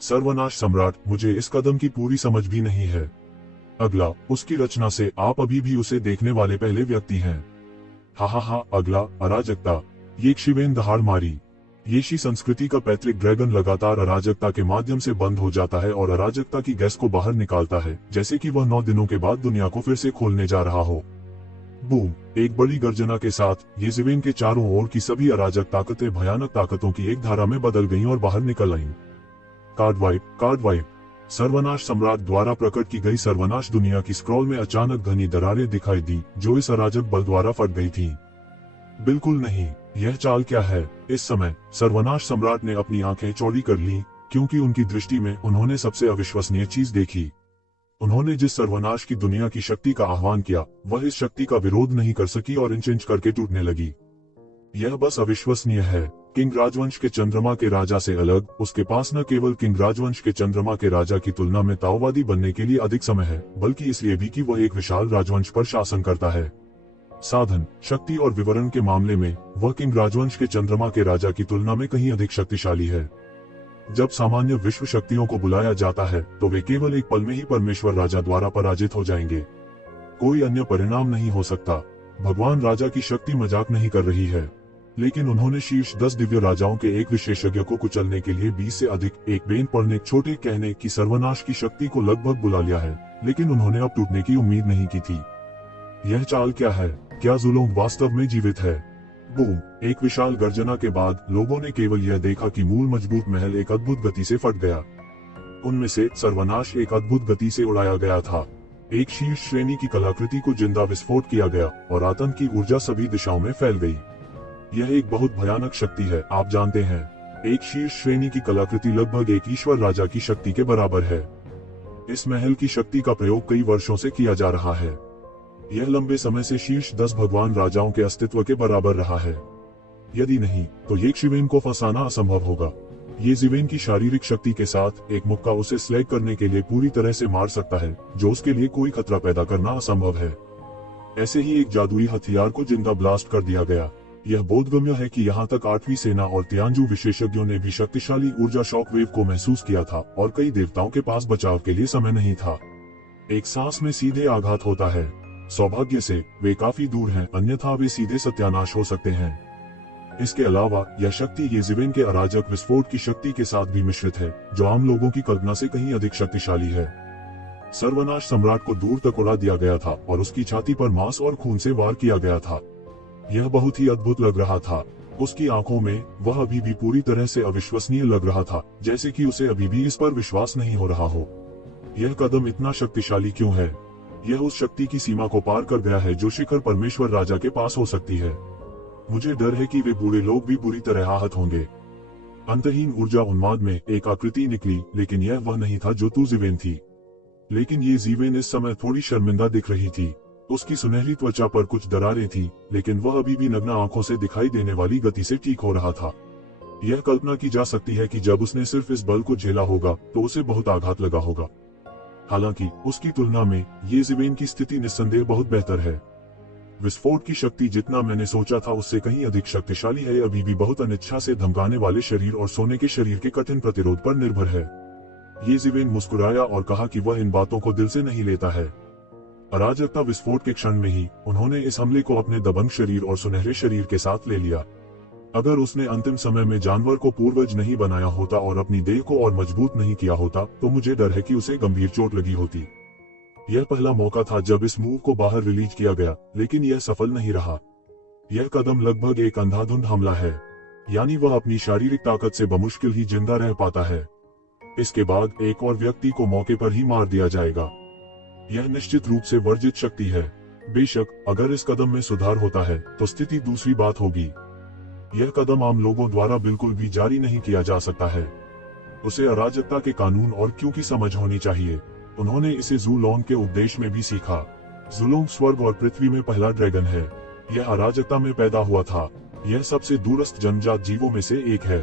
सर्वनाश सम्राट, मुझे इस कदम की पूरी समझ भी नहीं है। अगला, उसकी रचना से आप अभी भी उसे देखने वाले पहले व्यक्ति हैं। हा, अगला, अराजकता। ये शिवेन दहाड़ मारी। येशी संस्कृति का पैतृक ड्रैगन लगातार अराजकता के माध्यम से बंद हो जाता है और अराजकता की गैस को बाहर निकालता है, जैसे कि वह 9 दिनों के बाद दुनिया को फिर से खोलने जा रहा हो। बूम! एक बड़ी गर्जना के साथ ये ज़मीन के चारों ओर की सभी अराजक ताकतें भयानक ताकतों की एक धारा में बदल गईं और बाहर निकल आईं। Card wipe. सर्वनाश सम्राट द्वारा प्रकट की गई सर्वनाश दुनिया की स्क्रॉल में अचानक घनी दरारें दिखाई दी, जो इस अराजक बल द्वारा फट गई थीं। बिल्कुल नहीं। यह चाल क्या है? इस समय सर्वनाश सम्राट ने अपनी आंखें चौड़ी कर लीं, क्योंकि उनकी दृष्टि में उन्होंने सबसे अविश्वसनीय चीज देखी। उन्होंने जिस सर्वनाश की दुनिया की शक्ति का आह्वान किया, वह इस शक्ति का विरोध नहीं कर सकी और इंच इंच करके टूटने लगी। यह बस अविश्वसनीय है। किंग राजवंश के चंद्रमा के राजा से अलग, उसके पास न केवल किंग राजवंश के चंद्रमा के राजा की तुलना में ताओवादी बनने के लिए अधिक समय है, बल्कि इसलिए भी कि वह एक विशाल राजवंश पर शासन करता है। साधन, शक्ति और विवरण के मामले में वह किंग राजवंश के चंद्रमा के राजा की तुलना में कहीं अधिक शक्तिशाली है। जब सामान्य विश्व शक्तियों को बुलाया जाता है, तो वे केवल एक पल में ही परमेश्वर राजा द्वारा पराजित हो जाएंगे। कोई अन्य परिणाम नहीं हो सकता। भगवान राजा की शक्ति मजाक नहीं कर रही है, लेकिन उन्होंने शीर्ष 10 दिव्य राजाओं के एक विशेषज्ञ को कुचलने के लिए 20 से अधिक एक बेन पढ़ने छोटे कहने की सर्वनाश की शक्ति को लगभग बुला लिया है, लेकिन उन्होंने अब टूटने की उम्मीद नहीं की थी। यह चाल क्या है? क्या जुलूंग वास्तव में जीवित है? बूम! एक विशाल गर्जना के बाद लोगों ने केवल यह देखा कि मूल मजबूत महल एक अद्भुत गति से फट गया। उनमें से सर्वनाश एक अद्भुत गति से उड़ाया गया था। एक शीर्ष श्रेणी की कलाकृति को जिंदा विस्फोट किया गया और आतंक की ऊर्जा सभी दिशाओं में फैल गई। यह एक बहुत भयानक शक्ति है, आप जानते हैं। एक शीर्ष श्रेणी की कलाकृति लगभग एक ईश्वर राजा की शक्ति के बराबर है। इस महल की शक्ति का प्रयोग कई वर्षों से किया जा रहा है। यह लंबे समय से शीर्ष 10 भगवान राजाओं के अस्तित्व के बराबर रहा है। यदि नहीं, तो ये शिवेन को फंसाना असंभव होगा। ये ज़िवेन की शारीरिक शक्ति के साथ एक मुक्का उसे स्लैग करने के लिए पूरी तरह से मार सकता है, जो उसके लिए कोई खतरा पैदा करना असंभव है। ऐसे ही एक जादुई हथियार को जिंदा ब्लास्ट कर दिया गया। यह बोधगम्य है कि यहाँ तक 8वीं सेना और तियानजू विशेषज्ञों ने भी शक्तिशाली ऊर्जा शॉक वेव को महसूस किया था, और कई देवताओं के पास बचाव के लिए समय नहीं था। एक सांस में सीधे आघात होता है। सौभाग्य से वे काफी दूर हैं, अन्यथा वे सीधे सत्यानाश हो सकते हैं। इसके अलावा यह शक्ति ये ज़िवेन के अराजक विस्फोट की शक्ति के साथ भी मिश्रित है, जो आम लोगों की कल्पना से कहीं अधिक शक्तिशाली है। सर्वनाश सम्राट को दूर तक उड़ा दिया गया था और उसकी छाती पर मांस और खून से वार किया गया था। यह बहुत ही अद्भुत लग रहा था। उसकी आंखों में वह अभी भी पूरी तरह से अविश्वसनीय लग रहा था, जैसे कि उसे अभी भी इस पर विश्वास नहीं हो रहा हो। यह कदम इतना शक्तिशाली क्यों है? यह उस शक्ति की सीमा को पार कर गया है जो शिखर परमेश्वर राजा के पास हो सकती है। मुझे डर है कि वे बूढ़े लोग भी बुरी तरह आहत होंगे। अंतहीन ऊर्जा उन्माद में एक आकृति निकली, लेकिन यह वह नहीं था जो तू ज़िवेन थी। लेकिन ये ज़िवेन इस समय थोड़ी शर्मिंदा दिख रही थी। उसकी सुनहरी त्वचा पर कुछ दरारें थी, लेकिन वह अभी भी नग्न आंखों से दिखाई देने वाली गति से ठीक हो रहा था। यह कल्पना की जा सकती है कि जब उसने सिर्फ इस बल को झेला होगा, तो उसे बहुत आघात लगा होगा। हालांकि उसकी तुलना में ये ज़िवेन की स्थिति निस्संदेह बहुत बेहतर है। विस्फोट की शक्ति जितना मैंने सोचा था उससे कहीं अधिक शक्तिशाली है। अभी भी बहुत अनिच्छा से धमकाने वाले शरीर और सोने के शरीर के कठिन प्रतिरोध पर निर्भर है। ये ज़िवेन मुस्कुराया और कहा कि वह इन बातों को दिल से नहीं लेता है। अराजकता विस्फोट के क्षण में ही उन्होंने इस हमले को अपने दबंग शरीर और सुनहरे शरीर के साथ ले लिया। अगर उसने अंतिम समय में जानवर को पूर्वज नहीं बनाया होता और अपनी देह को और मजबूत नहीं किया होता, तो मुझे डर है कि उसे गंभीर चोट लगी होती। यह पहला मौका था जब इस मूव को बाहर रिलीज किया गया, लेकिन यह सफल नहीं रहा। यह कदम लगभग एक अंधाधुंध हमला है, यानी वह अपनी शारीरिक ताकत से बमुश्किल ही जिंदा रह पाता है। इसके बाद एक और व्यक्ति को मौके पर ही मार दिया जाएगा। यह निश्चित रूप से वर्जित शक्ति है। बेशक अगर इस कदम में सुधार होता है, तो स्थिति दूसरी बात होगी। यह कदम आम लोगों द्वारा बिल्कुल भी जारी नहीं किया जा सकता है। उसे अराजकता के कानून और क्यों की समझ होनी चाहिए। उन्होंने इसे ज़ूलोंग के उपदेश में भी सीखा। ज़ूलोंग स्वर्ग और पृथ्वी में पहला ड्रैगन है। यह अराजकता में पैदा हुआ था। यह सबसे दूरस्थ जन्मजात जीवों में से एक है।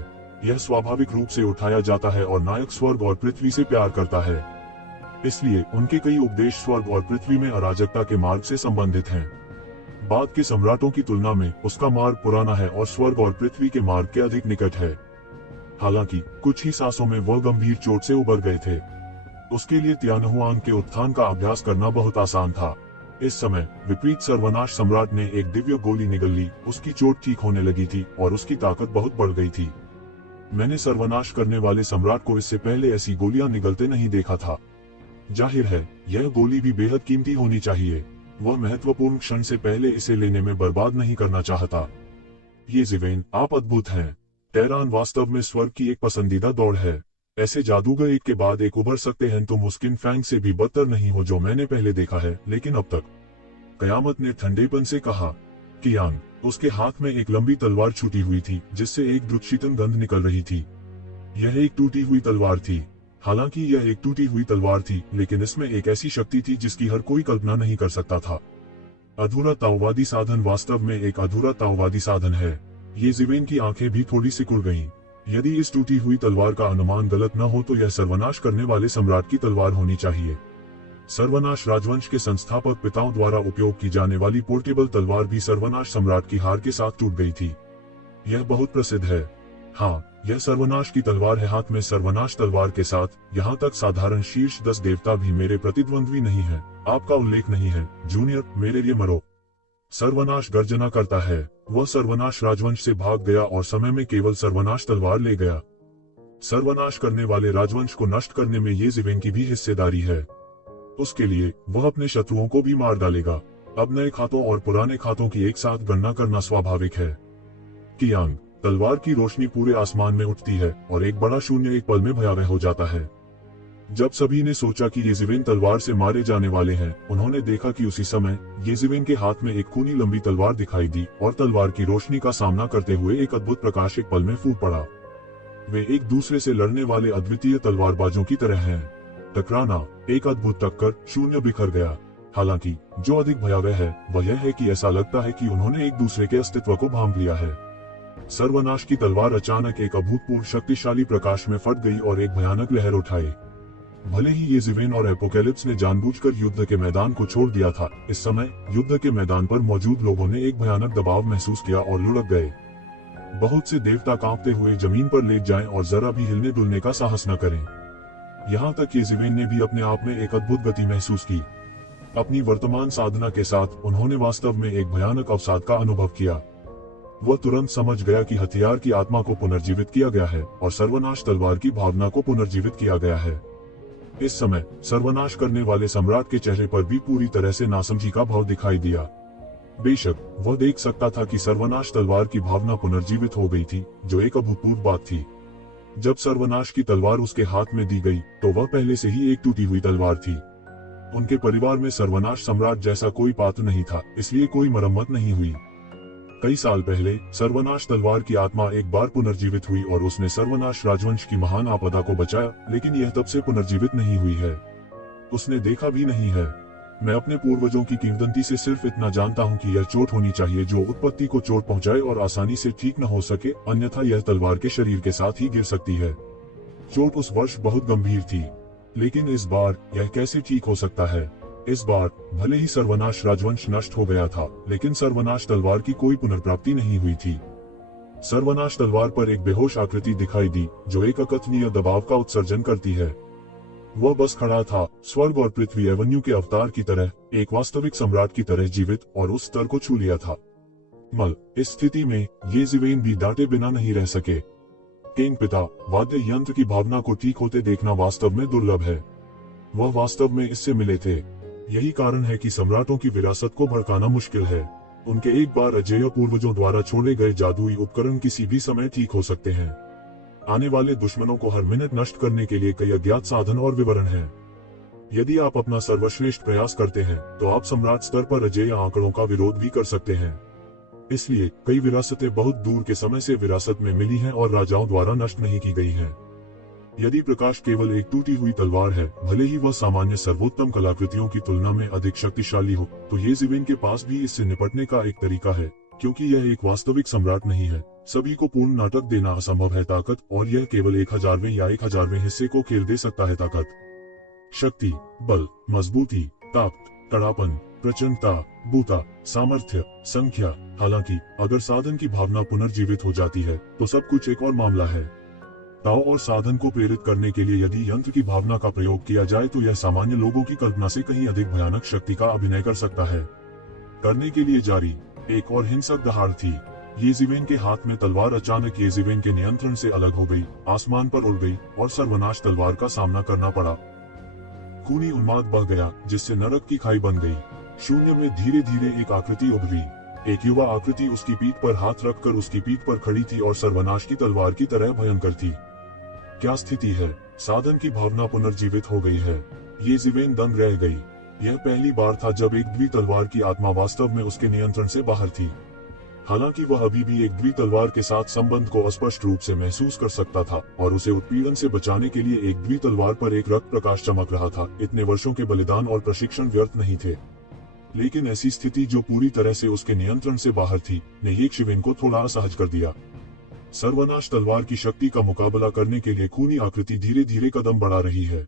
यह स्वाभाविक रूप से उठाया जाता है और नायक स्वर्ग और पृथ्वी से प्यार करता है। इसलिए उनके कई उपदेश स्वर्ग और पृथ्वी में अराजकता के मार्ग से संबंधित हैं। बाद के सम्राटों की तुलना में उसका मार्ग पुराना है और स्वर्ग और पृथ्वी के मार्ग के अधिक निकट है। हालांकि कुछ ही सांसों में वह गंभीर चोट से उबर गए थे। उसके लिए तियानहुआंग के उत्थान का अभ्यास करना बहुत आसान था। इस समय विपरीत सर्वनाश सम्राट ने एक दिव्य गोली निगल ली। उसकी चोट ठीक होने लगी थी और उसकी ताकत बहुत बढ़ गई थी। मैंने सर्वनाश करने वाले सम्राट को इससे पहले ऐसी गोलियां निगलते नहीं देखा था। जाहिर है यह गोली भी बेहद कीमती होनी चाहिए। वह महत्वपूर्ण क्षण से पहले इसे लेने में बर्बाद नहीं करना चाहता। ये ज़िवेन, आप अद्भुत हैं। टेरान वास्तव में स्वर्ग की एक पसंदीदा दौड़ है। ऐसे जादूगर एक के बाद एक उभर सकते हैं। तुम मुस्किन फैंग से भी बदतर नहीं हो जो मैंने पहले देखा है, लेकिन अब तक। कयामत ने ठंडेपन से कहा। कियांग, उसके हाथ में एक लंबी तलवार छूटी हुई थी जिससे एक दुष्शीतन गंध निकल रही थी। यह एक टूटी हुई तलवार थी। हालांकि यह एक टूटी हुई तलवार थी, लेकिन इसमें एक ऐसी शक्ति थी जिसकी हर कोई कल्पना नहीं कर सकता था। अधूरा ताओवादी साधन वास्तव में एक अधूरा ताओवादी साधन है। ये ज़िवेन की आंखें भी थोड़ी सिकुड़ गईं। यदि इस टूटी हुई तलवार का अनुमान गलत न हो तो यह सर्वनाश करने वाले सम्राट की तलवार होनी चाहिए। सर्वनाश राजवंश के संस्थापक पिताओं द्वारा उपयोग की जाने वाली पोर्टेबल तलवार भी सर्वनाश सम्राट की हार के साथ टूट गई थी। यह बहुत प्रसिद्ध है। हाँ, यह सर्वनाश की तलवार है। हाथ में सर्वनाश तलवार के साथ यहाँ तक साधारण शीर्ष 10 देवता भी मेरे प्रतिद्वंद्वी नहीं है। आपका उल्लेख नहीं है। जूनियर, मेरे लिए मरो। सर्वनाश गर्जना करता है। वह सर्वनाश राजवंश से भाग गया और समय में केवल सर्वनाश तलवार ले गया। सर्वनाश करने वाले राजवंश को नष्ट करने में ये ज़िवेन की भी हिस्सेदारी है। उसके लिए वह अपने शत्रुओं को भी मार डालेगा। अब नए खातों और पुराने खातों की एक साथ गणना करना स्वाभाविक है। कियांग, तलवार की रोशनी पूरे आसमान में उठती है और एक बड़ा शून्य एक पल में भयावह हो जाता है। जब सभी ने सोचा कि ये ज़िवेन तलवार से मारे जाने वाले हैं, उन्होंने देखा कि उसी समय ये ज़िवेन के हाथ में एक खूनी लंबी तलवार दिखाई दी और तलवार की रोशनी का सामना करते हुए एक अद्भुत प्रकाश एक पल में फूट पड़ा। वे एक दूसरे से लड़ने वाले अद्वितीय तलवारबाजों की तरह हैं। टकराना, एक अद्भुत टक्कर, शून्य बिखर गया। हालांकि जो अधिक भयावह है वह यह है कि ऐसा लगता है कि उन्होंने एक दूसरे के अस्तित्व को भांप लिया है। सर्वनाश की तलवार अचानक एक अभूतपूर्व शक्तिशाली प्रकाश में फट गई और एक भयानक लहर उठाई। भले ही ये ज़िवेन और एपोकैलिप्स ने जानबूझकर युद्ध के मैदान को छोड़ दिया था, इस समय युद्ध के मैदान पर मौजूद लोगों ने एक भयानक दबाव महसूस किया और लुढ़क गए। बहुत से देवता कांपते हुए जमीन पर लेट जाएं और जरा भी हिलने डुलने का साहस न करें। यहाँ तक कि ज़िवेन ने भी अपने आप में एक अद्भुत गति महसूस की। अपनी वर्तमान साधना के साथ उन्होंने वास्तव में एक भयानक अवसाद का अनुभव किया। वह तुरंत समझ गया कि हथियार की आत्मा को पुनर्जीवित किया गया है और सर्वनाश तलवार की भावना को पुनर्जीवित किया गया है। इस समय सर्वनाश करने वाले सम्राट के चेहरे पर भी पूरी तरह से नासमझी का भाव दिखाई दिया। बेशक वह देख सकता था कि सर्वनाश तलवार की भावना पुनर्जीवित हो गई थी, जो एक अभूतपूर्व बात थी। जब सर्वनाश की तलवार उसके हाथ में दी गई तो वह पहले से ही एक टूटी हुई तलवार थी। उनके परिवार में सर्वनाश सम्राट जैसा कोई पात्र नहीं था, इसलिए कोई मरम्मत नहीं हुई। कई साल पहले सर्वनाश तलवार की आत्मा एक बार पुनर्जीवित हुई और उसने सर्वनाश राजवंश की महान आपदा को बचाया, लेकिन यह तब से पुनर्जीवित नहीं हुई है। उसने देखा भी नहीं है। मैं अपने पूर्वजों की किंवदंती से सिर्फ इतना जानता हूं कि यह चोट होनी चाहिए जो उत्पत्ति को चोट पहुंचाए और आसानी से ठीक न हो सके, अन्यथा यह तलवार के शरीर के साथ ही गिर सकती है। चोट उस वर्ष बहुत गंभीर थी, लेकिन इस बार यह कैसे ठीक हो सकता है? इस बार भले ही सर्वनाश राजवंश नष्ट हो गया था, लेकिन सर्वनाश तलवार की कोई पुनर्प्राप्ति नहीं हुई थी। सर्वनाश तलवार पर एक बेहोश आकृति दिखाई दी जो एक अकथनीय दबाव का उत्सर्जन करती है। वह बस खड़ा था, स्वर्ग और पृथ्वी एवेन्यू के अवतार की तरह, एक वास्तविक सम्राट की तरह जीवित, और उस स्तर को छू लिया था। इस स्थिति में ये ज़िवेन भी डांटे बिना नहीं रह सके। किंग पिता, वाद्य यंत्र की भावना को ठीक होते देखना वास्तव में दुर्लभ है। वह वास्तव में इससे मिले थे। यही कारण है कि सम्राटों की विरासत को भड़काना मुश्किल है। उनके एक बार अजेय पूर्वजों द्वारा छोड़े गए जादुई उपकरण किसी भी समय ठीक हो सकते हैं। आने वाले दुश्मनों को हर मिनट नष्ट करने के लिए कई अज्ञात साधन और विवरण हैं। यदि आप अपना सर्वश्रेष्ठ प्रयास करते हैं तो आप सम्राट स्तर पर अजेय आंकड़ों का विरोध भी कर सकते हैं। इसलिए कई विरासतें बहुत दूर के समय से विरासत में मिली हैं और राजाओं द्वारा नष्ट नहीं की गई हैं। यदि प्रकाश केवल एक टूटी हुई तलवार है, भले ही वह सामान्य सर्वोत्तम कलाकृतियों की तुलना में अधिक शक्तिशाली हो, तो ये ज़िवेन के पास भी इससे निपटने का एक तरीका है। क्योंकि यह एक वास्तविक सम्राट नहीं है, सभी को पूर्ण नाटक देना असंभव है ताकत, और यह केवल 1000वें या 1000वें हिस्से को खेल दे सकता है ताकत। शक्ति, बल, मजबूती, ताकत, कड़ापन, प्रचंडता, बूता, सामर्थ्य, संख्या। हालांकि अगर साधन की भावना पुनर्जीवित हो जाती है तो सब कुछ एक और मामला है। ताओ और साधन को प्रेरित करने के लिए यदि यंत्र की भावना का प्रयोग किया जाए तो यह सामान्य लोगों की कल्पना से कहीं अधिक भयानक शक्ति का अभिनय कर सकता है। करने के लिए जारी एक और हिंसक दहाड़ थी। येज़िवेन के हाथ में तलवार अचानक येज़िवेन के नियंत्रण से अलग हो गई, आसमान पर उड़ गई और सर्वनाश तलवार का सामना करना पड़ा। खूनी उन्माद बह गया जिससे नरक की खाई बन गई। शून्य में धीरे धीरे एक आकृति उभरी। एक युवा आकृति उसकी पीठ पर हाथ रखकर उसकी पीठ पर खड़ी थी और सर्वनाश की तलवार की तरह भयंकर थी। क्या स्थिति है? साधन की भावना पुनर्जीवित हो गई है। येज़िवेन दंग रह गई। यह पहली बार था जब एक द्वि तलवार की आत्मा वास्तव में उसके नियंत्रण से बाहर थी। हालांकि वह अभी भी एक द्वि तलवार के साथ संबंध को स्पष्ट रूप से महसूस कर सकता था और उसे उत्पीड़न से बचाने के लिए एक द्वि तलवार पर एक रक्त प्रकाश चमक रहा था। इतने वर्षों के बलिदान और प्रशिक्षण व्यर्थ नहीं थे। लेकिन ऐसी स्थिति जो पूरी तरह से उसके नियंत्रण से बाहर थी ने येज़िवेन को थोड़ा असहज कर दिया। सर्वनाश तलवार की शक्ति का मुकाबला करने के लिए खूनी आकृति धीरे धीरे कदम बढ़ा रही है।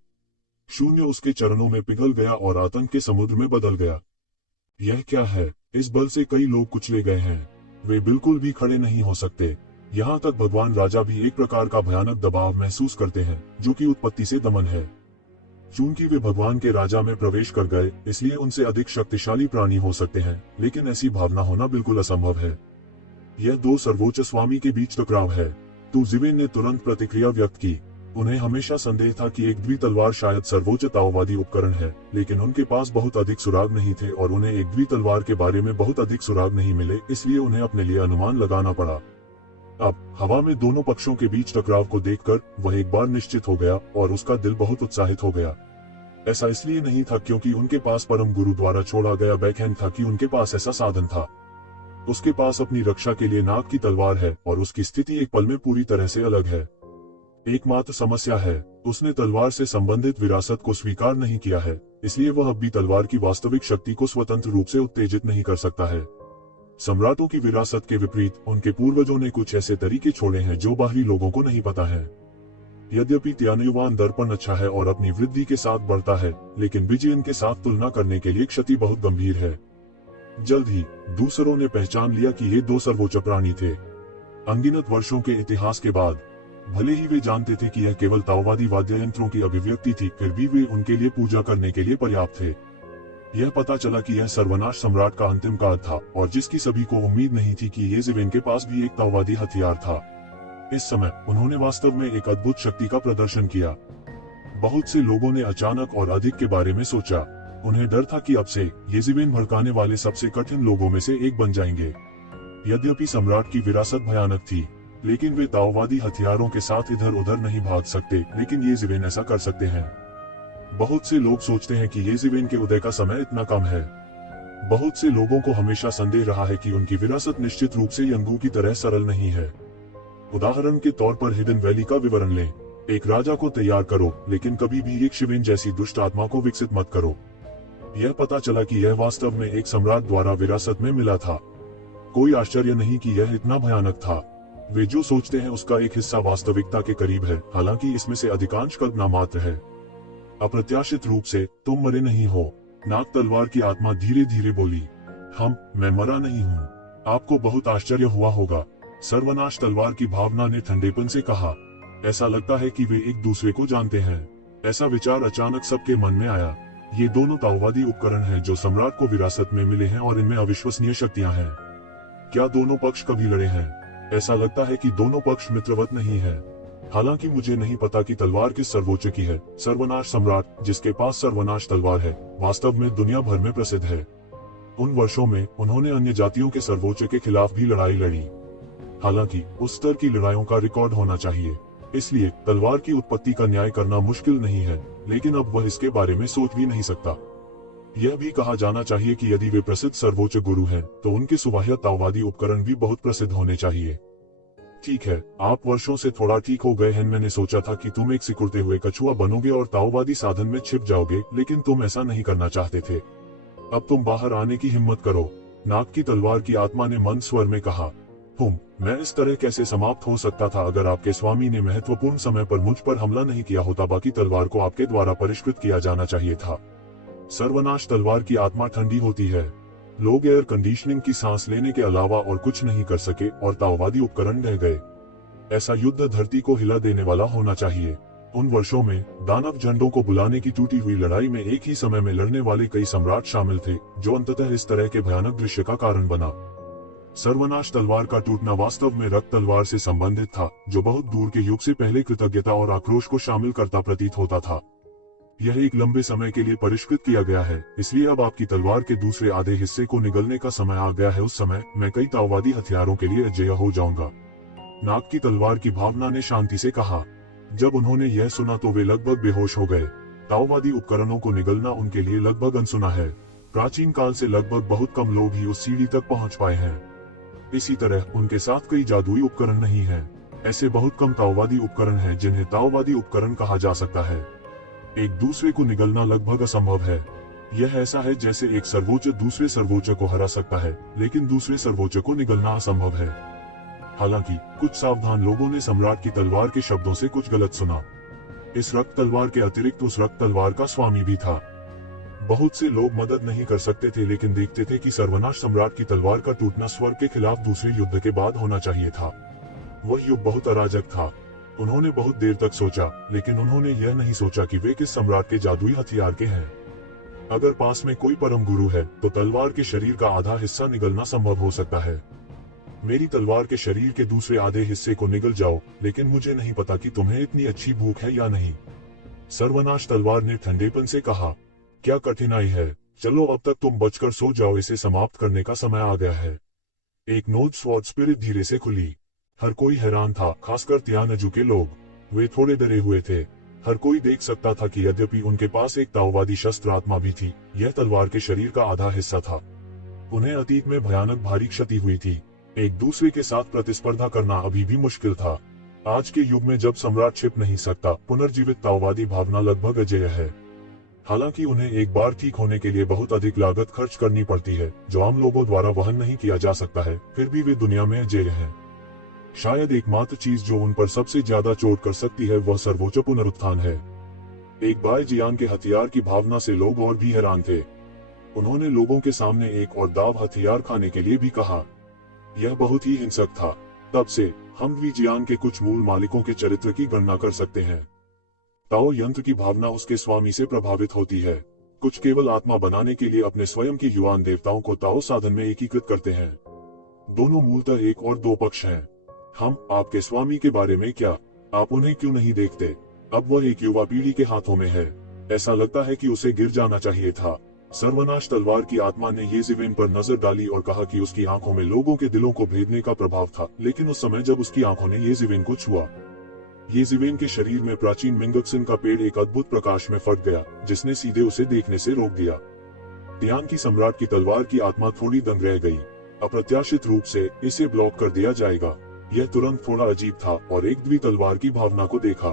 शून्य उसके चरणों में पिघल गया और आतंक के समुद्र में बदल गया। यह क्या है? इस बल से कई लोग कुचले गए हैं। वे बिल्कुल भी खड़े नहीं हो सकते। यहाँ तक भगवान राजा भी एक प्रकार का भयानक दबाव महसूस करते हैं जो कि उत्पत्ति से दमन है। चूंकि वे भगवान के राजा में प्रवेश कर गए इसलिए उनसे अधिक शक्तिशाली प्राणी हो सकते हैं, लेकिन ऐसी भावना होना बिल्कुल असंभव है। यह दो सर्वोच्च स्वामी के बीच टकराव है। येज़िवेन ने तुरंत प्रतिक्रिया व्यक्त की। उन्हें हमेशा संदेह था कि एक द्वि तलवार शायद सर्वोच्च ताओवादी उपकरण है, लेकिन उनके पास बहुत अधिक सुराग नहीं थे और उन्हें एक द्वि तलवार के बारे में बहुत अधिक सुराग नहीं मिले, इसलिए उन्हें अपने लिए अनुमान लगाना पड़ा। अब हवा में दोनों पक्षों के बीच टकराव को देखकर वह एक बार निश्चित हो गया और उसका दिल बहुत उत्साहित हो गया। ऐसा इसलिए नहीं था क्योंकि उनके पास परम गुरु द्वारा छोड़ा गया बैकहैंड था कि उनके पास ऐसा साधन था। उसके पास अपनी रक्षा के लिए नाग की तलवार है और उसकी स्थिति एक पल में पूरी तरह से अलग है। एकमात्र समस्या है, उसने तलवार से संबंधित विरासत को स्वीकार नहीं किया है, इसलिए वह अब भी तलवार की वास्तविक शक्ति को स्वतंत्र रूप से उत्तेजित नहीं कर सकता है। सम्राटों की विरासत के विपरीत उनके पूर्वजों ने कुछ ऐसे तरीके छोड़े हैं जो बाहरी लोगों को नहीं पता है। यद्यपि त्यानयुवान दर्पण अच्छा है और अपनी वृद्धि के साथ बढ़ता है, लेकिन विजयन के साथ तुलना करने के लिए क्षति बहुत गंभीर है। जल्द ही दूसरों ने पहचान लिया कि ये दो सर्वोच्च प्राणी थे। अनगिनत वर्षों के इतिहास के बाद भले ही वे जानते थे कि यह केवल ताओवादी वाद्य यंत्रों की अभिव्यक्ति थी, फिर भी वे उनके लिए पूजा करने के लिए पर्याप्त थे। यह पता चला कि यह सर्वनाश सम्राट का अंतिम काल था और जिसकी सभी को उम्मीद नहीं थी कि येज़िवेन के पास भी एक ताओवादी हथियार था। इस समय उन्होंने वास्तव में एक अद्भुत शक्ति का प्रदर्शन किया। बहुत से लोगों ने अचानक और अधिक के बारे में सोचा। उन्हें डर था कि अब से येज़िवेन भड़काने वाले सबसे कठिन लोगों में से एक बन जाएंगे। यद्यपि सम्राट की विरासत भयानक थी, लेकिन वे ताओवादी हथियारों के साथ इधर उधर नहीं भाग सकते, लेकिन येज़िवेन ऐसा कर सकते हैं। बहुत से लोग सोचते हैं कि येज़िवेन के उदय का समय इतना कम है। बहुत से लोगों को हमेशा संदेह रहा है कि उनकी विरासत निश्चित रूप से यंगू की तरह सरल नहीं है। उदाहरण के तौर पर हिडन वैली का विवरण लें। एक राजा को तैयार करो, लेकिन कभी भी येज़िवेन जैसी दुष्ट आत्मा को विकसित मत करो। यह पता चला कि यह वास्तव में एक सम्राट द्वारा विरासत में मिला था। कोई आश्चर्य नहीं कि यह इतना भयानक था। वे जो सोचते हैं उसका एक हिस्सा वास्तविकता के करीब है, हालांकि इसमें से अधिकांश कल्पना मात्र है। अप्रत्याशित रूप से तुम मरे नहीं हो। नाग तलवार की आत्मा धीरे धीरे बोली, मैं मरा नहीं हूँ। आपको बहुत आश्चर्य हुआ होगा, सर्वनाश तलवार की भावना ने ठंडेपन से कहा। ऐसा लगता है कि वे एक दूसरे को जानते हैं। ऐसा विचार अचानक सबके मन में आया। ये दोनों ताओवादी उपकरण हैं जो सम्राट को विरासत में मिले हैं और इनमें अविश्वसनीय शक्तियां हैं। क्या दोनों पक्ष कभी लड़े हैं? ऐसा लगता है कि दोनों पक्ष मित्रवत नहीं है। हालांकि मुझे नहीं पता कि तलवार किस सर्वोच्च की है। सर्वनाश सम्राट, जिसके पास सर्वनाश तलवार है, वास्तव में दुनिया भर में प्रसिद्ध है। उन वर्षों में उन्होंने अन्य जातियों के सर्वोच्च के खिलाफ भी लड़ाई लड़ी। हालांकि उस स्तर की लड़ाइयों का रिकॉर्ड होना चाहिए, इसलिए तलवार की उत्पत्ति का न्याय करना मुश्किल नहीं है, लेकिन अब वह इसके बारे में सोच भी नहीं सकता। यह भी कहा जाना चाहिए कि यदि वे प्रसिद्ध सर्वोच्च गुरु हैं, तो उनके सुबाह्य ताओवादी उपकरण भी बहुत प्रसिद्ध होने चाहिए। ठीक है, आप वर्षों से थोड़ा ठीक हो गए हैं। मैंने सोचा था कि तुम एक सिकुड़ते हुए कछुआ बनोगे और ताओवादी साधन में छिप जाओगे, लेकिन तुम ऐसा नहीं करना चाहते थे। अब तुम बाहर आने की हिम्मत करो। नाग की तलवार की आत्मा ने मंद स्वर में कहा, मैं इस तरह कैसे समाप्त हो सकता था अगर आपके स्वामी ने महत्वपूर्ण समय पर मुझ पर हमला नहीं किया होता। बाकी तलवार को आपके द्वारा परिष्कृत किया जाना चाहिए था। सर्वनाश तलवार की आत्मा ठंडी होती है। लोग एयर कंडीशनिंग की सांस लेने के अलावा और कुछ नहीं कर सके और ताओवादी उपकरण रह गए। ऐसा युद्ध धरती को हिला देने वाला होना चाहिए। उन वर्षों में दानव झंडों को बुलाने की टूटी हुई लड़ाई में एक ही समय में लड़ने वाले कई सम्राट शामिल थे, जो अंततः इस तरह के भयानक दृश्य का कारण बना। सर्वनाश तलवार का टूटना वास्तव में रक्त तलवार से संबंधित था, जो बहुत दूर के युग से पहले कृतज्ञता और आक्रोश को शामिल करता प्रतीत होता था। यह एक लंबे समय के लिए परिष्कृत किया गया है, इसलिए अब आपकी तलवार के दूसरे आधे हिस्से को निगलने का समय आ गया है। उस समय मैं कई ताओवादी हथियारों के लिए अजेय हो जाऊंगा। नाग की तलवार की भावना ने शांति से कहा। जब उन्होंने यह सुना तो वे लगभग बेहोश हो गए। ताओवादी उपकरणों को निगलना उनके लिए लगभग अनसुना है। प्राचीन काल से लगभग बहुत कम लोग ही उस सीढ़ी तक पहुंच पाए हैं। इसी तरह उनके साथ कई जादुई उपकरण नहीं हैं। ऐसे बहुत कम ताओवादी उपकरण हैं जिन्हें ताओवादी उपकरण कहा जा सकता है। एक दूसरे को निगलना लगभग असंभव है। यह ऐसा है जैसे एक सर्वोच्च दूसरे सर्वोच्च को हरा सकता है, लेकिन दूसरे सर्वोच्च को निगलना असंभव है। हालांकि कुछ सावधान लोगों ने सम्राट की तलवार के शब्दों से कुछ गलत सुना। इस रक्त तलवार के अतिरिक्त उस रक्त तलवार का स्वामी भी था। बहुत से लोग मदद नहीं कर सकते थे, लेकिन देखते थे कि सर्वनाश सम्राट की तलवार का टूटना स्वर्ग के खिलाफ दूसरे युद्ध के बाद होना चाहिए था। वह युग बहुत अराजक था। उन्होंने बहुत देर तक सोचा, लेकिन उन्होंने यह नहीं सोचा कि वे किस सम्राट के जादुई हथियार के हैं। अगर पास में कोई परम गुरु है, तो तलवार के शरीर का आधा हिस्सा निगलना संभव हो सकता है। मेरी तलवार के शरीर के दूसरे आधे हिस्से को निगल जाओ, लेकिन मुझे नहीं पता कि तुम्हें इतनी अच्छी भूख है या नहीं। सर्वनाश तलवार ने ठंडेपन से कहा, क्या कठिनाई है, चलो अब तक तुम बचकर सो जाओ, इसे समाप्त करने का समय आ गया है। एक नोज स्वॉर्ड स्पिरिट धीरे से खुली। हर कोई हैरान था, खासकर तियानजू के लोग। वे थोड़े डरे हुए थे। हर कोई देख सकता था कि यद्यपि उनके पास एक ताओवादी शस्त्र आत्मा भी थी, यह तलवार के शरीर का आधा हिस्सा था। उन्हें अतीत में भयानक भारी क्षति हुई थी। एक दूसरे के साथ प्रतिस्पर्धा करना अभी भी मुश्किल था। आज के युग में जब सम्राट छिप नहीं सकता, पुनर्जीवित ताओवादी भावना लगभग अजेय है। हालांकि उन्हें एक बार ठीक होने के लिए बहुत अधिक लागत खर्च करनी पड़ती है, जो आम लोगों द्वारा वहन नहीं किया जा सकता है, फिर भी वे दुनिया में अजेय हैं। शायद एकमात्र चीज जो उन पर सबसे ज्यादा चोट कर सकती है वह सर्वोच्च पुनरुत्थान है। एक बाय जियान के हथियार की भावना से लोग और भी हैरान थे। उन्होंने लोगों के सामने एक और दाव हथियार खाने के लिए भी कहा। यह बहुत ही हिंसक था। तब से हम विजियान के कुछ मूल मालिकों के चरित्र की गणना कर सकते हैं। ताओ यंत्र की भावना उसके स्वामी से प्रभावित होती है। कुछ केवल आत्मा बनाने के लिए अपने स्वयं के युवान देवताओं को ताओ साधन में एकीकृत करते हैं। दोनों मूलतः एक और दो पक्ष हैं। हम आपके स्वामी के बारे में क्या, आप उन्हें क्यों नहीं देखते? अब वह एक युवा पीढ़ी के हाथों में है। ऐसा लगता है कि उसे गिर जाना चाहिए था। सर्वनाश तलवार की आत्मा ने येजिवेन पर नजर डाली और कहा कि उसकी आंखों में लोगों के दिलों को भेदने का प्रभाव था, लेकिन उस समय जब उसकी आंखों ने येजिवेन को छुआ, येजिवेन के शरीर में प्राचीन मिंगक्सिन का पेड़ एक अद्भुत प्रकाश में फट गया, जिसने सीधे उसे देखने से रोक दिया। तियान की सम्राट की तलवार की आत्मा थोड़ी दंग रह गई। अप्रत्याशित रूप से इसे ब्लॉक कर दिया जाएगा। यह तुरंत थोड़ा अजीब था और एक द्वि तलवार की भावना को देखा।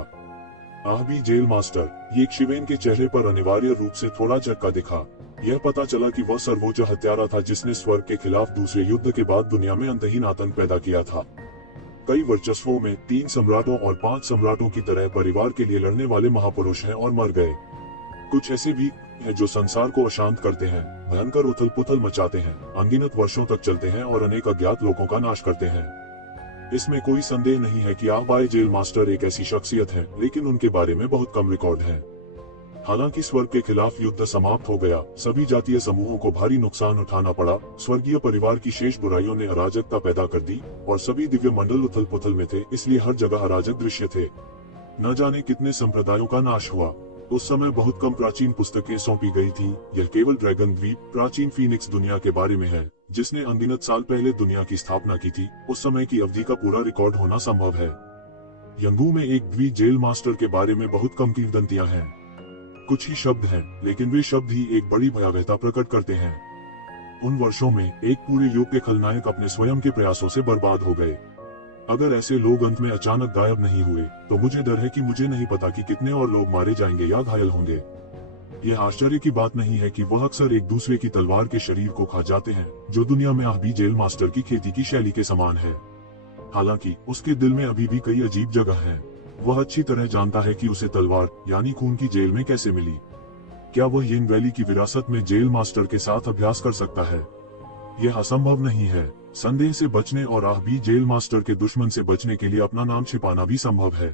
आह भी जेल मास्टर, ये शिवेन के चेहरे पर अनिवार्य रूप से थोड़ा झटका दिखा। यह पता चला कि वह सर्वोच्च हत्यारा था जिसने स्वर्ग के खिलाफ दूसरे युद्ध के बाद दुनिया में अंतहीन आतंक पैदा किया था। कई वर्चस्वों में 3 सम्राटों और 5 सम्राटों की तरह परिवार के लिए लड़ने वाले महापुरुष हैं और मर गए। कुछ ऐसे भी हैं जो संसार को अशांत करते हैं, भयंकर उथल पुथल मचाते हैं, अनगिनत वर्षों तक चलते हैं और अनेक अज्ञात लोगों का नाश करते हैं। इसमें कोई संदेह नहीं है कि आबाई जेल मास्टर एक ऐसी शख्सियत है, लेकिन उनके बारे में बहुत कम रिकॉर्ड है। हालांकि स्वर्ग के खिलाफ युद्ध समाप्त हो गया, सभी जातीय समूहों को भारी नुकसान उठाना पड़ा, स्वर्गीय परिवार की शेष बुराइयों ने अराजकता पैदा कर दी और सभी दिव्य मंडल उथल पुथल में थे, इसलिए हर जगह अराजक दृश्य थे। न जाने कितने संप्रदायों का नाश हुआ। उस समय बहुत कम प्राचीन पुस्तकें सौंपी गई थी। यह केवल ड्रैगन द्वीप, प्राचीन फीनिक्स दुनिया के बारे में है, जिसने अनगिनत साल पहले दुनिया की स्थापना की थी। उस समय की अवधि का पूरा रिकॉर्ड होना संभव है। यंगू में एक द्वी जेल मास्टर के बारे में बहुत कम किंवदंतियां हैं। कुछ ही शब्द हैं, लेकिन वे शब्द ही एक बड़ी भयावहता प्रकट करते हैं। उन वर्षों में एक पूरे युग के खलनायक अपने स्वयं के प्रयासों से बर्बाद हो गए। अगर ऐसे लोग अंत में अचानक गायब नहीं हुए, तो मुझे डर है कि मुझे नहीं पता कि कितने और लोग मारे जाएंगे या घायल होंगे। यह आश्चर्य की बात नहीं है कि वह अक्सर एक दूसरे की तलवार के शरीर को खा जाते हैं, जो दुनिया में आबी जेल मास्टर की खेती की शैली के समान है। हालांकि उसके दिल में अभी भी कई अजीब जगह हैं। वह अच्छी तरह जानता है कि उसे तलवार यानी खून की जेल में कैसे मिली। क्या वह यिंग वैली की विरासत में जेल मास्टर के साथ अभ्यास कर सकता है? यह असंभव नहीं है। संदेह से बचने और आह भी जेल मास्टर के दुश्मन से बचने के लिए अपना नाम छिपाना भी संभव है।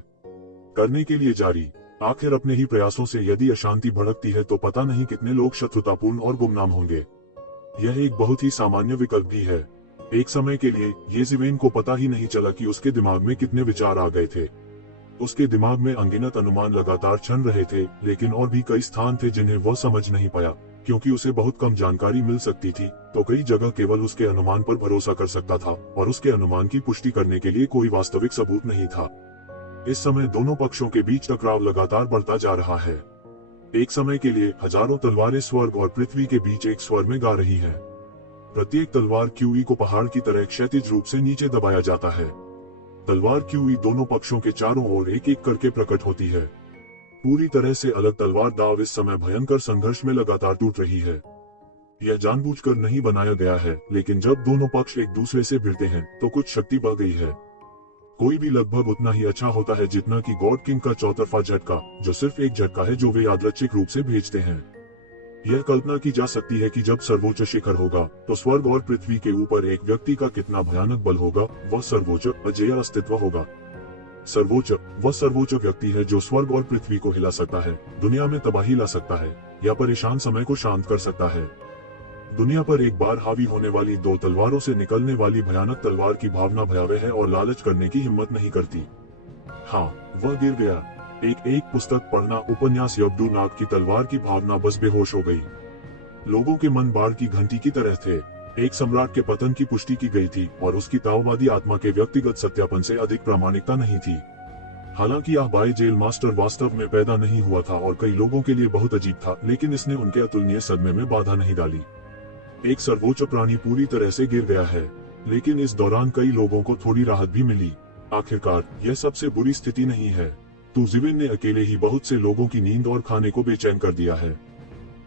करने के लिए जारी, आखिर अपने ही प्रयासों से यदि अशांति भड़कती है तो पता नहीं कितने लोग शत्रुतापूर्ण और गुमनाम होंगे। यह एक बहुत ही सामान्य विकल्प भी है। एक समय के लिए येज़िवेन को पता ही नहीं चला कि उसके दिमाग में कितने विचार आ गए थे। उसके दिमाग में अनगिनत अनुमान लगातार छन रहे थे, लेकिन और भी कई स्थान थे जिन्हें वह समझ नहीं पाया, क्योंकि उसे बहुत कम जानकारी मिल सकती थी। तो कई जगह केवल उसके अनुमान पर भरोसा कर सकता था और उसके अनुमान की पुष्टि करने के लिए कोई वास्तविक सबूत नहीं था। इस समय दोनों पक्षों के बीच टकराव लगातार बढ़ता जा रहा है। एक समय के लिए हजारों तलवारें स्वर्ग और पृथ्वी के बीच एक स्वर में गा रही हैं। प्रत्येक तलवार क्यूई को पहाड़ की तरह क्षैतिज रूप से नीचे दबाया जाता है। तलवार क्यूई दोनों पक्षों के चारों ओर एक एक करके प्रकट होती है। पूरी तरह से अलग तलवार दाव इस समय भयंकर संघर्ष में लगातार टूट रही है। यह जानबूझकर नहीं बनाया गया है, लेकिन जब दोनों पक्ष एक दूसरे से भिड़ते हैं तो कुछ शक्ति बढ़ गई है। कोई भी लगभग उतना ही अच्छा होता है जितना कि गॉड किंग का चौतरफा झटका, जो सिर्फ एक झटका है जो वे यादृच्छिक रूप से भेजते हैं। यह कल्पना की जा सकती है कि जब सर्वोच्च शिखर होगा तो स्वर्ग और पृथ्वी के ऊपर एक व्यक्ति का कितना भयानक बल होगा। वह सर्वोच्च अजेय अस्तित्व होगा। सर्वोच्च वह सर्वोच्च व्यक्ति है जो स्वर्ग और पृथ्वी को हिला सकता है, दुनिया में तबाही ला सकता है या परेशान समय को शांत कर सकता है। दुनिया पर एक बार हावी होने वाली दो तलवारों से निकलने वाली भयानक तलवार की भावना भयावह है और लालच करने की हिम्मत नहीं करती। हाँ, वह गिर गया। एक पुस्तक पढ़ना उपन्यास यब्दू नाग की तलवार की भावना बस बेहोश हो गई। लोगों के मन बाढ़ की घंटी की तरह थे। एक सम्राट के पतन की पुष्टि की गई थी और उसकी ताओवादी आत्मा के व्यक्तिगत सत्यापन से अधिक प्रामाणिकता नहीं थी। हालांकि यह बाय जेल मास्टर वास्तव में पैदा नहीं हुआ था और कई लोगों के लिए बहुत अजीब था, लेकिन इसने उनके अतुलनीय सदमे में बाधा नहीं डाली। एक सर्वोच्च प्राणी पूरी तरह से गिर गया है, लेकिन इस दौरान कई लोगों को थोड़ी राहत भी मिली। आखिरकार यह सबसे बुरी स्थिति नहीं है। येज़िवेन ने अकेले ही बहुत से लोगों की नींद और खाने को बेचैन कर दिया है।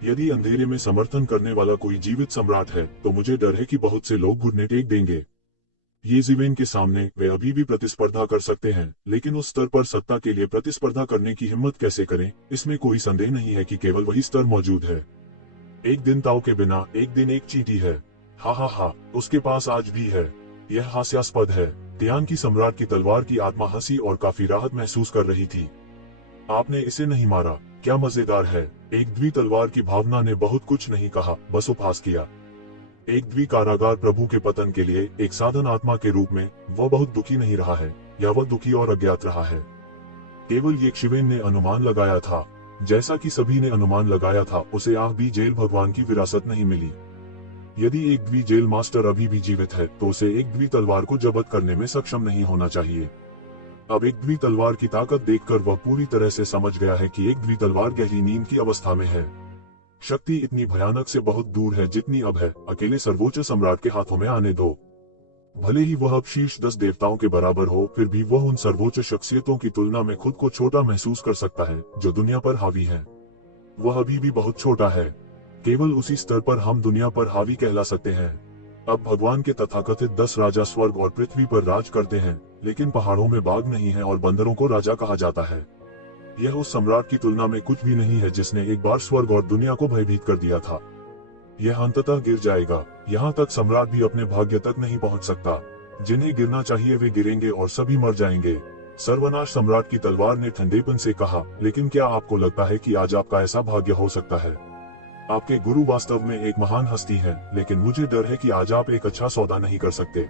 यदि अंधेरे में समर्थन करने वाला कोई जीवित सम्राट है तो मुझे डर है कि बहुत से लोग घुटने टेक देंगे। येज़िवेन के सामने वे अभी भी प्रतिस्पर्धा कर सकते हैं, लेकिन उस स्तर पर सत्ता के लिए प्रतिस्पर्धा करने की हिम्मत कैसे करें, इसमें कोई संदेह नहीं है कि केवल वही स्तर मौजूद है। एक दिन ताऊ के बिना एक दिन एक चींटी है। हा, उसके पास आज भी है। यह हास्यास्पद है। तियान की सम्राट की तलवार की आत्मा हंसी और काफी राहत महसूस कर रही थी। आपने इसे नहीं मारा, क्या मजेदार है। एक द्वि तलवार की भावना ने बहुत कुछ नहीं कहा, बस उपहास किया। एक द्वि कारागार प्रभु के पतन के लिए एक साधन आत्मा के रूप में वह बहुत दुखी नहीं रहा है, या वह दुखी और अज्ञात रहा है। केवल येज़िवेन ने अनुमान लगाया था। जैसा कि सभी ने अनुमान लगाया था, उसे आह भी जेल भगवान की विरासत नहीं मिली। यदि एक द्वि जेल मास्टर अभी भी जीवित है तो उसे एक द्वि तलवार को जब्त करने में सक्षम नहीं होना चाहिए। अब एक द्वि तलवार की ताकत देखकर वह पूरी तरह से समझ गया है कि एक द्वि तलवार गहरी नींद की अवस्था में है। शक्ति इतनी भयानक से बहुत दूर है जितनी अब है। अकेले सर्वोच्च सम्राट के हाथों में आने दो। भले ही वह अब शीर्ष 10 देवताओं के बराबर हो, फिर भी वह उन सर्वोच्च शख्सियतों की तुलना में खुद को छोटा महसूस कर सकता है जो दुनिया पर हावी है। वह अभी भी बहुत छोटा है। केवल उसी स्तर पर हम दुनिया पर हावी कहला सकते हैं। अब भगवान के तथाकथित 10 राजा स्वर्ग और पृथ्वी पर राज करते हैं, लेकिन पहाड़ों में बाघ नहीं है और बंदरों को राजा कहा जाता है। यह उस सम्राट की तुलना में कुछ भी नहीं है जिसने एक बार स्वर्ग और दुनिया को भयभीत कर दिया था। यह अंततः गिर जाएगा। यहाँ तक सम्राट भी अपने भाग्य तक नहीं पहुँच सकता। जिन्हें गिरना चाहिए वे गिरेंगे और सभी मर जाएंगे। सर्वनाश सम्राट की तलवार ने ठंडेपन से कहा, लेकिन क्या आपको लगता है कि आज आपका ऐसा भाग्य हो सकता है? आपके गुरु वास्तव में एक महान हस्ती हैं, लेकिन मुझे डर है कि आज आप एक अच्छा सौदा नहीं कर सकते।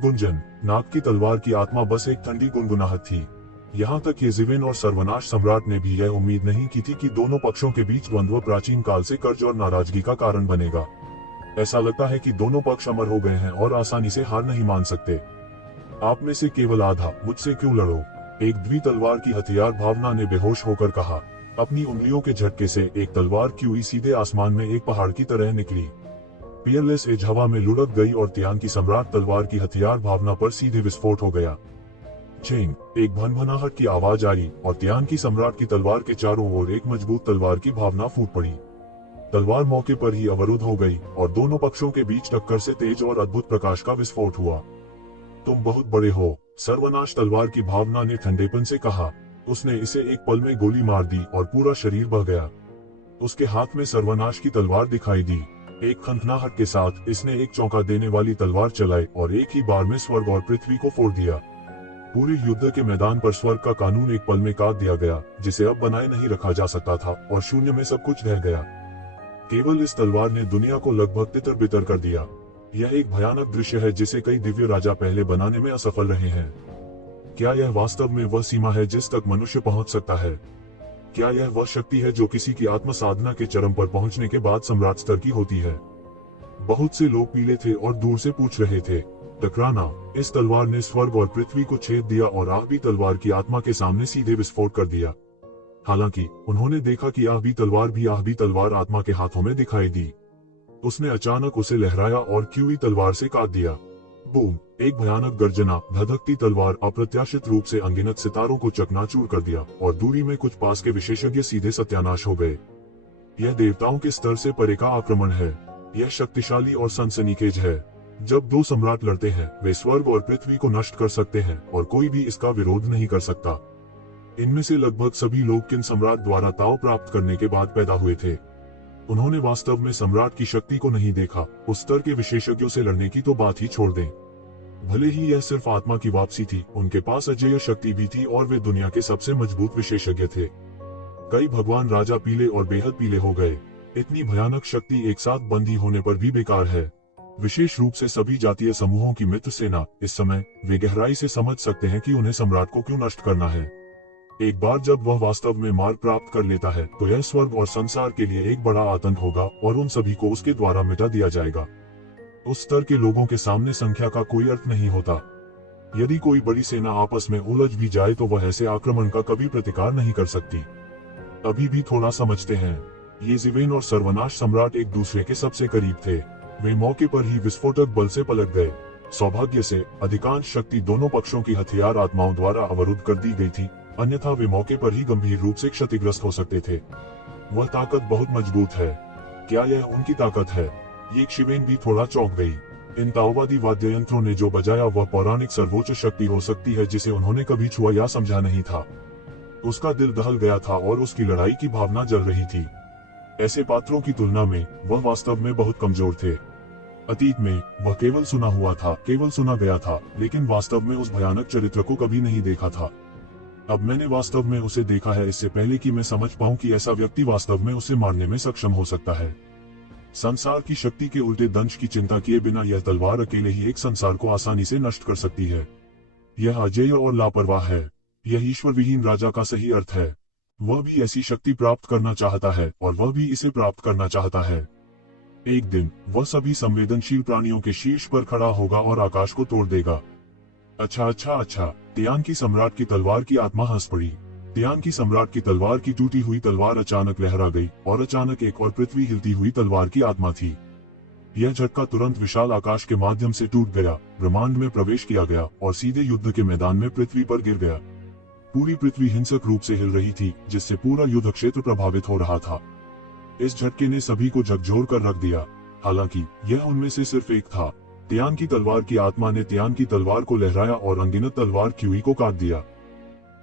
गुंजन, नाग की तलवार की आत्मा बस एक ठंडी गुनगुनाहट थी। यहाँ तक येज़िवेन और सर्वनाश सम्राट ने भी यह उम्मीद नहीं की थी कि दोनों पक्षों के बीच द्वंद्व प्राचीन काल से कर्ज और नाराजगी का कारण बनेगा। ऐसा लगता है कि दोनों पक्ष अमर हो गए हैं और आसानी से हार नहीं मान सकते। आप में से केवल आधा मुझसे क्यों लड़ो? एक द्वि तलवार की हथियार भावना ने बेहोश होकर कहा। अपनी उंगलियों के झटके से एक तलवार क्यूई सीधे आसमान में एक पहाड़ की तरह निकली। पियरलेस एज हवा में लुढ़क गई और तियान की सम्राट तलवार की हथियार भावना पर सीधे विस्फोट हो गया। छेंग, एक भनभनाहट की आवाज आई और तियान की सम्राट की तलवार के चारों ओर एक मजबूत तलवार की भावना फूट पड़ी। तलवार मौके पर ही अवरुद्ध हो गई और दोनों पक्षों के बीच टक्कर से तेज और अद्भुत प्रकाश का विस्फोट हुआ। तुम बहुत बड़े हो, सर्वनाश तलवार की भावना ने ठंडेपन से कहा। उसने इसे एक पल में गोली मार दी और पूरा शरीर बह गया। उसके हाथ में सर्वनाश की तलवार दिखाई दी। एक खंखनाहट के साथ इसने एक चौंका देने वाली तलवार चलाई और एक ही बार में स्वर्ग और पृथ्वी को फोड़ दिया। पूरे युद्ध के मैदान पर स्वर्ग का कानून एक पल में काट दिया गया, जिसे अब बनाए नहीं रखा जा सकता था, और शून्य में सब कुछ ढह गया। केवल इस तलवार ने दुनिया को लगभग तितर बितर कर दिया। यह एक भयानक दृश्य है जिसे कई दिव्य राजा पहले बनाने में असफल रहे हैं। क्या यह वास्तव में वह सीमा है जिस तक मनुष्य पहुंच सकता है? क्या यह वह शक्ति है जो किसी की आत्म साधना के चरम पर पहुंचने के बाद सम्राट स्तर की होती है? बहुत से लोग पीले थे और दूर से पूछ रहे थे, टकराना। इस तलवार ने स्वर्ग और पृथ्वी को छेद दिया और आग भी तलवार की आत्मा के सामने सीधे विस्फोट कर दिया। हालांकि उन्होंने देखा कि आग भी तलवार आत्मा के हाथों में दिखाई दी। उसने अचानक उसे लहराया और क्यूई तलवार से काट दिया। बूम! एक भयानक गर्जना, धधकती तलवार अप्रत्याशित रूप से अनगिनत सितारों को चकनाचूर कर दिया और दूरी में कुछ पास के विशेषज्ञ सीधे सत्यानाश हो गए। यह देवताओं के स्तर से परे का आक्रमण है। यह शक्तिशाली और सनसनीखेज है। जब दो सम्राट लड़ते हैं, वे स्वर्ग और पृथ्वी को नष्ट कर सकते हैं और कोई भी इसका विरोध नहीं कर सकता। इनमें से लगभग सभी लोग किन सम्राट द्वारा ताव प्राप्त करने के बाद पैदा हुए थे। उन्होंने वास्तव में सम्राट की शक्ति को नहीं देखा। उस स्तर के विशेषज्ञों से लड़ने की तो बात ही छोड़ दें। भले ही यह सिर्फ आत्मा की वापसी थी, उनके पास अजेय शक्ति भी थी और वे दुनिया के सबसे मजबूत विशेषज्ञ थे। कई भगवान राजा पीले और बेहद पीले हो गए। इतनी भयानक शक्ति एक साथ बंधी होने पर भी बेकार है। विशेष रूप से सभी जातीय समूहों की मित्र सेना। इस समय वे गहराई से समझ सकते हैं कि उन्हें सम्राट को क्यों नष्ट करना है। एक बार जब वह वास्तव में मार्ग प्राप्त कर लेता है, तो यह स्वर्ग और संसार के लिए एक बड़ा आतंक होगा और उन सभी को उसके द्वारा मिटा दिया जाएगा। उस स्तर के लोगों के सामने संख्या का कोई अर्थ नहीं होता। यदि कोई बड़ी सेना आपस में उलझ भी जाए तो वह ऐसे आक्रमण का कभी प्रतिकार नहीं कर सकती। अभी भी थोड़ा समझते हैं। ये जिवेन और सर्वनाश सम्राट एक दूसरे के सबसे करीब थे। वे मौके पर ही विस्फोटक बल से पलट गए। सौभाग्य से अधिकांश शक्ति दोनों पक्षों की हथियार आत्माओं द्वारा अवरुद्ध कर दी गई थी, अन्यथा वे मौके पर ही गंभीर रूप से क्षतिग्रस्त हो सकते थे। वह ताकत बहुत मजबूत है। क्या यह उनकी ताकत है? ये शिवेन भी थोड़ा चौंक गई। इन ताओवादी वाद्य यंत्रों ने जो बजाया वह पौराणिक सर्वोच्च शक्ति हो सकती है जिसे उन्होंने कभी छुआ या समझा नहीं था। उसका दिल दहल गया था और उसकी लड़ाई की भावना जल रही थी। ऐसे पात्रों की तुलना में वह वास्तव में बहुत कमजोर थे। अतीत में वह केवल सुना हुआ था, केवल सुना गया था, लेकिन वास्तव में उस भयानक चरित्र को कभी नहीं देखा था। अब मैंने वास्तव में उसे देखा है, इससे पहले कि मैं समझ पाऊं कि ऐसा व्यक्ति वास्तव में उसे मारने में सक्षम हो सकता है। संसार की शक्ति के उल्टे दंश की चिंता किए बिना यह तलवार अकेले ही एक संसार को आसानी से नष्ट कर सकती है। यह अजेय और लापरवाह है। यह ईश्वर विहीन राजा का सही अर्थ है। वह भी ऐसी शक्ति प्राप्त करना चाहता है और वह भी इसे प्राप्त करना चाहता है। एक दिन वह सभी संवेदनशील प्राणियों के शीर्ष पर खड़ा होगा और आकाश को तोड़ देगा। अच्छा। तियान की सम्राट की तलवार की आत्मा हंस पड़ी। तियान की सम्राट की तलवार की टूटी हुई तलवार अचानक लहरा गई और अचानक एक और पृथ्वी हिलती हुई तलवार की आत्मा थी। यह झटका तुरंत विशाल आकाश के माध्यम से टूट गया, ब्रह्मांड में प्रवेश किया गया और सीधे युद्ध के मैदान में पृथ्वी पर गिर गया। पूरी पृथ्वी हिंसक रूप से हिल रही थी, जिससे पूरा युद्ध क्षेत्र प्रभावित हो रहा था। इस झटके ने सभी को झकझोर कर रख दिया। हालांकि यह उनमें से सिर्फ एक था। तियान की तलवार की आत्मा ने तियान की तलवार को लहराया और अनगिनत तलवार क्यूई को काट दिया।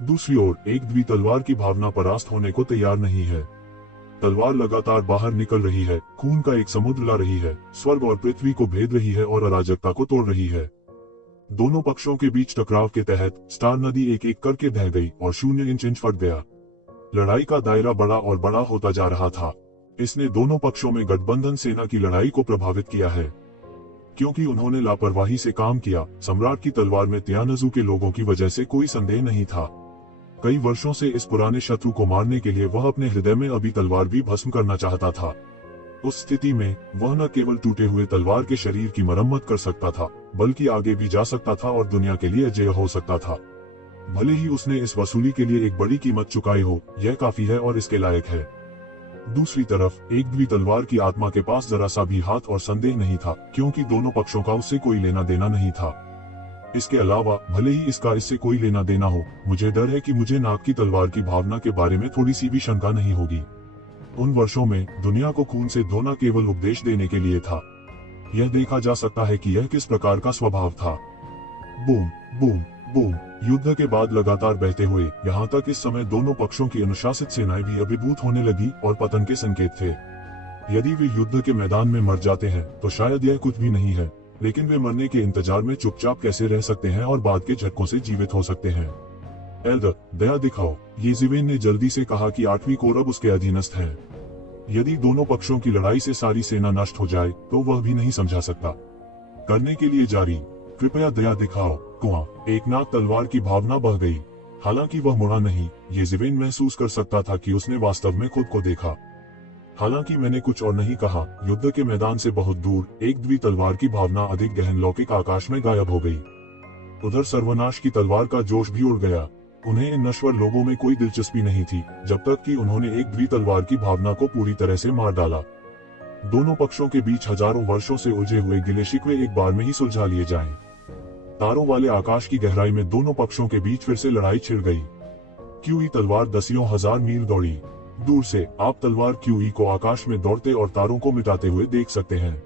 दूसरी ओर एक द्वि तलवार की भावना परास्त होने को तैयार नहीं है। तलवार लगातार बाहर निकल रही है, खून का एक समुद्र ला रही है, स्वर्ग और पृथ्वी को भेद रही है और अराजकता को तोड़ रही है। दोनों पक्षों के बीच टकराव के तहत स्टार नदी एक एक करके बह गई और 0 इंच फट गया। लड़ाई का दायरा बड़ा और बड़ा होता जा रहा था। इसने दोनों पक्षों में गठबंधन सेना की लड़ाई को प्रभावित किया है। क्योंकि उन्होंने लापरवाही से काम किया, सम्राट की तलवार में तियानजू के लोगों की वजह से कोई संदेह नहीं था। कई वर्षों से इस पुराने शत्रु को मारने के लिए वह अपने हृदय में अभी तलवार भी भस्म करना चाहता था। उस स्थिति में वह न केवल टूटे हुए तलवार के शरीर की मरम्मत कर सकता था, बल्कि आगे भी जा सकता था और दुनिया के लिए अजेय हो सकता था। भले ही उसने इस वसूली के लिए एक बड़ी कीमत चुकाई हो, यह काफी है और इसके लायक है। दूसरी तरफ एक द्वि तलवार की आत्मा के पास जरा सा भी हाथ और संदेह नहीं था, क्योंकि दोनों पक्षों का उससे कोई लेना देना नहीं था। इसके अलावा भले ही इसका इससे कोई लेना देना हो, मुझे डर है कि मुझे नाग की तलवार की भावना के बारे में थोड़ी सी भी शंका नहीं होगी। उन वर्षों में दुनिया को खून से धोना केवल उपदेश देने के लिए था। यह देखा जा सकता है कि यह किस प्रकार का स्वभाव था। बूम बूम बूम, युद्ध के बाद लगातार बहते हुए यहाँ तक इस समय दोनों पक्षों की अनुशासित सेनाएं भी अभिभूत होने लगी और पतन के संकेत थे। यदि वे युद्ध के मैदान में मर जाते हैं तो शायद यह कुछ भी नहीं है, लेकिन वे मरने के इंतजार में चुपचाप कैसे रह सकते हैं और बाद के झटकों से जीवित हो सकते हैं। एल्डर, दया दिखाओ, येज़ेवेन ने जल्दी से कहा कि 8वीं कोर अब उसके अधीनस्थ है। यदि दोनों पक्षों की लड़ाई से सारी सेना नष्ट हो जाए तो वह भी नहीं समझा सकता। करने के लिए जारी, कृपया दया दिखाओ। कुआं, एक नाक तलवार की भावना बह गई। हालांकि वह मुड़ा नहीं, येज़ेवेन महसूस कर सकता था कि उसने वास्तव में खुद को देखा। हालांकि मैंने कुछ और नहीं कहा। युद्ध के मैदान से बहुत दूर एक द्वि तलवार की भावना अधिक गहन लौकिक आकाश में गायब हो गई। उधर सर्वनाश की तलवार का जोश भी उड़ गया। उन्हें इन नश्वर लोगों में कोई दिलचस्पी नहीं थी, जब तक कि उन्होंने एक द्वि तलवार की भावना को पूरी तरह से मार डाला। दोनों पक्षों के बीच हजारों वर्षों से उलझे हुए गिले शिकवे एक बार में ही सुलझा लिए जाएं। तारों वाले आकाश की गहराई में दोनों पक्षों के बीच फिर से लड़ाई छिड़ गई। क्यूई तलवार दसियों हजार मील दौड़ी। दूर से आप तलवार क्यूई को आकाश में दौड़ते और तारों को मिटाते हुए देख सकते हैं।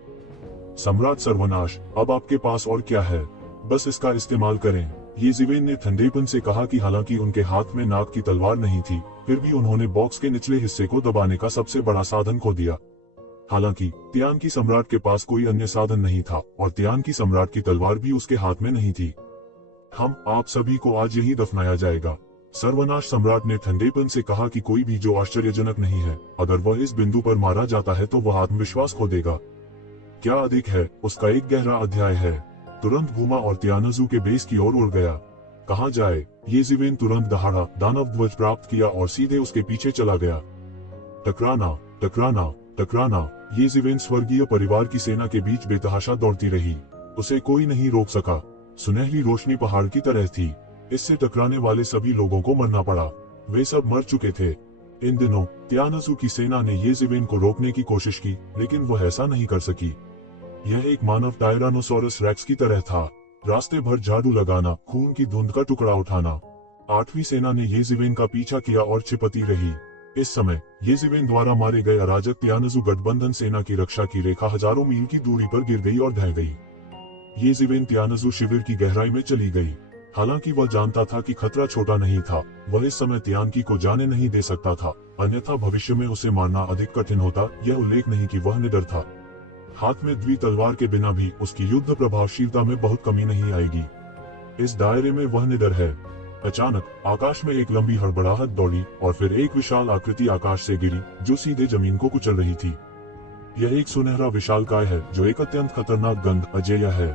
सम्राट सर्वनाश, अब आपके पास और क्या है, बस इसका इस्तेमाल करें। येज़ेवेन ने ठंडेपन से कहा कि हालांकि उनके हाथ में नाग की तलवार नहीं थी, फिर भी उन्होंने बॉक्स के निचले हिस्से को दबाने का सबसे बड़ा साधन खो दिया। हालांकि तियान की सम्राट के पास कोई अन्य साधन नहीं था और तियान की सम्राट की तलवार भी उसके हाथ में नहीं थी। हम आप सभी को आज यही दफनाया जाएगा, सर्वनाश सम्राट ने ठंडेपन से कहा कि कोई भी जो आश्चर्यजनक नहीं है। अगर वह इस बिंदु पर मारा जाता है तो वह आत्मविश्वास खो देगा। क्या अधिक है, उसका एक गहरा अध्याय है। तुरंत घूमा और तियानजू के बेस की ओर उड़ गया। कहाँ जाए? येज़ेवेन तुरंत दहाड़ा दानव ध्वज प्राप्त किया और सीधे उसके पीछे चला गया। टकराना, टकराना, टकराना। येज़ेवेन स्वर्गीय परिवार की सेना के बीच बेतहाशा दौड़ती रही। उसे कोई नहीं रोक सका। सुनहरी रोशनी पहाड़ की तरह थी। इससे टकराने वाले सभी लोगों को मरना पड़ा। वे सब मर चुके थे। इन दिनों तियानजू की सेना ने येज़ेवेन को रोकने की कोशिश की, लेकिन वह ऐसा नहीं कर सकी। यह एक मानव टायरानोसोरस रेक्स की तरह था। रास्ते भर झाड़ू लगाना, खून की धुंध का टुकड़ा उठाना। 8वीं सेना ने येज़ेवेन का पीछा किया और छिपती रही। इस समय येज़ेवेन द्वारा मारे गए अराजक तियानजू गठबंधन सेना की रक्षा की रेखा हजारों मील की दूरी पर गिर गई और ढह गई। येज़ेवेन तियानजू शिविर की गहराई में चली गई। हालांकि वह जानता था कि खतरा छोटा नहीं था, वह इस समय तियानकी को जाने नहीं दे सकता था, अन्यथा भविष्य में उसे मारना अधिक कठिन होता। यह उल्लेख नहीं कि वह निडर था। हाथ में द्वि तलवार के बिना भी उसकी युद्ध प्रभावशीलता में बहुत कमी नहीं आएगी। इस दायरे में वह निडर है। अचानक आकाश में एक लंबी हड़बड़ाहट दौड़ी और फिर एक विशाल आकृति आकाश से गिरी, जो सीधे जमीन को कुचल रही थी। यह एक सुनहरा विशालकाय है जो एक अत्यंत खतरनाक गंध अजेय है,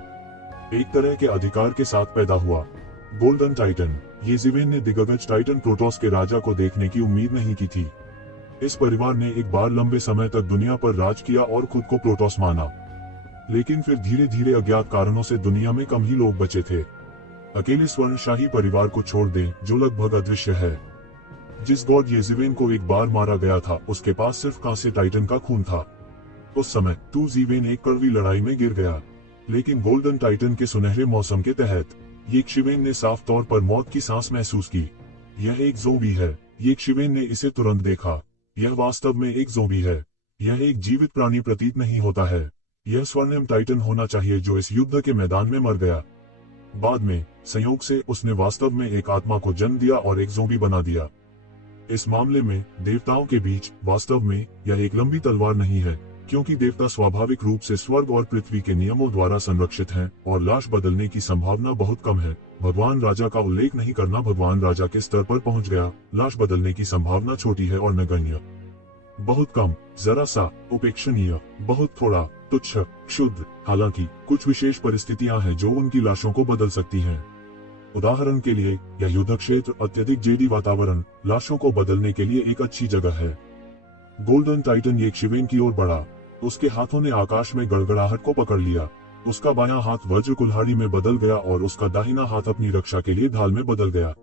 एक तरह के अधिकार के साथ पैदा हुआ। Golden Titan. येज़ेवेन ने दिग्गज टाइटन प्रोटोस के राजा को देखने की उम्मीद नहीं की थी। इस परिवार ने एक बार लंबे समय तक दुनिया पर राज किया और खुद को प्रोटोस माना, लेकिन फिर धीरे धीरे अज्ञात कारणों से दुनिया में कम ही लोग बचे थे। अकेले स्वर्णशाही परिवार को छोड़ दें, जो लगभग अदृश्य है। जिस गॉड येज़ेवेन को एक बार मारा गया था, उसके पास सिर्फ कांस्य टाइटन का खून था। उस समय येज़ेवेन एक कड़वी लड़ाई में गिर गया, लेकिन गोल्डन टाइटन के सुनहरे मौसम के तहत येज़ेवेन ने साफ तौर पर मौत की सांस महसूस की। यह एक ज़ोंबी है। येज़ेवेन ने इसे तुरंत देखा। यह वास्तव में एक ज़ोंबी है। यह एक जीवित प्राणी प्रतीत नहीं होता है। यह स्वर्णिम टाइटन होना चाहिए जो इस युद्ध के मैदान में मर गया। बाद में संयोग से उसने वास्तव में एक आत्मा को जन्म दिया और एक ज़ोंबी बना दिया। इस मामले में देवताओं के बीच वास्तव में यह एक लंबी तलवार नहीं है, क्योंकि देवता स्वाभाविक रूप से स्वर्ग और पृथ्वी के नियमों द्वारा संरक्षित हैं और लाश बदलने की संभावना बहुत कम है। भगवान राजा का उल्लेख नहीं करना भगवान राजा के स्तर पर पहुंच गया। लाश बदलने की संभावना छोटी है और नगण्य, बहुत कम, जरा सा, उपेक्षणीय, बहुत थोड़ा, तुच्छ, क्षुद्र। हालांकि कुछ विशेष परिस्थितियां हैं जो उनकी लाशों को बदल सकती हैं। उदाहरण के लिए यह युद्ध क्षेत्र, अत्यधिक जेडी वातावरण, लाशों को बदलने के लिए एक अच्छी जगह है। गोल्डन टाइटन येज़ेवेन की ओर बढ़ा। उसके हाथों ने आकाश में गड़गड़ाहट को पकड़ लिया। उसका बायां हाथ वज्र कुल्हाड़ी में बदल गया और उसका दाहिना हाथ अपनी रक्षा के लिए ढाल में बदल गया।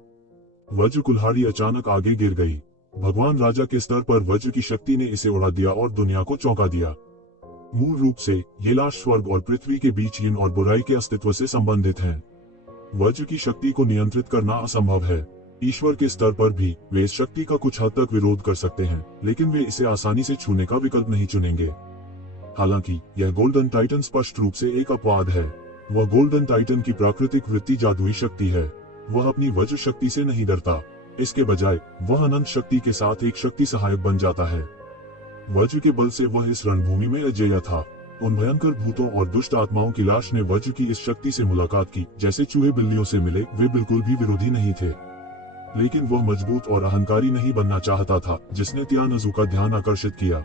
वज्र कुल्हाड़ी अचानक आगे गिर गई। भगवान राजा के स्तर पर वज्र की शक्ति ने इसे उड़ा दिया और दुनिया को चौंका दिया। मूल रूप से ये लाश स्वर्ग और पृथ्वी के बीच yin और बुराई के अस्तित्व से संबंधित है। वज्र की शक्ति को नियंत्रित करना असंभव है। ईश्वर के स्तर पर भी वे इस शक्ति का कुछ हद तक विरोध कर सकते हैं, लेकिन वे इसे आसानी से छूने का विकल्प नहीं चुनेंगे। हालांकि यह गोल्डन टाइटन स्पष्ट रूप से एक अपवाद है। वह गोल्डन टाइटन की प्राकृतिक वृत्ति जादुई शक्ति है। वह अपनी वज्र शक्ति से नहीं डरता। इसके बजाय वह अनंत शक्ति के साथ एक शक्ति सहायक बन जाता है। वज्र के बल से वह इस रणभूमि में अजेय था। उन भयंकर भूतों और दुष्ट आत्माओं की लाश ने वज्र की इस शक्ति से मुलाकात की जैसे चूहे बिल्लियों से मिले। वे बिल्कुल भी विरोधी नहीं थे, लेकिन वह मजबूत और अहंकारी नहीं बनना चाहता था, जिसने तियानजू का ध्यान आकर्षित किया।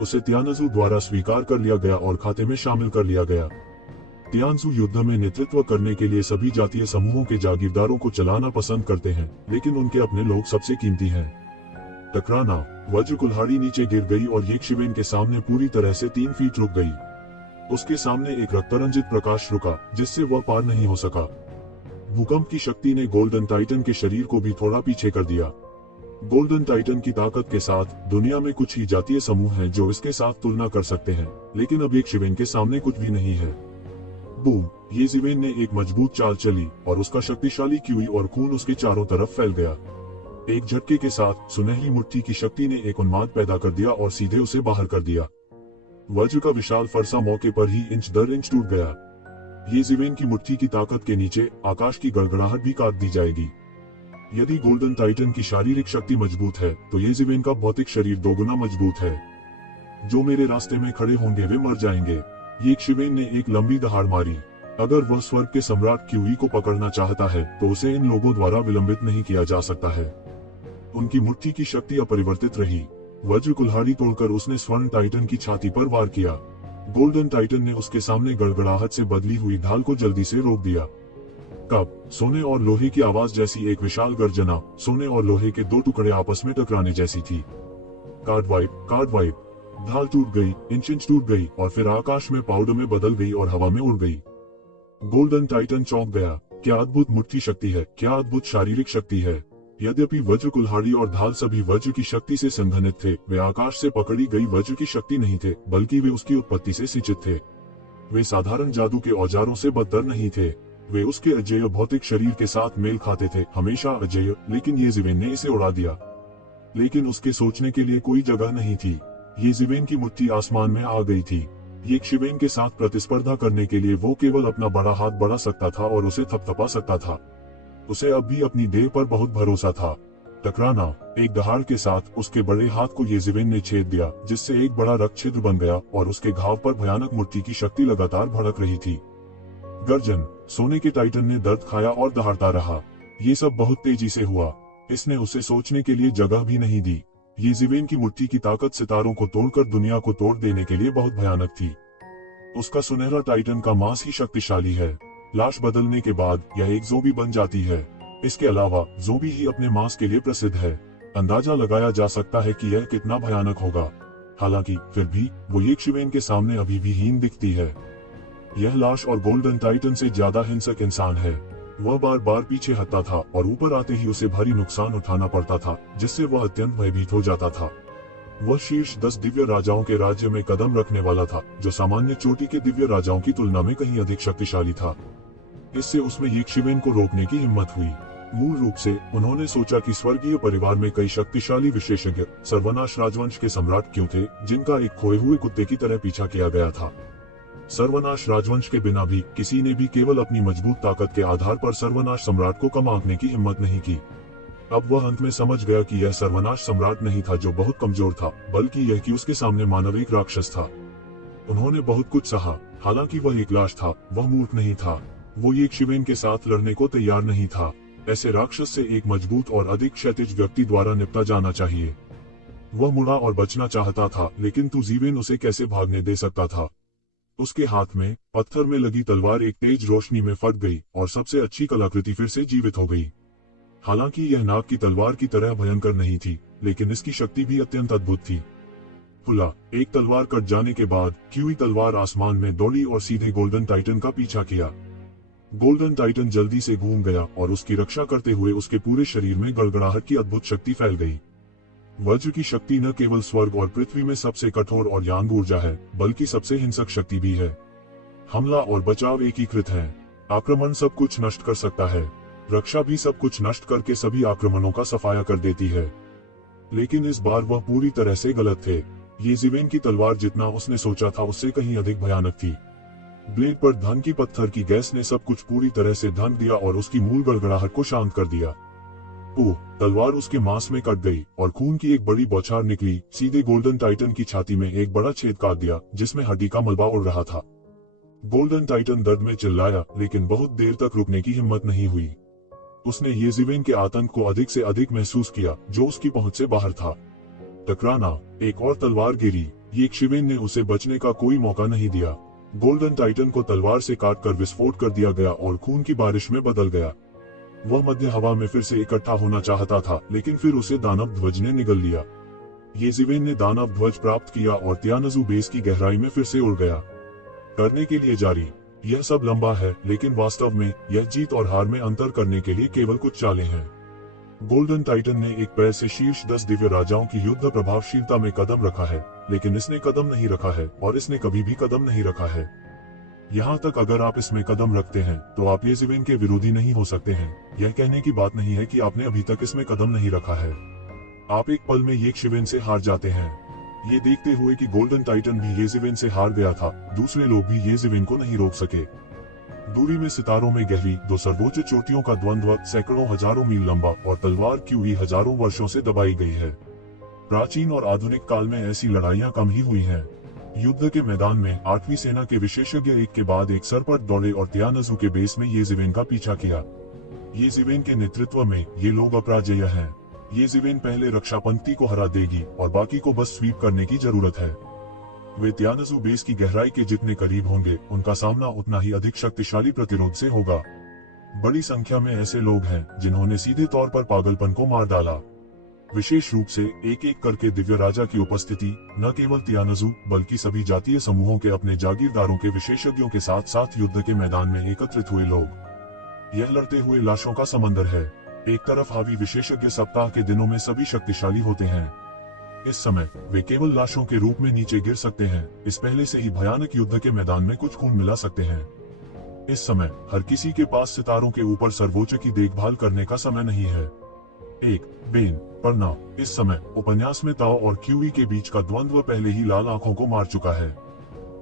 उसे तियानजू द्वारा स्वीकार कर लिया गया और खाते में शामिल कर लिया गया। तियानजू युद्ध में नेतृत्व करने के लिए सभी जातीय समूहों के जागीरदारों को चलाना पसंद करते हैं, लेकिन उनके अपने लोग सबसे कीमती हैं। टकराना। वज्र कुल्हाड़ी नीचे गिर गई और येक्षिवेन के सामने पूरी तरह से 3 फीट रुक गई। उसके सामने एक रक्तरंजित प्रकाश रुका, जिससे वह पार नहीं हो सका। भूकंप की शक्ति ने गोल्डन टाइटन के शरीर को भी थोड़ा पीछे कर दिया। गोल्डन टाइटन की ताकत के साथ दुनिया में कुछ ही जातीय समूह हैं जो इसके साथ तुलना कर सकते हैं, लेकिन अब येक्षिवेन के सामने कुछ भी नहीं है। बूम! येक्षिवेन ने एक मजबूत चाल चली और उसका शक्तिशाली क्यूई और खून उसके चारों तरफ फैल गया। एक झटके के साथ सुनहरी मुट्ठी की शक्ति ने एक उन्माद पैदा कर दिया और सीधे उसे बाहर कर दिया। वज्र का विशाल फरसा मौके पर ही इंच दर इंच टूट गया। येक्षिवेन की मुट्ठी की ताकत के नीचे आकाश की गड़गड़ाहट भी काट दी जाएगी। यदि गोल्डन टाइटन की शारीरिक शक्ति मजबूत है, तो येक्षिवेन का भौतिक शरीर दोगुना मजबूत है। जो मेरे रास्ते में खड़े होंगे वे मर जाएंगे। येक्षिवेन ने एक लंबी दहाड़ मारी। अगर वह स्वर्ग के सम्राट क्यूई को पकड़ना चाहता है, तो उसे इन लोगों द्वारा विलंबित नहीं किया जा सकता है। उनकी मुट्ठी की शक्ति अपरिवर्तित रही। वज्र कुल्हाड़ी तोड़कर उसने स्वर्ण टाइटन की छाती पर वार किया। गोल्डन टाइटन ने उसके सामने गड़गड़ाहट से बदली हुई ढाल को जल्दी से रोक दिया। कब सोने और लोहे की आवाज जैसी एक विशाल गर्जना, सोने और लोहे के 2 टुकड़े आपस में टकराने जैसी थी। Card wipe. ढाल टूट गई, इंच टूट गई और फिर आकाश में पाउडर में बदल गई और हवा में उड़ गई। गोल्डन टाइटन चौंक गया। क्या अद्भुत मुट्ठी शक्ति है, क्या अद्भुत शारीरिक शक्ति है। यद्यपि वज्र कुल्हाड़ी और ढाल सभी वज्र की शक्ति से संघनित थे, वे आकाश से पकड़ी गई वज्र की शक्ति नहीं थे, बल्कि वे उसकी उत्पत्ति से सिंचित थे। वे साधारण जादू के औजारों से बदतर नहीं थे। वे उसके अजेय भौतिक शरीर के साथ मेल खाते थे, हमेशा अजेय। लेकिन येक्षिवेन ने इसे उड़ा दिया। लेकिन उसके सोचने के लिए कोई जगह नहीं थी। येक्षिवेन की मुट्ठी आसमान में आ गई थी। येक्षिवेन के साथ प्रतिस्पर्धा करने के लिए वो केवल अपना बड़ा हाथ बढ़ा सकता था और उसे थपथपा सकता था। उसे अब भी अपनी देह पर बहुत भरोसा था। टकराना। एक दहाड़ के साथ उसके बड़े हाथ को येक्षिवेन ने छेद दिया, जिससे एक बड़ा रक्त छिद्र बन गया और उसके घाव पर भयानक मुट्ठी की शक्ति लगातार भड़क रही थी। गर्जन। सोने के टाइटन ने दर्द खाया और दहाड़ता रहा। ये सब बहुत तेजी से हुआ। इसने उसे सोचने के लिए जगह भी नहीं दी। येक्षिवेन की मुट्ठी की ताकत सितारों को तोड़कर दुनिया को तोड़ देने के लिए बहुत भयानक थी। उसका सुनहरा टाइटन का मांस ही शक्तिशाली है। लाश बदलने के बाद यह एक ज़ोंबी बन जाती है। इसके अलावा ज़ोंबी ही अपने मांस के लिए प्रसिद्ध है। अंदाजा लगाया जा सकता है कि यह कितना भयानक होगा। हालांकि फिर भी वो येक्षिवेन के सामने अभी भी हीन दिखती है। यह लाश और गोल्डन टाइटन से ज्यादा हिंसक इंसान है। वह बार बार पीछे हटता था और ऊपर आते ही उसे भारी नुकसान उठाना पड़ता था, जिससे वह अत्यंत भयभीत हो जाता था। वह शीर्ष 10 दिव्य राजाओं के राज्य में कदम रखने वाला था, जो सामान्य चोटी के दिव्य राजाओं की तुलना में कहीं अधिक शक्तिशाली था। इससे उसमें येक्षिवेन को रोकने की हिम्मत हुई। मूल रूप से उन्होंने सोचा कि स्वर्गीय परिवार में कई शक्तिशाली विशेषज्ञ सर्वनाश राजवंश के सम्राट क्यों थे, जिनका एक खोए हुए कुत्ते की तरह पीछा किया गया था। सर्वनाश राजवंश के बिना भी किसी ने भी केवल अपनी मजबूत ताकत के आधार पर सर्वनाश सम्राट को कम आंकने की हिम्मत नहीं की। अब वह अंत में समझ गया कि यह सर्वनाश सम्राट नहीं था जो बहुत कमजोर था, बल्कि यह कि उसके सामने मानव एक राक्षस था। उन्होंने बहुत कुछ सहा, हालांकि वह एक लाश था, वह मूर्ख नहीं था। वो येक्षिवेन के साथ लड़ने को तैयार नहीं था। ऐसे राक्षस से एक मजबूत और अधिक क्षैतिज व्यक्ति द्वारा निपटा जाना चाहिए। वह मुड़ा और बचना चाहता था, लेकिन तुजीवेन उसे कैसे भागने दे सकता था। उसके हाथ में पत्थर में लगी तलवार एक तेज रोशनी में फट गई और सबसे अच्छी कलाकृति फिर से जीवित हो गई। हालांकि यह नाग की तलवार की तरह भयंकर नहीं थी, लेकिन इसकी शक्ति भी अत्यंत अद्भुत थी। फुला। एक तलवार कट जाने के बाद क्यूई तलवार आसमान में दौड़ी और सीधे गोल्डन टाइटन का पीछा किया। गोल्डन टाइटन जल्दी से घूम गया और उसकी रक्षा करते हुए उसके पूरे शरीर में गड़गड़ाहट की अद्भुत शक्ति फैल गई। वज्र की शक्ति न केवल स्वर्ग और पृथ्वी में सबसे कठोर और यांग ऊर्जा है, बल्कि सबसे हिंसक शक्ति भी है। हमला और बचाव एकीकृत है। आक्रमण सब कुछ नष्ट कर सकता है, रक्षा भी सब कुछ नष्ट करके सभी आक्रमणों का सफाया कर देती है। लेकिन इस बार वह पूरी तरह से गलत थे। येक्षिवेन की तलवार जितना उसने सोचा था उससे कहीं अधिक भयानक थी। ब्लेड पर धन की पत्थर की गैस ने सब कुछ पूरी तरह से ढक दिया और उसकी मूल गड़गड़ाहट को शांत कर दिया। ओह, तलवार उसके मांस में कट गई और खून की एक बड़ी बौछार निकली, सीधे गोल्डन टाइटन की छाती में एक बड़ा छेद काट दिया जिसमें हड्डी का मलबा उड़ रहा था। गोल्डन टाइटन दर्द में चिल्लाया, लेकिन बहुत देर तक रुकने की हिम्मत नहीं हुई। उसने येज़िवेन के आतंक को अधिक से अधिक महसूस किया जो उसकी पहुंच से बाहर था। टकराना, एक और तलवार गिरी। येशिवेन ने उसे बचने का कोई मौका नहीं दिया। गोल्डन टाइटन को तलवार से काटकर विस्फोट कर दिया गया और खून की बारिश में बदल गया। वह मध्य हवा में फिर से इकट्ठा होना चाहता था, लेकिन फिर उसे दानव ध्वज ने निगल लिया। येज़िवेन ने दानव ध्वज प्राप्त किया और त्यानज़ू बेस की गहराई में फिर से उड़ गया। करने के लिए जारी। यह सब लंबा है, लेकिन वास्तव में यह जीत और हार में अंतर करने के लिए केवल कुछ चालें हैं। गोल्डन टाइटन ने एक पैर से शीर्ष 10 दिव्य राजाओं की युद्ध प्रभावशीलता में कदम रखा है, लेकिन इसने कदम नहीं रखा है और इसने कभी भी कदम नहीं रखा है। यहाँ तक अगर आप इसमें कदम रखते हैं तो आप येज़िवेन के विरोधी नहीं हो सकते हैं। यह कहने की बात नहीं है कि आपने अभी तक इसमें कदम नहीं रखा है। आप एक पल में येशिवेन से हार जाते हैं। ये देखते हुए कि गोल्डन टाइटन भी येज़िवेन से हार गया था, दूसरे लोग भी येज़िवेन को नहीं रोक सके। दूरी में सितारों में गहरी दो सर्वोच्च चोटियों का द्वंद्व सैकड़ों हजारों मील लंबा और तलवार क्यूई हजारों वर्षों से दबाई गई है। प्राचीन और आधुनिक काल में ऐसी लड़ाइयां कम ही हुई हैं। युद्ध के मैदान में 8वीं सेना के विशेषज्ञ एक के बाद एक सरपट दौड़े और त्यानज़ू के बेस में येज़िवेन का पीछा किया। येज़िवेन के नेतृत्व में ये लोग अपराजेय हैं। येज़िवेन पहले रक्षा पंक्ति को हरा देगी और बाकी को बस स्वीप करने की जरूरत है। वे त्यानज़ू बेस की गहराई के जितने करीब होंगे, उनका सामना उतना ही अधिक शक्तिशाली प्रतिरोध से होगा। बड़ी संख्या में ऐसे लोग हैं जिन्होंने सीधे तौर पर पागलपन को मार डाला। विशेष रूप से एक एक करके दिव्य राजा की उपस्थिति न केवल त्यानज़ू बल्कि सभी जातीय समूहों के अपने जागीरदारों के विशेषज्ञों के साथ साथ युद्ध के मैदान में एकत्रित हुए लोग। यह लड़ते हुए लाशों का समंदर है। एक तरफ हावी विशेषज्ञ सप्ताह के दिनों में सभी शक्तिशाली होते हैं। इस समय वे केवल लाशों के रूप में नीचे गिर सकते हैं। इस पहले से ही भयानक युद्ध के मैदान में कुछ खून मिला सकते हैं। इस समय हर किसी के पास सितारों के ऊपर सर्वोच्च की देखभाल करने का समय नहीं है। एक बेन पढ़ना। इस समय उपन्यास में ताओ और क्यूई के बीच का द्वंद्व पहले ही लाल आंखों को मार चुका है।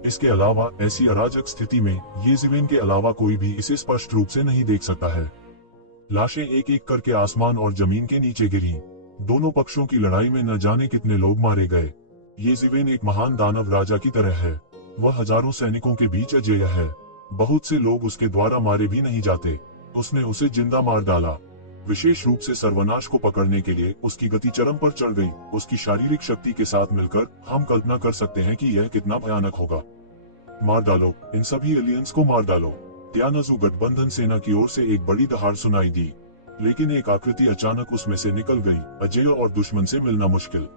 इसके अलावा ऐसी अराजक स्थिति में येज़िवेन के अलावा कोई भी इसे स्पष्ट रूप से नहीं देख सकता है। लाशें एक एक करके आसमान और जमीन के नीचे गिरी। दोनों पक्षों की लड़ाई में न जाने कितने लोग मारे गए। येज़िवेन एक महान दानव राजा की तरह है। वह हजारों सैनिकों के बीच अजेय है। बहुत से लोग उसके द्वारा मारे भी नहीं जाते। उसने उसे जिंदा मार डाला। विशेष रूप से सर्वनाश को पकड़ने के लिए उसकी गति चरम पर चढ़ गई। उसकी शारीरिक शक्ति के साथ मिलकर हम कल्पना कर सकते हैं कि यह कितना भयानक होगा। मार डालो, इन सभी एलियंस को मार डालो। त्यानज़ू गठबंधन सेना की ओर से एक बड़ी दहाड़ सुनाई दी, लेकिन एक आकृति अचानक उसमें से निकल गई, अजेय और दुश्मन से मिलना मुश्किल।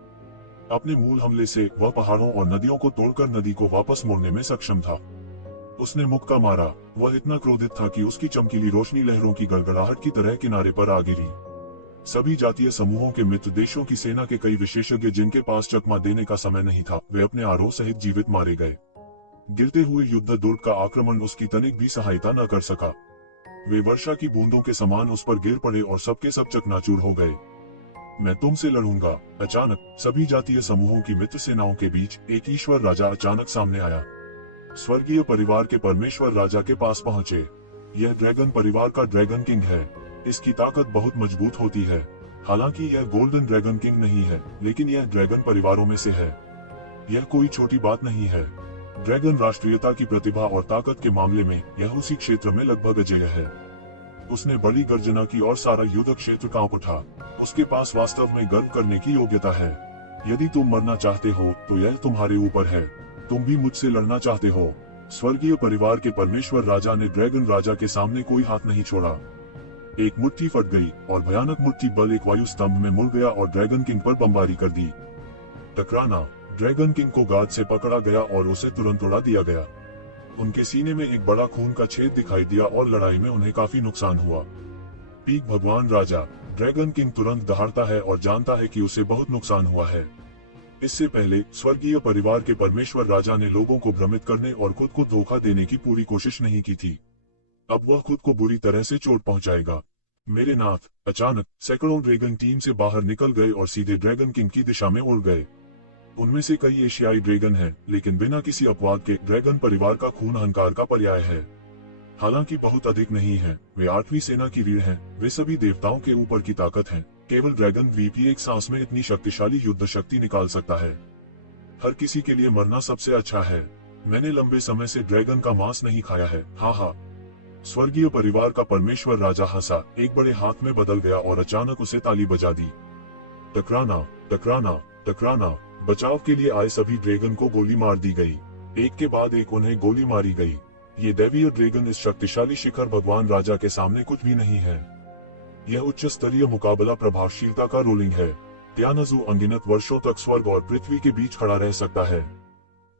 अपने मूल हमले से वह पहाड़ों और नदियों को तोड़कर नदी को वापस मोड़ने में सक्षम था। उसने मुक्का मारा। वह इतना क्रोधित था कि उसकी चमकीली रोशनी लहरों की गड़गड़ाहट की तरह किनारे पर आ गिरी। सभी जातीय समूहों के मित्र देशों की सेना के कई विशेषज्ञ जिनके पास चकमा देने का समय नहीं था, वे अपने आरोह सहित जीवित मारे गए। गिरते हुए युद्ध दुर्ग का आक्रमण उसकी तनिक भी सहायता न कर सका। वे वर्षा की बूंदों के समान उस पर गिर पड़े और सबके सब चकनाचूर हो गए। मैं तुमसे लड़ूंगा। अचानक सभी जातीय समूहों की मित्र सेनाओं के बीच एक ईश्वर राजा अचानक सामने आया। स्वर्गीय परिवार के परमेश्वर राजा के पास पहुंचे। यह ड्रैगन परिवार का ड्रैगन किंग है। इसकी ताकत बहुत मजबूत होती है। हालांकि यह गोल्डन ड्रैगन किंग नहीं है, लेकिन यह ड्रैगन परिवारों में से है। यह कोई छोटी बात नहीं है। ड्रैगन राष्ट्रीयता की प्रतिभा और ताकत के मामले में यह उसी क्षेत्र में लगभग अजेय है। उसने बड़ी गर्जना की और सारा युद्ध क्षेत्र कांप उठा। उसके पास वास्तव में गर्व करने की योग्यता है। यदि तुम मरना चाहते हो तो यह तुम्हारे ऊपर है। तुम भी मुझसे लड़ना चाहते हो। स्वर्गीय परिवार के परमेश्वर राजा ने ड्रैगन राजा के सामने कोई हाथ नहीं छोड़ा। एक मुट्ठी फट गई और भयानक मुट्ठी बल एक वायु स्तंभ में मुड़ गया और ड्रैगन किंग पर बमबारी कर दी। टकराना। ड्रैगन किंग को गाद से पकड़ा गया और उसे तुरंत उड़ा दिया गया। उनके सीने में एक बड़ा खून का छेद दिखाई दिया और लड़ाई में उन्हें काफी नुकसान हुआ। पीक भगवान राजा। ड्रैगन किंग तुरंत दहाड़ता है और जानता है कि उसे बहुत नुकसान हुआ है। इससे पहले स्वर्गीय परिवार के परमेश्वर राजा ने लोगों को भ्रमित करने और खुद को धोखा देने की पूरी कोशिश नहीं की थी। अब वह खुद को बुरी तरह से चोट पहुंचाएगा। मेरे नाथ। अचानक सैकड़ों ड्रैगन टीम से बाहर निकल गए और सीधे ड्रैगन किंग की दिशा में उड़ गए। उनमें से कई एशियाई ड्रैगन हैं, लेकिन बिना किसी अपवाद के ड्रैगन परिवार का खून अहंकार का पर्याय है। हालांकि बहुत अधिक नहीं है। वे 8वीं सेना की रीढ़ हैं। वे सभी देवताओं के ऊपर की ताकत हैं। केवल ड्रैगन द्वीप ही एक सांस में इतनी शक्तिशाली युद्ध शक्ति निकाल सकता है। हर किसी के लिए मरना सबसे अच्छा है। मैंने लंबे समय से ड्रैगन का मांस नहीं खाया है। हाँ हाँ। स्वर्गीय परिवार का परमेश्वर राजा हंसा, एक बड़े हाथ में बदल गया और अचानक उसे ताली बजा दी। टकराना, टकराना, टकराना। बचाव के लिए आए सभी ड्रैगन को गोली मार दी गई। एक के बाद एक उन्हें गोली मारी गई। ये दैवीय ड्रैगन इस शक्तिशाली शिखर भगवान राजा के सामने कुछ भी नहीं है। यह उच्च स्तरीय मुकाबला प्रभावशीलता का रोलिंग है। त्यानजू अनगिनत वर्षों तक स्वर्ग और पृथ्वी के बीच खड़ा रह सकता है।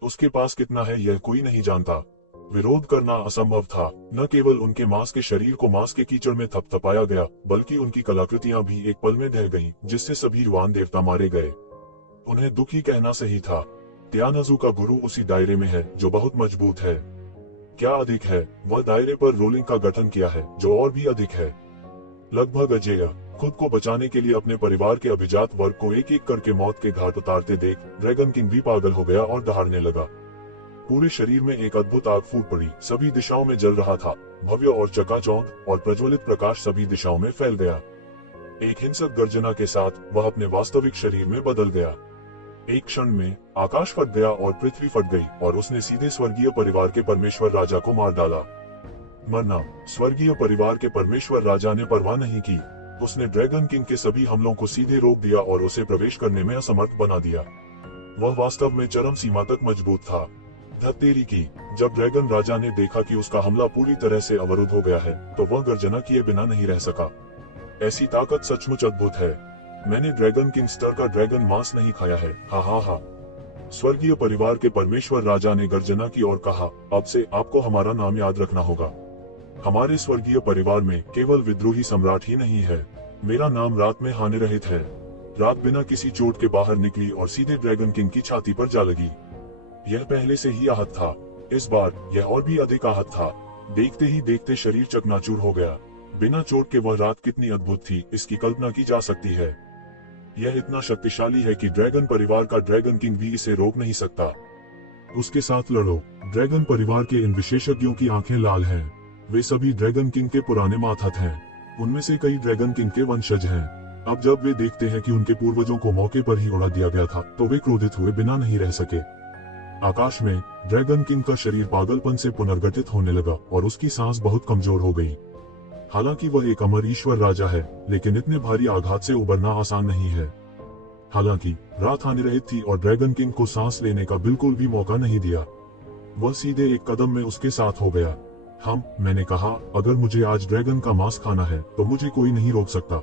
उसके पास कितना है यह कोई नहीं जानता। विरोध करना असंभव था। न केवल उनके मांस के शरीर को मांस के कीचड़ में थपथपाया गया, बल्कि उनकी कलाकृतियां भी एक पल में ढह गईं, जिससे सभी युवान देवता मारे गए। उन्हें दुखी कहना सही था। त्यानजू का गुरु उसी दायरे में है जो बहुत मजबूत है। क्या अधिक है, वह दायरे पर रोलिंग का गठन किया है जो और भी अधिक है। लगभग अजेय। खुद को बचाने के लिए अपने परिवार के अभिजात वर्ग को एक एक करके मौत के घाट उतारते देख ड्रैगन किंग भी पागल हो गया और दहाड़ने लगा। पूरे शरीर में एक अद्भुत आग फूट पड़ी। सभी दिशाओं में जल रहा था। भव्य और चकाचौंध और प्रज्वलित प्रकाश सभी दिशाओं में फैल गया। एक हिंसक गर्जना के साथ वह अपने वास्तविक शरीर में बदल गया। एक क्षण में आकाश फट गया और पृथ्वी फट गई और उसने सीधे स्वर्गीय परिवार के परमेश्वर राजा को मार डाला। मरना। स्वर्गीय परिवार के परमेश्वर राजा ने परवाह नहीं की। उसने ड्रैगन किंग के सभी हमलों को सीधे रोक दिया और उसे प्रवेश करने में असमर्थ बना दिया। वह वास्तव में चरम सीमा तक मजबूत था। धत्तेरी की। जब ड्रैगन राजा ने देखा कि उसका हमला पूरी तरह से अवरुद्ध हो गया है, तो वह गर्जना किए बिना नहीं रह सका। ऐसी ताकत सचमुच अद्भुत है। मैंने ड्रैगन किंग स्तर का ड्रैगन मांस नहीं खाया है। हा हा हा। स्वर्गीय परिवार के परमेश्वर राजा ने गर्जना की और कहा, अब से आपको हमारा नाम याद रखना होगा। हमारे स्वर्गीय परिवार में केवल विद्रोही सम्राट ही नहीं है। मेरा नाम रात में हानि रहित है। रात बिना किसी चोट के बाहर निकली और सीधे ड्रैगन किंग की छाती पर जा लगी। यह पहले से ही आहत था। इस बार यह और भी अधिक आहत था। देखते ही देखते शरीर चकनाचूर हो गया। बिना चोट के वह रात कितनी अद्भुत थी, इसकी कल्पना की जा सकती है। यह इतना शक्तिशाली है कि ड्रैगन परिवार का ड्रैगन किंग भी इसे रोक नहीं सकता। उसके साथ लड़ो। ड्रैगन परिवार के इन विशेषज्ञों की आंखें लाल हैं। वे सभी ड्रैगन किंग के पुराने मातहत हैं। उनमें से कई ड्रैगन किंग के वंशज हैं। अब जब वे देखते हैं कि उनके पूर्वजों को मौके पर ही उड़ा दिया गया था, तो वे क्रोधित हुए बिना नहीं रह सके। आकाश में ड्रैगन किंग का शरीर पागलपन से पुनर्गठित होने लगा और उसकी सांस बहुत कमजोर हो गई। हालांकि वह एक अमर ईश्वर राजा है, लेकिन इतने भारी आघात से उबरना आसान नहीं है। हालांकि रात आने रही थी और ड्रैगन किंग को सांस लेने का बिल्कुल भी मौका नहीं दिया। वह सीधे एक कदम में उसके साथ हो गया। मैंने कहा, अगर मुझे आज ड्रैगन का मांस खाना है तो मुझे कोई नहीं रोक सकता।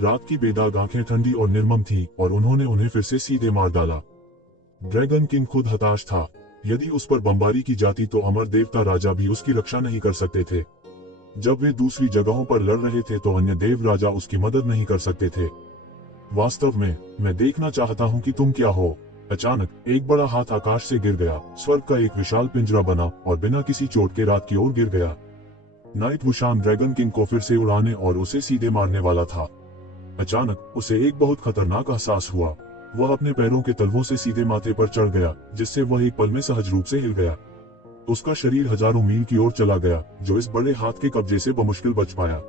रात की बेदाग आंखें ठंडी और निर्मम थी और उन्होंने उन्हें फिर से सीधे मार डाला। ड्रैगन किंग खुद हताश था। यदि उस पर बमबारी की जाती तो अमर देवता राजा भी उसकी रक्षा नहीं कर सकते थे। जब वे दूसरी जगहों पर लड़ रहे थे तो अन्य देव राजा उसकी मदद नहीं कर सकते थे। वास्तव में मैं देखना चाहता हूँ कि तुम क्या हो। अचानक एक बड़ा हाथ आकाश से गिर गया। स्वर्ग का एक विशाल पिंजरा बना और बिना किसी चोट के रात की ओर गिर गया। नाइट वुशान ड्रैगन किंग को फिर से उड़ाने और उसे सीधे मारने वाला था। अचानक उसे एक बहुत खतरनाक एहसास हुआ। वह अपने पैरों के तलवों से सीधे माथे पर चढ़ गया, जिससे वह एक पल में सहज रूप से हिल गया। उसका शरीर हजारों मील की ओर चला गया, जो इस बड़े हाथ के कब्जे से बमुश्किल बच पाया।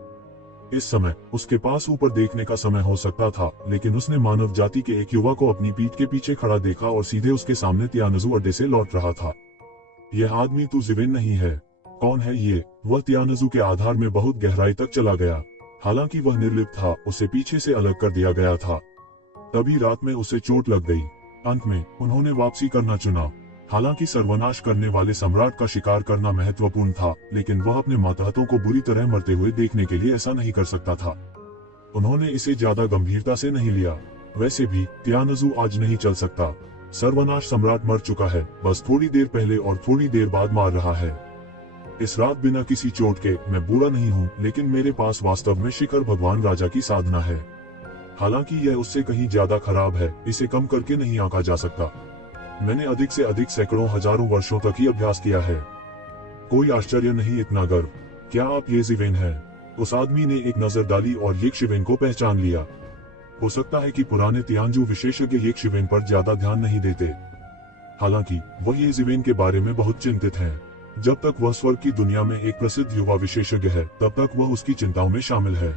इस समय उसके पास ऊपर देखने का समय हो सकता था, लेकिन उसने मानव जाति के एक युवा को अपनी पीठ के पीछे खड़ा देखा और सीधे उसके सामने त्यानजू अड्डे से लौट रहा था। यह आदमी तू जिवेन नहीं है। कौन है ये? वह त्यानजू के आधार में बहुत गहराई तक चला गया। हालांकि वह निर्लिप्त था, उसे पीछे से अलग कर दिया गया था। तभी रात में उसे चोट लग गई। अंत में उन्होंने वापसी करना चुना। हालांकि सर्वनाश करने वाले सम्राट का शिकार करना महत्वपूर्ण था, लेकिन वह अपने मातहतों को बुरी तरह मरते हुए देखने के लिए ऐसा नहीं कर सकता था। उन्होंने इसे ज्यादा गंभीरता से नहीं लिया। वैसे भी त्यानजू आज नहीं चल सकता। सर्वनाश सम्राट मर चुका है, बस थोड़ी देर पहले और थोड़ी देर बाद मार रहा है। इस रात बिना किसी चोट के मैं बुरा नहीं हूँ, लेकिन मेरे पास वास्तव में शिखर भगवान राजा की साधना है। हालांकि यह उससे कहीं ज्यादा खराब है, इसे कम करके नहीं आंका जा सकता। मैंने अधिक से अधिक सैकड़ों हजारों वर्षों तक ही अभ्यास किया है। कोई आश्चर्य नहीं, इतना गर्व। क्या आप ये जिवेन है? उस आदमी ने एक नजर डाली और येक्शिवेन को पहचान लिया। हो सकता है कि पुराने तियानजू विशेषज्ञ येक्शिवेन पर ज्यादा ध्यान नहीं देते। हालांकि वह ये जिवेन के बारे में बहुत चिंतित हैं। जब तक वह स्वर्ग की दुनिया में एक प्रसिद्ध युवा विशेषज्ञ है, तब तक वह उसकी चिंताओं में शामिल है।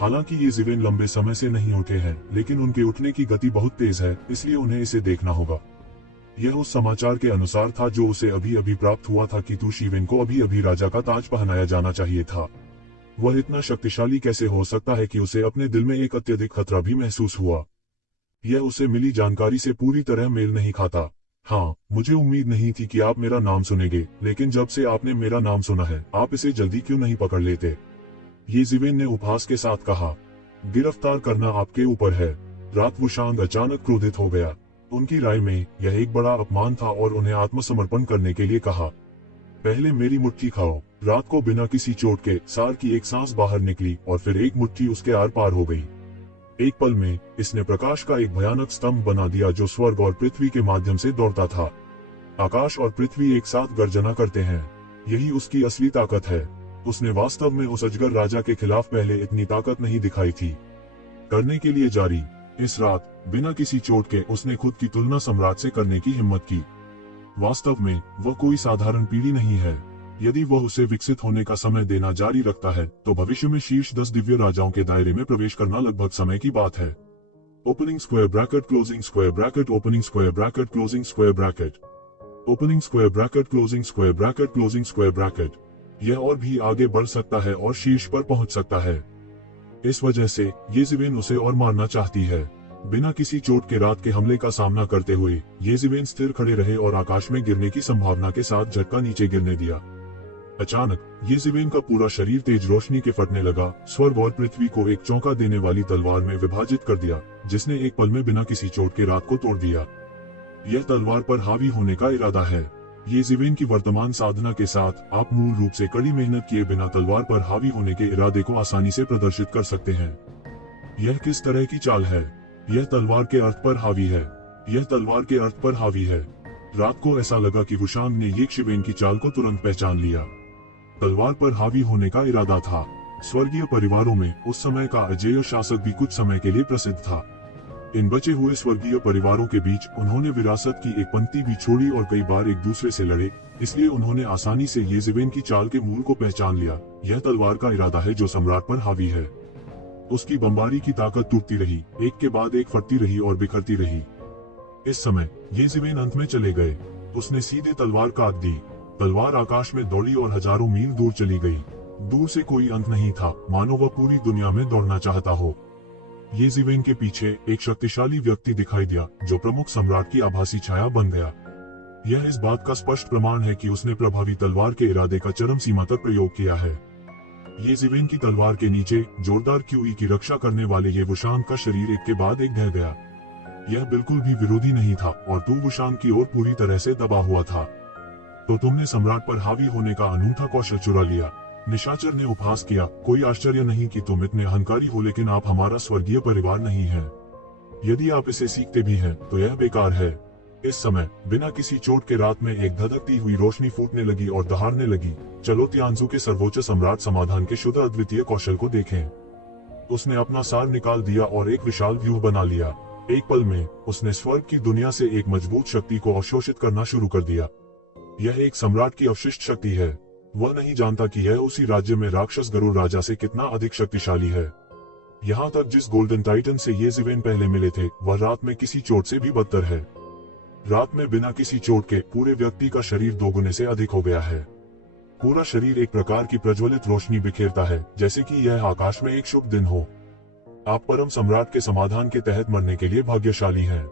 हालांकि ये ज़िवेन लंबे समय से नहीं उठे हैं, लेकिन उनके उठने की गति बहुत तेज है, इसलिए उन्हें इसे देखना होगा। यह उस समाचार के अनुसार था जो उसे अभी अभी प्राप्त हुआ था कि शिवेन को अभी अभी राजा का ताज पहनाया जाना चाहिए था। वह इतना शक्तिशाली कैसे हो सकता है कि उसे अपने दिल में एक अत्यधिक खतरा भी महसूस हुआ। यह उसे मिली जानकारी से पूरी तरह मेल नहीं खाता। हाँ, मुझे उम्मीद नहीं थी कि आप मेरा नाम सुनेंगे, लेकिन जब से आपने मेरा नाम सुना है, आप इसे जल्दी क्यों नहीं पकड़ लेते? ये ज़िवेन ने उपहास के साथ कहा। गिरफ्तार करना आपके ऊपर है। रात वुशांग अचानक क्रोधित हो गया। उनकी राय में यह एक बड़ा अपमान था और उन्हें आत्मसमर्पण करने के लिए कहा। पहले मेरी मुट्ठी खाओ। रात को बिना किसी चोट के सार की एक सांस बाहर निकली और फिर एक मुट्ठी उसके आर पार हो गई। एक पल में इसने प्रकाश का एक भयानक स्तंभ बना दिया जो स्वर्ग और पृथ्वी के माध्यम से दौड़ता था। आकाश और पृथ्वी एक साथ गर्जना करते हैं। यही उसकी असली ताकत है। उसने वास्तव में उस अजगर राजा के खिलाफ पहले इतनी ताकत नहीं दिखाई थी। करने के लिए जारी। इस रात बिना किसी चोट के उसने खुद की तुलना सम्राट से करने की हिम्मत की। वास्तव में वह कोई साधारण पीढ़ी नहीं है। यदि वह उसे विकसित होने का समय देना जारी रखता है, तो भविष्य में शीर्ष 10 दिव्य राजाओं के दायरे में प्रवेश करना लगभग समय की बात है। Opening square bracket closing square bracket opening square bracket closing square bracket opening square bracket closing square bracket closing square bracket. यह और भी आगे बढ़ सकता है और शीर्ष पर पहुंच सकता है। इस वजह से ये ज़िवेन उसे और मारना चाहती है। बिना किसी चोट के रात के हमले का सामना करते हुए ये ज़िवेन स्थिर खड़े रहे और आकाश में गिरने की संभावना के साथ झटका नीचे गिरने दिया। अचानक ये ज़िवेन का पूरा शरीर तेज रोशनी के फटने लगा। स्वर्ग और पृथ्वी को एक चौंका देने वाली तलवार में विभाजित कर दिया, जिसने एक पल में बिना किसी चोट के रात को तोड़ दिया। यह तलवार पर हावी होने का इरादा है। ये ज़िवेन की वर्तमान साधना के साथ आप मूल रूप से कड़ी मेहनत किए बिना तलवार पर हावी होने के इरादे को आसानी से प्रदर्शित कर सकते हैं। यह किस तरह की चाल है? यह तलवार के अर्थ पर हावी है। यह तलवार के अर्थ पर हावी है। रात को ऐसा लगा कि वुशांग ने ये शिवेन की चाल को तुरंत पहचान लिया। तलवार पर हावी होने का इरादा था। स्वर्गीय परिवारों में उस समय का अजेय शासक भी कुछ समय के लिए प्रसिद्ध था। इन बचे हुए स्वर्गीय परिवारों के बीच उन्होंने विरासत की एक पंक्ति भी छोड़ी और कई बार एक दूसरे से लड़े, इसलिए उन्होंने आसानी से ये ज़िवेन की चाल के मूल को पहचान लिया। यह तलवार का इरादा है जो सम्राट पर हावी है। उसकी बमबारी की ताकत टूटती रही, एक के बाद एक फटती रही और बिखरती रही। इस समय ये ज़िवेन अंत में चले गए। उसने सीधे तलवार काट दी। तलवार आकाश में दौड़ी और हजारों मील दूर चली गई। दूर से कोई अंत नहीं था, मानो वह पूरी दुनिया में दौड़ना चाहता हो। ये ज़िवेन के पीछे एक शक्तिशाली व्यक्ति दिखाई दिया जो प्रमुख सम्राट की आभासी छाया बन गया। यह इस बात का स्पष्ट प्रमाण है कि उसने प्रभावी तलवार के इरादे का चरम सीमा तक प्रयोग किया है। ये ज़िवेन की तलवार के नीचे जोरदार क्यूई की रक्षा करने वाले ये वुशांग का शरीर एक के बाद एक ढह गया। यह बिल्कुल भी विरोधी नहीं था और तू वुशांग की ओर पूरी तरह से दबा हुआ था। तो तुमने सम्राट पर हावी होने का अनूठा कौशल चुरा लिया। निशाचर ने उपहास किया। कोई आश्चर्य नहीं कि तुम इतने अहंकारी हो, लेकिन आप हमारा स्वर्गीय परिवार नहीं हैं। यदि आप इसे सीखते भी हैं, तो यह बेकार है। इस समय बिना किसी चोट के रात में एक धधकती हुई रोशनी फूटने लगी और दहाड़ने लगी। चलो तियानजू के सर्वोच्च सम्राट समाधान के शुद्ध अद्वितीय कौशल को देखें। उसने अपना सार निकाल दिया और एक विशाल व्यूह बना लिया। एक पल में उसने स्वर्ग की दुनिया से एक मजबूत शक्ति को अवशोषित करना शुरू कर दिया। यह एक सम्राट की अवशिष्ट शक्ति है। वह नहीं जानता कि यह उसी राज्य में राक्षस गरुड़ राजा से कितना अधिक शक्तिशाली है। यहाँ तक जिस गोल्डन टाइटन से ये ज़िवेन पहले मिले थे, वह रात में किसी चोट से भी बदतर है। रात में बिना किसी चोट के पूरे व्यक्ति का शरीर दोगुने से अधिक हो गया है। पूरा शरीर एक प्रकार की प्रज्वलित रोशनी बिखेरता है, जैसे कि यह आकाश में एक शुभ दिन हो। आप परम सम्राट के समाधान के तहत मरने के लिए भाग्यशाली हैं।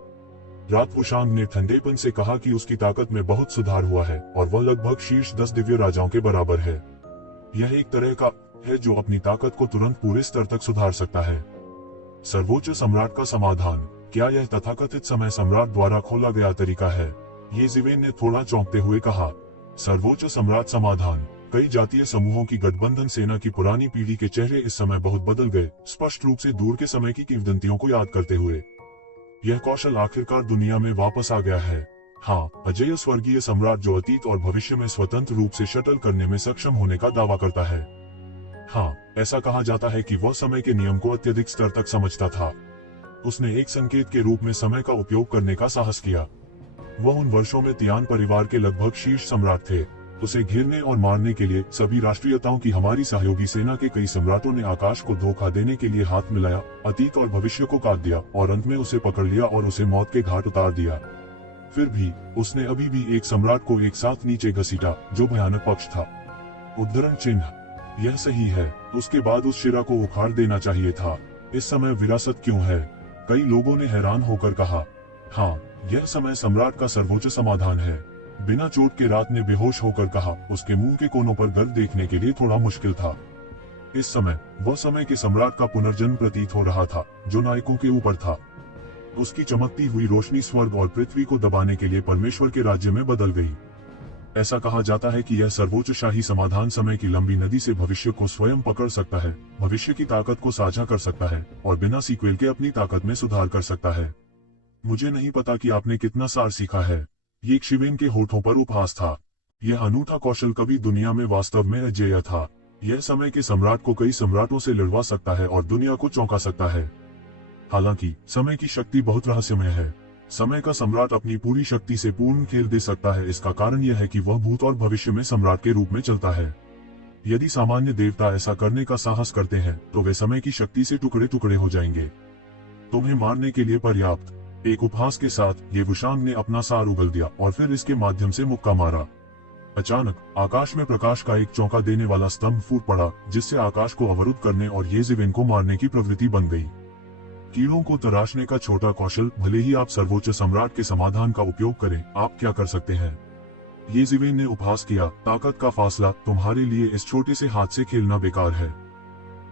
रात वुशांग ने ठंडेपन से कहा कि उसकी ताकत में बहुत सुधार हुआ है और वह लगभग शीर्ष 10 दिव्य राजाओं के बराबर है। यह एक तरह का है जो अपनी ताकत को तुरंत पूरे स्तर तक सुधार सकता है। सर्वोच्च सम्राट का समाधान, क्या यह तथाकथित समय सम्राट द्वारा खोला गया तरीका है? ये ज़िवेन ने थोड़ा चौंकते हुए कहा। सर्वोच्च सम्राट समाधान। कई जातीय समूहों की गठबंधन सेना की पुरानी पीढ़ी के चेहरे इस समय बहुत बदल गए, स्पष्ट रूप से दूर के समय की किंवदंतियों को याद करते हुए। यह कौशल आखिरकार दुनिया में वापस आ गया है। हाँ, अजेय स्वर्गीय सम्राट जो अतीत और भविष्य में स्वतंत्र रूप से शटल करने में सक्षम होने का दावा करता है। हाँ, ऐसा कहा जाता है कि वह समय के नियम को अत्यधिक स्तर तक समझता था। उसने एक संकेत के रूप में समय का उपयोग करने का साहस किया। वह उन वर्षों में तियान परिवार के लगभग शीर्ष सम्राट थे। उसे घेरने और मारने के लिए सभी राष्ट्रीयताओं की हमारी सहयोगी सेना के कई सम्राटों ने आकाश को धोखा देने के लिए हाथ मिलाया, अतीत और भविष्य को काट दिया और अंत में उसे पकड़ लिया और उसे मौत के घाट उतार दिया। फिर भी उसने अभी भी एक सम्राट को एक साथ नीचे घसीटा, जो भयानक पक्ष था। उद्धरण चिन्ह, यह सही है। उसके बाद उस शिरा को उखाड़ देना चाहिए था। इस समय विरासत क्यों है? कई लोगों ने हैरान होकर कहा। हाँ, यह समय सम्राट का सर्वोच्च समाधान है। बिना चोट के रात ने बेहोश होकर कहा। उसके मुंह के कोनों पर गर्द देखने के लिए थोड़ा मुश्किल था। इस समय वह समय के सम्राट का पुनर्जन्म प्रतीत हो रहा था, जो नायकों के ऊपर था। उसकी चमकती हुई रोशनी स्वर्ग और पृथ्वी को दबाने के लिए परमेश्वर के राज्य में बदल गई। ऐसा कहा जाता है कि यह सर्वोच्च शाही समाधान समय की लंबी नदी से भविष्य को स्वयं पकड़ सकता है, भविष्य की ताकत को साझा कर सकता है और बिना सीक्वेल के अपनी ताकत में सुधार कर सकता है। मुझे नहीं पता कि आपने कितना सार सीखा है। ये शिवेन के होठों पर उपहास था। यह अनूठा कौशल कभी दुनिया में वास्तव में अजेय था। यह समय के सम्राट को कई सम्राटों से लड़वा सकता है और दुनिया को चौंका सकता है। हालांकि समय की शक्ति बहुत रहस्यमय है। समय का सम्राट अपनी पूरी शक्ति से पूर्ण खेल दे सकता है। इसका कारण यह है कि वह भूत और भविष्य में सम्राट के रूप में चलता है। यदि सामान्य देवता ऐसा करने का साहस करते हैं, तो वे समय की शक्ति से टुकड़े टुकड़े हो जाएंगे। तुम्हें मारने के लिए पर्याप्त। एक उपहास के साथ ये वुशांग ने अपना सार उगल दिया और फिर इसके माध्यम से मुक्का मारा। अचानक आकाश में प्रकाश का एक चौंका देने वाला स्तंभ फूट पड़ा, जिससे आकाश को अवरुद्ध करने और येज़ेवेन को मारने की प्रवृत्ति बन गई। कीड़ों को तराशने का छोटा कौशल, भले ही आप सर्वोच्च सम्राट के समाधान का उपयोग करें, आप क्या कर सकते हैं? येज़ेवेन ने उपहास किया। ताकत का फासला, तुम्हारे लिए इस छोटे से हाथ से खेलना बेकार है।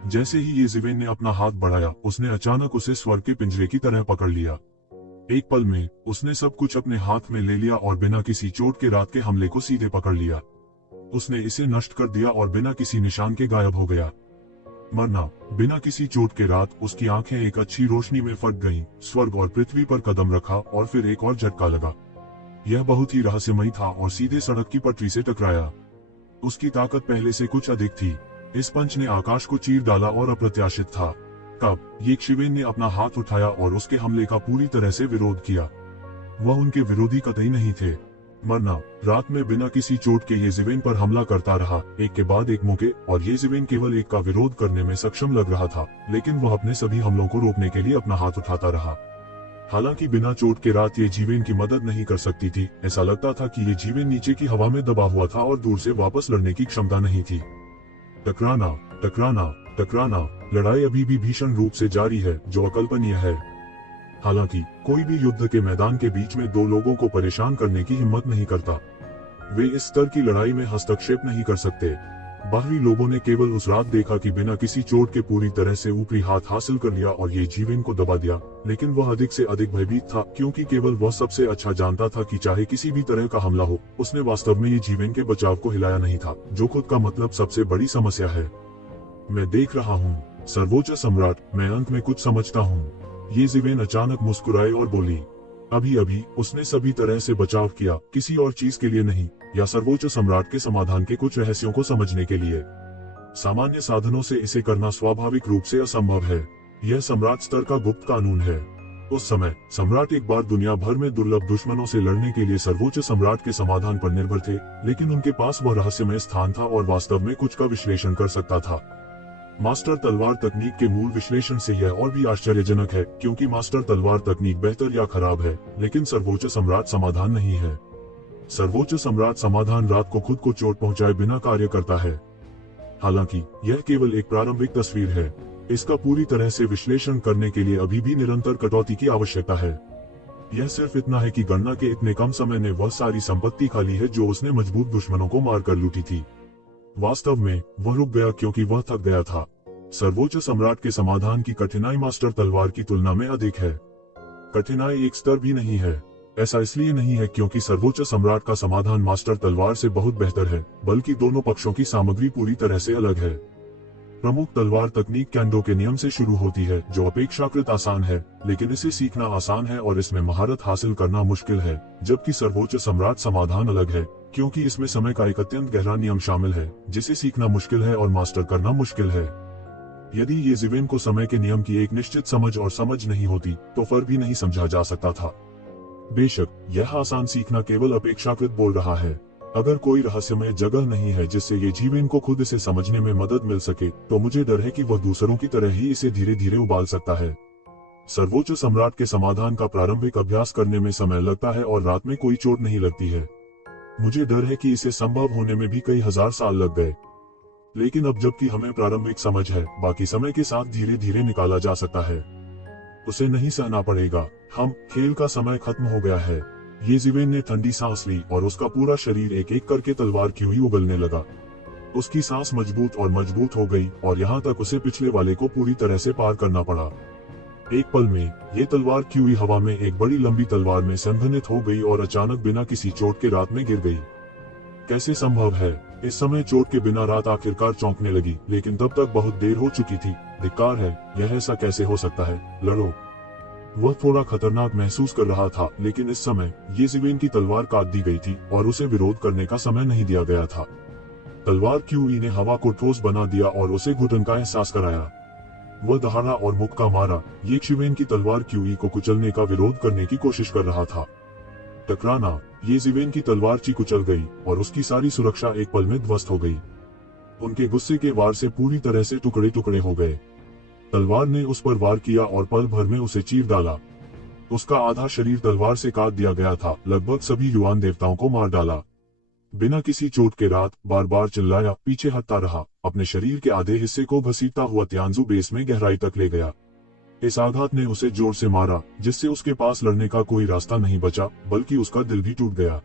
जैसे ही येज़ेवेन ने अपना हाथ बढ़ाया, उसने अचानक उसे स्वर्ग के पिंजरे की तरह पकड़ लिया। एक पल में उसने सब कुछ अपने हाथ में ले लिया और बिना किसी चोट के रात के हमले को सीधे पकड़ लिया। उसने इसे नष्ट कर दिया और बिना किसी निशान के गायब हो गया। मरना, बिना किसी चोट के रात उसकी आंखें एक अच्छी रोशनी में फट गईं, स्वर्ग और पृथ्वी पर कदम रखा और फिर एक और झटका लगा। यह बहुत ही रहस्यमयी था और सीधे सड़क की पटरी से टकराया। उसकी ताकत पहले से कुछ अधिक थी। इस पंच ने आकाश को चीर डाला और अप्रत्याशित था। तब येज़ेवेन ने अपना हाथ उठाया और उसके हमले का पूरी तरह से विरोध किया। वह उनके विरोधी कतई नहीं थे। मरना, रात में बिना किसी चोट के येज़ेवेन पर हमला करता रहा, एक के बाद एक मौके, और येज़ेवेन केवल एक का विरोध करने में सक्षम लग रहा था, लेकिन वह अपने सभी हमलों को रोकने के लिए अपना हाथ उठाता रहा। हालांकि बिना चोट के रात येज़ेवेन की मदद नहीं कर सकती थी। ऐसा लगता था कि येज़ेवेन नीचे की हवा में दबा हुआ था और दूर से वापस लड़ने की क्षमता नहीं थी। टकराना, टकराना, टकराना। लड़ाई अभी भी भीषण रूप से जारी है, जो अकल्पनीय है। हालांकि कोई भी युद्ध के मैदान के बीच में दो लोगों को परेशान करने की हिम्मत नहीं करता। वे इस स्तर की लड़ाई में हस्तक्षेप नहीं कर सकते। बाहरी लोगों ने केवल उस रात देखा कि बिना किसी चोट के पूरी तरह से ऊपरी हाथ हासिल कर लिया और येज़ेवेन को दबा दिया, लेकिन वह अधिक से अधिक भयभीत था, क्योंकि केवल वह सबसे अच्छा जानता था कि चाहे किसी भी तरह का हमला हो, उसने वास्तव में येज़ेवेन के बचाव को हिलाया नहीं था, जो खुद का मतलब सबसे बड़ी समस्या है। मैं देख रहा हूँ, सर्वोच्च सम्राट, मैं अंत में कुछ समझता हूँ। येज़ेवेन अचानक मुस्कुराई और बोली। अभी अभी उसने सभी तरह से बचाव किया, किसी और चीज के लिए नहीं, या सर्वोच्च सम्राट के समाधान के कुछ रहस्यों को समझने के लिए। सामान्य साधनों से इसे करना स्वाभाविक रूप से असंभव है। यह सम्राट स्तर का गुप्त कानून है। उस समय सम्राट एक बार दुनिया भर में दुर्लभ दुश्मनों से लड़ने के लिए सर्वोच्च सम्राट के समाधान पर निर्भर थे, लेकिन उनके पास वह रहस्यमय स्थान था और वास्तव में कुछ का विश्लेषण कर सकता था। मास्टर तलवार तकनीक के मूल विश्लेषण से यह और भी आश्चर्यजनक है, क्योंकि मास्टर तलवार तकनीक बेहतर या खराब है, लेकिन सर्वोच्च सम्राट समाधान नहीं है। सर्वोच्च सम्राट समाधान रात को खुद को चोट पहुंचाए बिना कार्य करता है। हालांकि यह केवल एक प्रारंभिक तस्वीर है। इसका पूरी तरह से विश्लेषण करने के लिए अभी भी निरंतर कटौती की आवश्यकता है। यह सिर्फ इतना है कि गणना के इतने कम समय में वह सारी संपत्ति खाली है जो उसने मजबूत दुश्मनों को मारकर लूटी थी। वास्तव में वह रुक गया क्योंकि वह थक गया था। सर्वोच्च सम्राट के समाधान की कठिनाई मास्टर तलवार की तुलना में अधिक है। कठिनाई एक स्तर भी नहीं है। ऐसा इसलिए नहीं है क्योंकि सर्वोच्च सम्राट का समाधान मास्टर तलवार से बहुत बेहतर है, बल्कि दोनों पक्षों की सामग्री पूरी तरह से अलग है। प्रमुख तलवार तकनीक कैंडो के नियम से शुरू होती है, जो अपेक्षाकृत आसान है, लेकिन इसे सीखना आसान है और इसमें महारत हासिल करना मुश्किल है। जबकि सर्वोच्च सम्राट समाधान अलग है, क्योंकि इसमें समय का एक अत्यंत गहरा नियम शामिल है, जिसे सीखना मुश्किल है और मास्टर करना मुश्किल है। यदि येज़ेवेन को समय के नियम की एक निश्चित समझ नहीं होती, तो फर्क भी नहीं समझा जा सकता था। बेशक यह आसान सीखना केवल अपेक्षाकृत बोल रहा है। अगर कोई रहस्यमय जगह नहीं है जिससे ये जीवन को खुद इसे समझने में मदद मिल सके, तो मुझे डर है कि वह दूसरों की तरह ही इसे धीरे धीरे उबाल सकता है। सर्वोच्च सम्राट के समाधान का प्रारंभिक अभ्यास करने में समय लगता है और रात में कोई चोट नहीं लगती है। मुझे डर है कि इसे संभव होने में भी कई हजार साल लग गए। लेकिन अब जबकि हमें प्रारंभिक समझ है, बाकी समय के साथ धीरे धीरे निकाला जा सकता है। उसे नहीं सहना पड़ेगा। खेल का समय खत्म हो गया है। ये जीवेन ने ठंडी सांस ली और उसका पूरा शरीर एक एक करके तलवार की हुई उगलने लगा। उसकी सांस मजबूत और मजबूत हो गई और यहाँ तक उसे पिछले वाले को पूरी तरह से पार करना पड़ा। एक पल में ये तलवार की हुई हवा में एक बड़ी लंबी तलवार में संघनित हो गई और अचानक बिना किसी चोट के रात में गिर गई। कैसे संभव है? इस समय चोट के बिना रात आखिरकार चौंकने लगी, लेकिन तब तक बहुत देर हो चुकी थी। धिक्कार है, यह ऐसा कैसे हो सकता है? लड़ो। वह थोड़ा खतरनाक महसूस कर रहा था, लेकिन इस समय ये जीवेन की तलवार काट दी गई थी और उसे विरोध करने का समय नहीं दिया गया था। तलवार की हुई ने हवा को ठोस बना दिया और उसे घुटन का एहसास कराया। वह दहाड़ा और मुक्का मारा। ये जीवेन की तलवार क्यूई को कुचलने का विरोध करने की कोशिश कर रहा था। टकराना। ये जीवेन की तलवार ची कुचल गई और उसकी सारी सुरक्षा एक पल में ध्वस्त हो गई। उनके गुस्से के वार से पूरी तरह से टुकड़े टुकड़े हो गए। तलवार ने उस पर वार किया और पल भर में उसे चीर डाला। उसका आधा शरीर तलवार से काट दिया गया था। लगभग सभी युवान देवताओं को मार डाला। बिना किसी चोट के रात बार बार चिल्लाया, पीछे हटता रहा। अपने शरीर के आधे हिस्से को घसीटता हुआ तियानजू बेस में गहराई तक ले गया। इस आघात ने उसे जोर से मारा, जिससे उसके पास लड़ने का कोई रास्ता नहीं बचा, बल्कि उसका दिल भी टूट गया।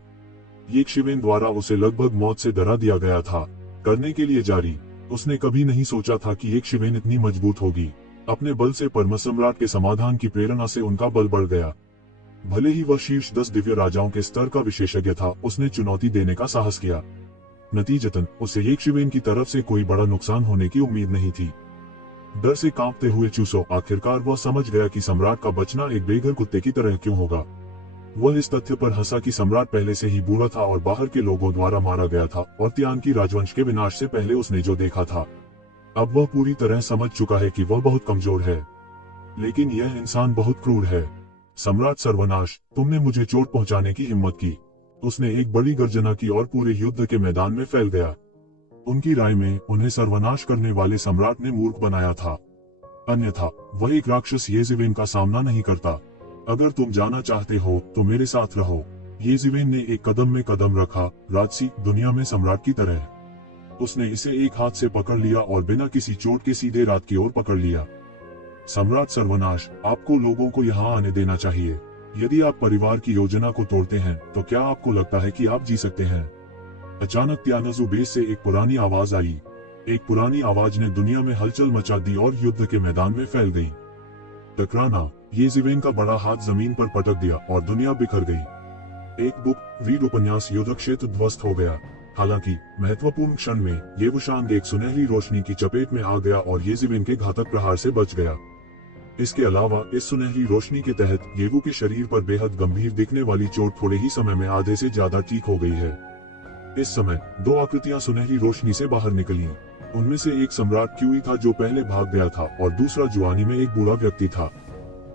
ये शिवेन द्वारा उसे लगभग मौत से डरा दिया गया था। करने के लिए जारी। उसने कभी नहीं सोचा था कि एक शिवेन इतनी मजबूत होगी। अपने बल से परम सम्राट के समाधान की प्रेरणा से उनका बल बढ़ गया। भले ही वह शीर्ष 10 दिव्य राजाओं के स्तर का विशेषज्ञ था, उसने चुनौती देने का साहस किया। नतीजतन उसे एक शिवेन की तरफ से कोई बड़ा नुकसान होने की उम्मीद नहीं थी। डर से कांपते हुए चूसो आखिरकार वह समझ गया कि सम्राट का बचना एक बेघर कुत्ते की तरह क्यों होगा। वह इस तथ्य पर हंसा कि सम्राट पहले से ही बूढ़ा था और बाहर के लोगों द्वारा मारा गया था, और तियान की राजवंश के विनाश से पहले उसने जो देखा था। अब वह पूरी तरह समझ चुका है कि वह बहुत कमजोर है, लेकिन यह इंसान बहुत क्रूर है। सम्राट सर्वनाश, तुमने मुझे चोट पहुंचाने की हिम्मत की। उसने एक बड़ी गर्जना की और पूरे युद्ध के मैदान में फैल गया। उनकी राय में उन्हें सर्वनाश करने वाले सम्राट ने मूर्ख बनाया था, अन्यथा वह एक राक्षस येज़िवेन का सामना नहीं करता। अगर तुम जाना चाहते हो तो मेरे साथ रहो। येज़िवेन ने एक कदम में कदम रखा, राजसी दुनिया में सम्राट की तरह। उसने इसे एक हाथ से पकड़ लिया और बिना किसी चोट के सीधे रात की ओर पकड़ लिया। सम्राट सर्वनाश, आपको लोगों को यहाँ आने देना चाहिए। यदि आप परिवार की योजना को तोड़ते हैं तो क्या आपको लगता है कि आप जी सकते हैं? अचानक तियानजू बेस से एक पुरानी आवाज आई। एक पुरानी आवाज ने दुनिया में हलचल मचा दी और युद्ध के मैदान में फैल गई। टकराना। येज़िवेन का बड़ा हाथ जमीन पर पटक दिया और दुनिया बिखर गई। एक वीर उपन्यास युद्ध क्षेत्र ध्वस्त हो गया। हालांकि महत्वपूर्ण क्षण में येवुशान एक सुनहरी रोशनी की चपेट में आ गया और येज़िवेन के घातक प्रहार से बच गया। इसके अलावा इस सुनहरी रोशनी के तहत येवु के शरीर पर बेहद गंभीर दिखने वाली चोट थोड़े ही समय में आधे से ज्यादा ठीक हो गई है। इस समय 2 आकृतियां सुनहरी रोशनी से बाहर निकली। उनमें से एक सम्राट क्यूई था जो पहले भाग गया था, और दूसरा जुआनी में एक बूढ़ा व्यक्ति था।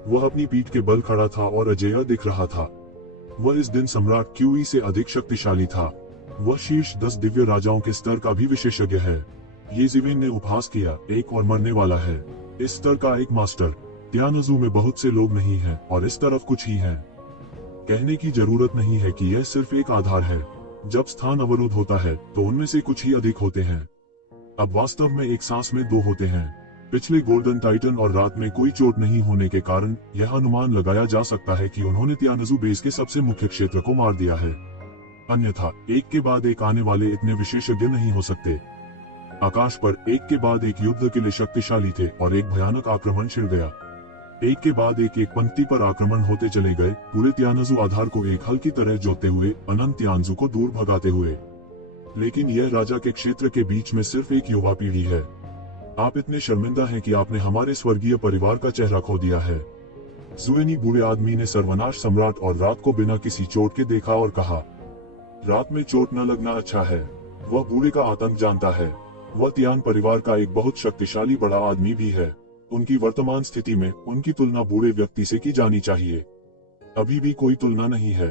वह अपनी पीठ के बल खड़ा था और अजेय दिख रहा था। वह इस दिन सम्राट क्यूई से अधिक शक्तिशाली था। वह शीर्ष 10 दिव्य राजाओं के स्तर का भी विशेषज्ञ है। येज़िवेन ने उपहास किया, एक और मरने वाला है। इस स्तर का एक मास्टर। तियानजू में बहुत से लोग नहीं हैं और इस तरफ कुछ ही हैं। कहने की जरूरत नहीं है कि यह सिर्फ एक आधार है। जब स्थान अवरुद्ध होता है तो उनमें से कुछ ही अधिक होते हैं। अब वास्तव में एक सांस में 2 होते हैं। पिछले गोल्डन टाइटन और रात में कोई चोट नहीं होने के कारण यह अनुमान लगाया जा सकता है कि उन्होंने तियानजू बेस के सबसे मुख्य क्षेत्र को मार दिया है। अन्यथा एक के बाद एक आने वाले इतने विशेषज्ञ नहीं हो सकते। आकाश पर एक के बाद एक युद्ध के लिए शक्तिशाली थे और एक भयानक आक्रमण छिड़ गया। एक के बाद एक पंक्ति पर आक्रमण होते चले गए, पूरे तियानजू आधार को एक हल की तरह जोतते हुए, अनंत तियानजू को दूर भगाते हुए। लेकिन यह राजा के क्षेत्र के बीच में सिर्फ एक युवा पीढ़ी है। आप इतने शर्मिंदा हैं कि आपने हमारे स्वर्गीय परिवार का चेहरा खो दिया है। जुएनी बूढ़े आदमी ने सर्वनाश सम्राट और रात को बिना किसी चोट के देखा और कहा, रात में चोट न लगना अच्छा है। वह बूढ़े का आतंक जानता है। वह तियान परिवार का एक बहुत शक्तिशाली बड़ा आदमी भी है। उनकी वर्तमान स्थिति में उनकी तुलना बूढ़े व्यक्ति से की जानी चाहिए। अभी भी कोई तुलना नहीं है।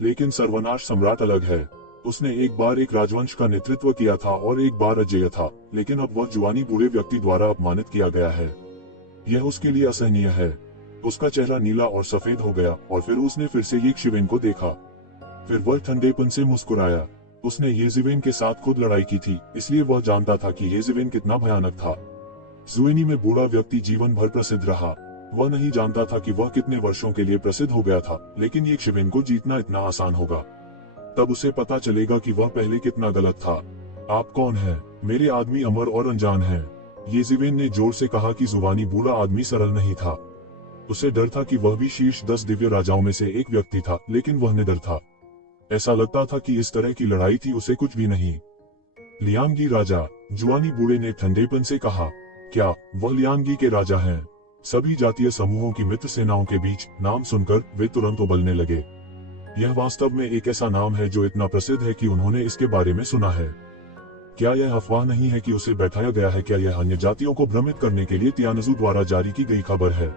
लेकिन सर्वनाश सम्राट अलग है। उसने एक बार एक राजवंश का नेतृत्व किया था और एक बार अजेय था, लेकिन अब वह जुआनी बूढ़े व्यक्ति द्वारा अपमानित किया गया है। यह उसके लिए असहनीय है। उसका चेहरा नीला और सफेद हो गया और फिर उसने फिर से येशिवेन को देखा। फिर वह ठंडेपन से मुस्कुराया। उसने येशिवेन के साथ खुद लड़ाई की थी, इसलिए वह जानता था कि येशिवेन कितना भयानक था। जुएनी में बूढ़ा व्यक्ति जीवन भर प्रसिद्ध रहा। वह नहीं जानता था कि वह कितने वर्षों के लिए प्रसिद्ध हो गया था, लेकिन येशिवेन को जीतना इतना आसान होगा। तब उसे पता चलेगा कि वह पहले कितना गलत था। आप कौन हैं? मेरे आदमी अमर और अनजान हैं। येशिवेन ने जोर से कहा कि जुबानी बूढ़ा आदमी सरल नहीं था। उसे डर था कि वह भी शीर्ष 10 दिव्य राजाओं में से एक व्यक्ति था, लेकिन वह निडर था। ऐसा लगता था कि इस तरह की लड़ाई थी उसे कुछ भी नहीं। लियांगी राजा, जुआनी बूढ़े ने ठंडेपन से कहा। क्या वह लियांगी के राजा हैं? सभी जातीय समूहों की मित्र सेनाओं के बीच नाम सुनकर वे तुरंत उबलने लगे। यह वास्तव में एक ऐसा नाम है जो इतना प्रसिद्ध है कि उन्होंने इसके बारे में सुना है। क्या यह अफवाह नहीं है कि उसे बैठाया गया है? क्या यह अन्य जातियों को भ्रमित करने के लिए तियानजू द्वारा जारी की गई खबर है?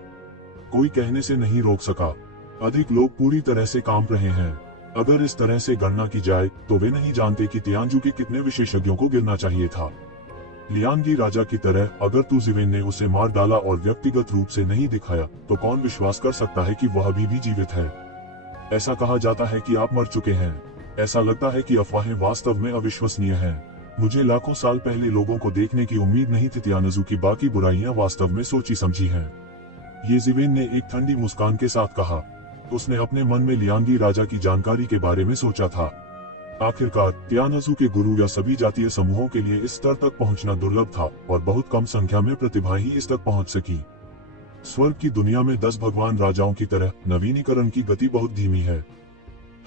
कोई कहने से नहीं रोक सका। अधिक लोग पूरी तरह से कांप रहे हैं। अगर इस तरह से गणना की जाए तो वे नहीं जानते कि तियानजू के कितने विशेषज्ञों को गिरना चाहिए था। लियांगी राजा की तरह अगर तुजिवेन ने उसे मार डाला और व्यक्तिगत रूप से नहीं दिखाया तो कौन विश्वास कर सकता है कि वह अभी भी जीवित है? ऐसा कहा जाता है कि आप मर चुके हैं। ऐसा लगता है कि अफवाहें वास्तव में अविश्वसनीय हैं। मुझे लाखों साल पहले लोगों को देखने की उम्मीद नहीं थी। तियानजू की बाकी बुराइयां वास्तव में सोची समझी हैं। येशिवेन ने एक ठंडी मुस्कान के साथ कहा। उसने अपने मन में लियांगी राजा की जानकारी के बारे में सोचा था। आखिरकार तियानजू के गुरु या सभी जातीय समूहों के लिए इस स्तर तक पहुंचना दुर्लभ था और बहुत कम संख्या में प्रतिभाएं ही इस तक पहुंच सकी। स्वर्ग की दुनिया में 10 भगवान राजाओं की तरह नवीनीकरण की गति बहुत धीमी है।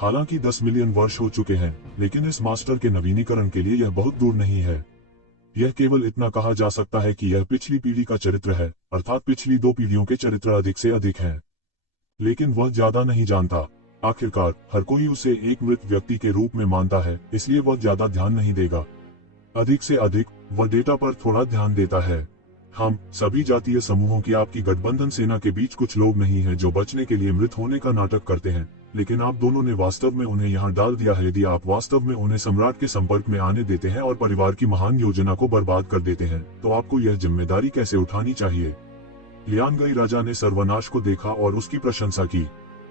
हालांकि 10 मिलियन वर्ष हो चुके हैं, लेकिन इस मास्टर के नवीनीकरण के लिए यह बहुत दूर नहीं है। यह केवल इतना कहा जा सकता है कि यह पिछली पीढ़ी का चरित्र है, अर्थात पिछली 2 पीढ़ियों के चरित्र अधिक से अधिक हैं। लेकिन वह ज्यादा नहीं जानता। आखिरकार हर कोई उसे एक मृत व्यक्ति के रूप में मानता है, इसलिए वह ज्यादा ध्यान नहीं देगा। अधिक से अधिक वह डेटा पर थोड़ा ध्यान देता है। हम सभी जातीय समूहों की आपकी गठबंधन सेना के बीच कुछ लोग नहीं हैं जो बचने के लिए मृत होने का नाटक करते हैं, लेकिन आप दोनों ने वास्तव में उन्हें यहाँ डाल दिया है। यदि आप वास्तव में उन्हें सम्राट के संपर्क में आने देते हैं और परिवार की महान योजना को बर्बाद कर देते हैं, तो आपको यह जिम्मेदारी कैसे उठानी चाहिए? लियांगी राजा ने सर्वनाश को देखा और उसकी प्रशंसा की।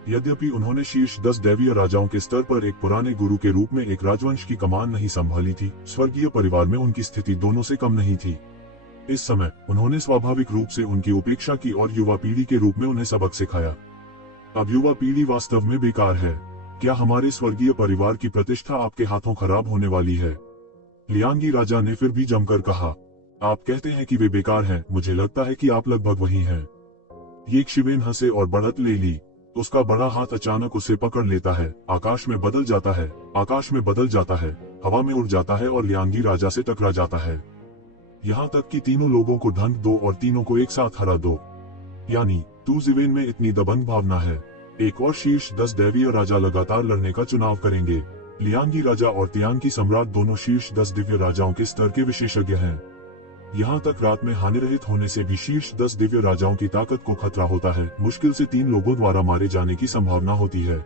यद्यपि उन्होंने शीर्ष 10 दैवीय राजाओं के स्तर पर एक पुराने गुरु के रूप में एक राजवंश की कमान नहीं संभाली थी, स्वर्गीय परिवार में उनकी स्थिति दोनों से कम नहीं थी। इस समय उन्होंने स्वाभाविक रूप से उनकी उपेक्षा की और युवा पीढ़ी के रूप में उन्हें सबक सिखाया। अब युवा पीढ़ी वास्तव में बेकार है। क्या हमारे स्वर्गीय परिवार की प्रतिष्ठा आपके हाथों खराब होने वाली है? लियांगी राजा ने फिर भी जमकर कहा। आप कहते हैं कि वे बेकार हैं, मुझे लगता है कि आप लगभग वही हैं। येशिवेन हंसे और बढ़त ले ली। उसका बड़ा हाथ अचानक उसे पकड़ लेता है। आकाश में बदल जाता है, आकाश में बदल जाता है, हवा में उड़ जाता है और लियांगी राजा से टकरा जाता है। यहाँ तक कि तीनों लोगों को ढंक दो और तीनों को एक साथ हरा दो। यानी तुजिवेन में इतनी दबंग भावना है। एक और शीर्ष 10 दैवीय राजा लगातार लड़ने का चुनाव करेंगे। लियांगी राजा और तियानकी सम्राट दोनों शीर्ष 10 दिव्य राजाओं के स्तर के विशेषज्ञ हैं। यहाँ तक रात में हानिरहित होने से भी शीर्ष 10 दिव्य राजाओं की ताकत को खतरा होता है। मुश्किल से 3 लोगों द्वारा मारे जाने की संभावना होती है।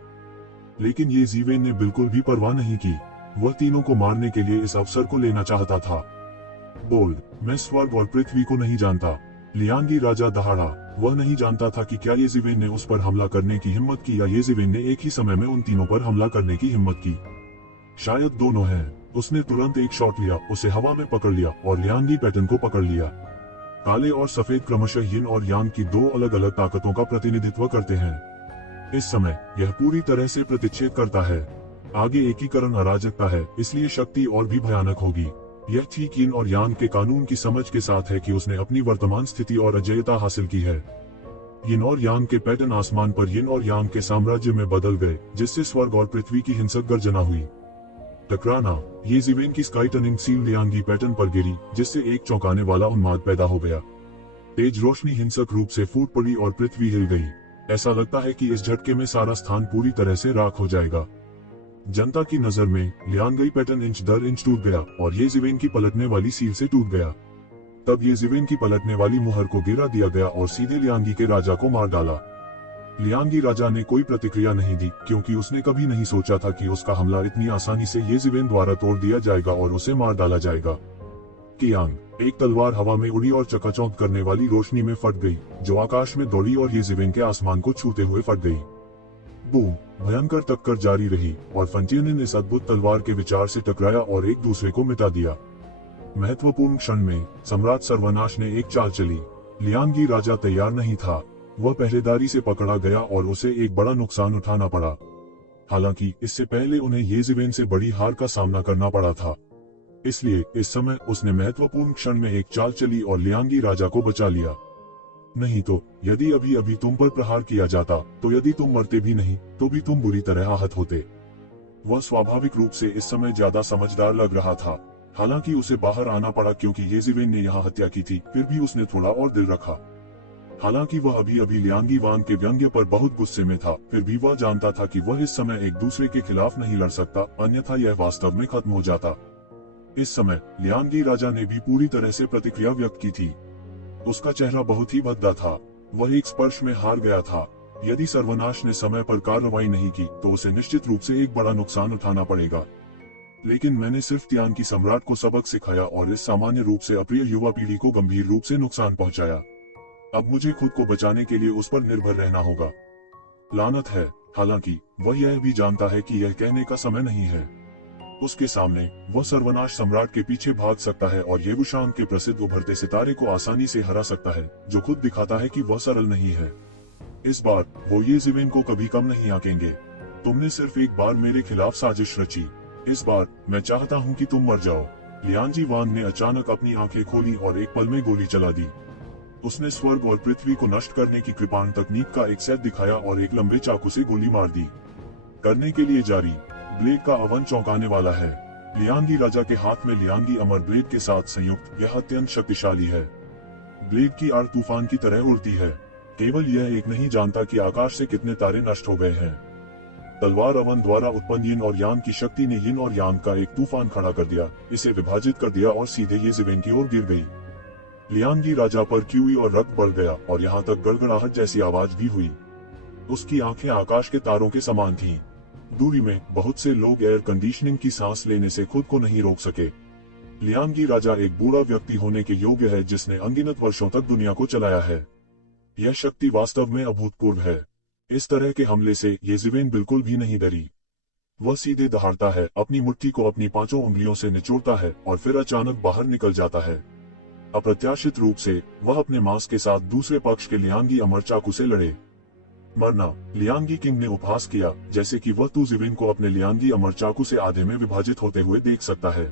लेकिन येशिवेन ने बिल्कुल भी परवाह नहीं की। वह तीनों को मारने के लिए इस अवसर को लेना चाहता था। बोल्ड, मैं स्वर्ग और पृथ्वी को नहीं जानता। लियांगी राजा दहाड़ा। वह नहीं जानता था कि क्या येशिवेन ने उस पर हमला करने की हिम्मत की या येशिवेन ने एक ही समय में उन तीनों पर हमला करने की हिम्मत की। शायद दोनों हैं। उसने तुरंत एक शॉट लिया, उसे हवा में पकड़ लिया और लियांगी पैटर्न को पकड़ लिया। काले और सफेद क्रमशः यिन और यांग की 2 अलग अलग ताकतों का प्रतिनिधित्व करते हैं। इस समय यह पूरी तरह से प्रतिच्छेद करता है। आगे एकीकरण अराजकता है, इसलिए शक्ति और भी भयानक होगी। यह ठीक यिन और यांग के कानून की समझ के साथ है कि उसने अपनी वर्तमान स्थिति और अजेयता हासिल की है। यिन और यांग के पैटर्न आसमान पर यिन और यांग के साम्राज्य में बदल गए, जिससे स्वर्ग और पृथ्वी की हिंसक गर्जना हुई। टकराना, येशिवेन की स्काई टर्निंग सील लियांगी पैटर्न पर गिरी, जिससे एक चौंकाने वाला उन्माद पैदा हो गया। तेज रोशनी हिंसक रूप से फूट पड़ी और पृथ्वी हिल गई। ऐसा लगता है कि इस झटके में सारा स्थान पूरी तरह से राख हो जाएगा। जनता की नजर में लियांगी पैटर्न इंच दर इंच टूट गया और येशिवेन की पलटने वाली सील से टूट गया। तब येशिवेन की पलटने वाली मुहर को गिरा दिया गया और सीधे लियांगी के राजा को मार डाला। लियांगी राजा ने कोई प्रतिक्रिया नहीं दी, क्योंकि उसने कभी नहीं सोचा था कि उसका हमला इतनी आसानी से येजिवेन द्वारा तोड़ दिया जाएगा और उसे मार डाला जाएगा। कियांग, एक तलवार हवा में उड़ी और चकाचौंध करने वाली रोशनी में फट गई, जो आकाश में दौड़ी और येजिवेन के आसमान को छूते हुए फट गई। बूम! भयंकर टक्कर जारी रही और फंटियन ने इस अद्भुत तलवार के विचार से टकराया और एक दूसरे को मिटा दिया। महत्वपूर्ण क्षण में सम्राट सर्वनाश ने एक चाल चली। लियांगी राजा तैयार नहीं था। वह पहरेदारी से पकड़ा गया और उसे एक बड़ा नुकसान उठाना पड़ा। हालांकि इससे पहले उन्हें येजिवेन से बड़ी हार का सामना करना पड़ा था, इसलिए इस समय उसने महत्वपूर्ण क्षण में एक चाल चली और लियांगी राजा को बचा लिया। नहीं तो यदि अभी अभी तुम पर प्रहार किया जाता, तो यदि तुम मरते भी नहीं तो भी तुम बुरी तरह आहत होते। वह स्वाभाविक रूप से इस समय ज्यादा समझदार लग रहा था। हालांकि उसे बाहर आना पड़ा क्योंकि येजिवेन ने यहाँ हत्या की थी, फिर भी उसने थोड़ा और दिल रखा। हालांकि वह अभी अभी लियांगी वान के व्यंग्य पर बहुत गुस्से में था, फिर भी वह जानता था कि वह इस समय एक दूसरे के खिलाफ नहीं लड़ सकता, अन्यथा यह वास्तव में खत्म हो जाता। इस समय लियांगी राजा ने भी पूरी तरह से प्रतिक्रिया व्यक्त की थी। उसका चेहरा बहुत ही भद्दा था। वह एक स्पर्श में हार गया था। यदि सर्वनाश ने समय पर कार्रवाई नहीं की तो उसे निश्चित रूप से एक बड़ा नुकसान उठाना पड़ेगा। लेकिन मैंने सिर्फ तियांकी सम्राट को सबक सिखाया और इस सामान्य रूप से अप्रिय युवा पीढ़ी को गंभीर रूप से नुकसान पहुंचाया। अब मुझे खुद को बचाने के लिए उस पर निर्भर रहना होगा। लानत है। हालांकि वह यह भी जानता है कि यह कहने का समय नहीं है। उसके सामने वह सर्वनाश सम्राट के पीछे भाग सकता है और येवुशान के प्रसिद्ध उभरते सितारे को आसानी से हरा सकता है, जो खुद दिखाता है कि वह सरल नहीं है। इस बार वो येजिवेन को कभी कम नहीं आंकेंगे। तुमने सिर्फ एक बार मेरे खिलाफ साजिश रची। इस बार मैं चाहता हूँ कि तुम मर जाओ। लियांजी वान ने अचानक अपनी आंखें खोली और एक पल में गोली चला दी। उसने स्वर्ग और पृथ्वी को नष्ट करने की कृपाण तकनीक का एक सेट दिखाया और एक लंबे चाकू से गोली मार दी। करने के लिए जारी। ब्लेड का अवन चौंकाने वाला है। लियांगी राजा के हाथ में लियांगी अमर ब्लेड के साथ संयुक्त यह अत्यंत शक्तिशाली है। ब्लेड की आड़ तूफान की तरह उड़ती है। केवल यह एक नहीं जानता कि आकाश से कितने तारे नष्ट हो गए हैं। तलवार अवन द्वारा उत्पन्न यिन और यांग की शक्ति ने यिन और यांग का एक तूफान खड़ा कर दिया, इसे विभाजित कर दिया और सीधे येजिवेन की ओर गिर गई। लियांगी राजा पर क्यूई और रक्त बढ़ गया और यहाँ तक गड़गड़ाहट जैसी आवाज भी हुई। उसकी आंखें आकाश के तारों के समान थीं। दूरी में बहुत से लोग एयर कंडीशनिंग की सांस लेने से खुद को नहीं रोक सके। लियांगी राजा एक बूढ़ा व्यक्ति होने के योग्य है जिसने अनगिनत वर्षों तक दुनिया को चलाया है। यह शक्ति वास्तव में अभूतपूर्व है। इस तरह के हमले से येजिवेन बिल्कुल भी नहीं डरी। वह सीधे दहाड़ता है, अपनी मुट्ठी को अपनी 5 उंगलियों से निचोड़ता है और फिर अचानक बाहर निकल जाता है। अप्रत्याशित रूप से वह अपने मांस के साथ दूसरे पक्ष के लियांगी अमर चाकू से लड़े। मरना। लियांगी किंग ने उपहास किया, जैसे कि वह तुजिविन को अपने लियांगी अमर चाकू से आधे में विभाजित होते हुए देख सकता है।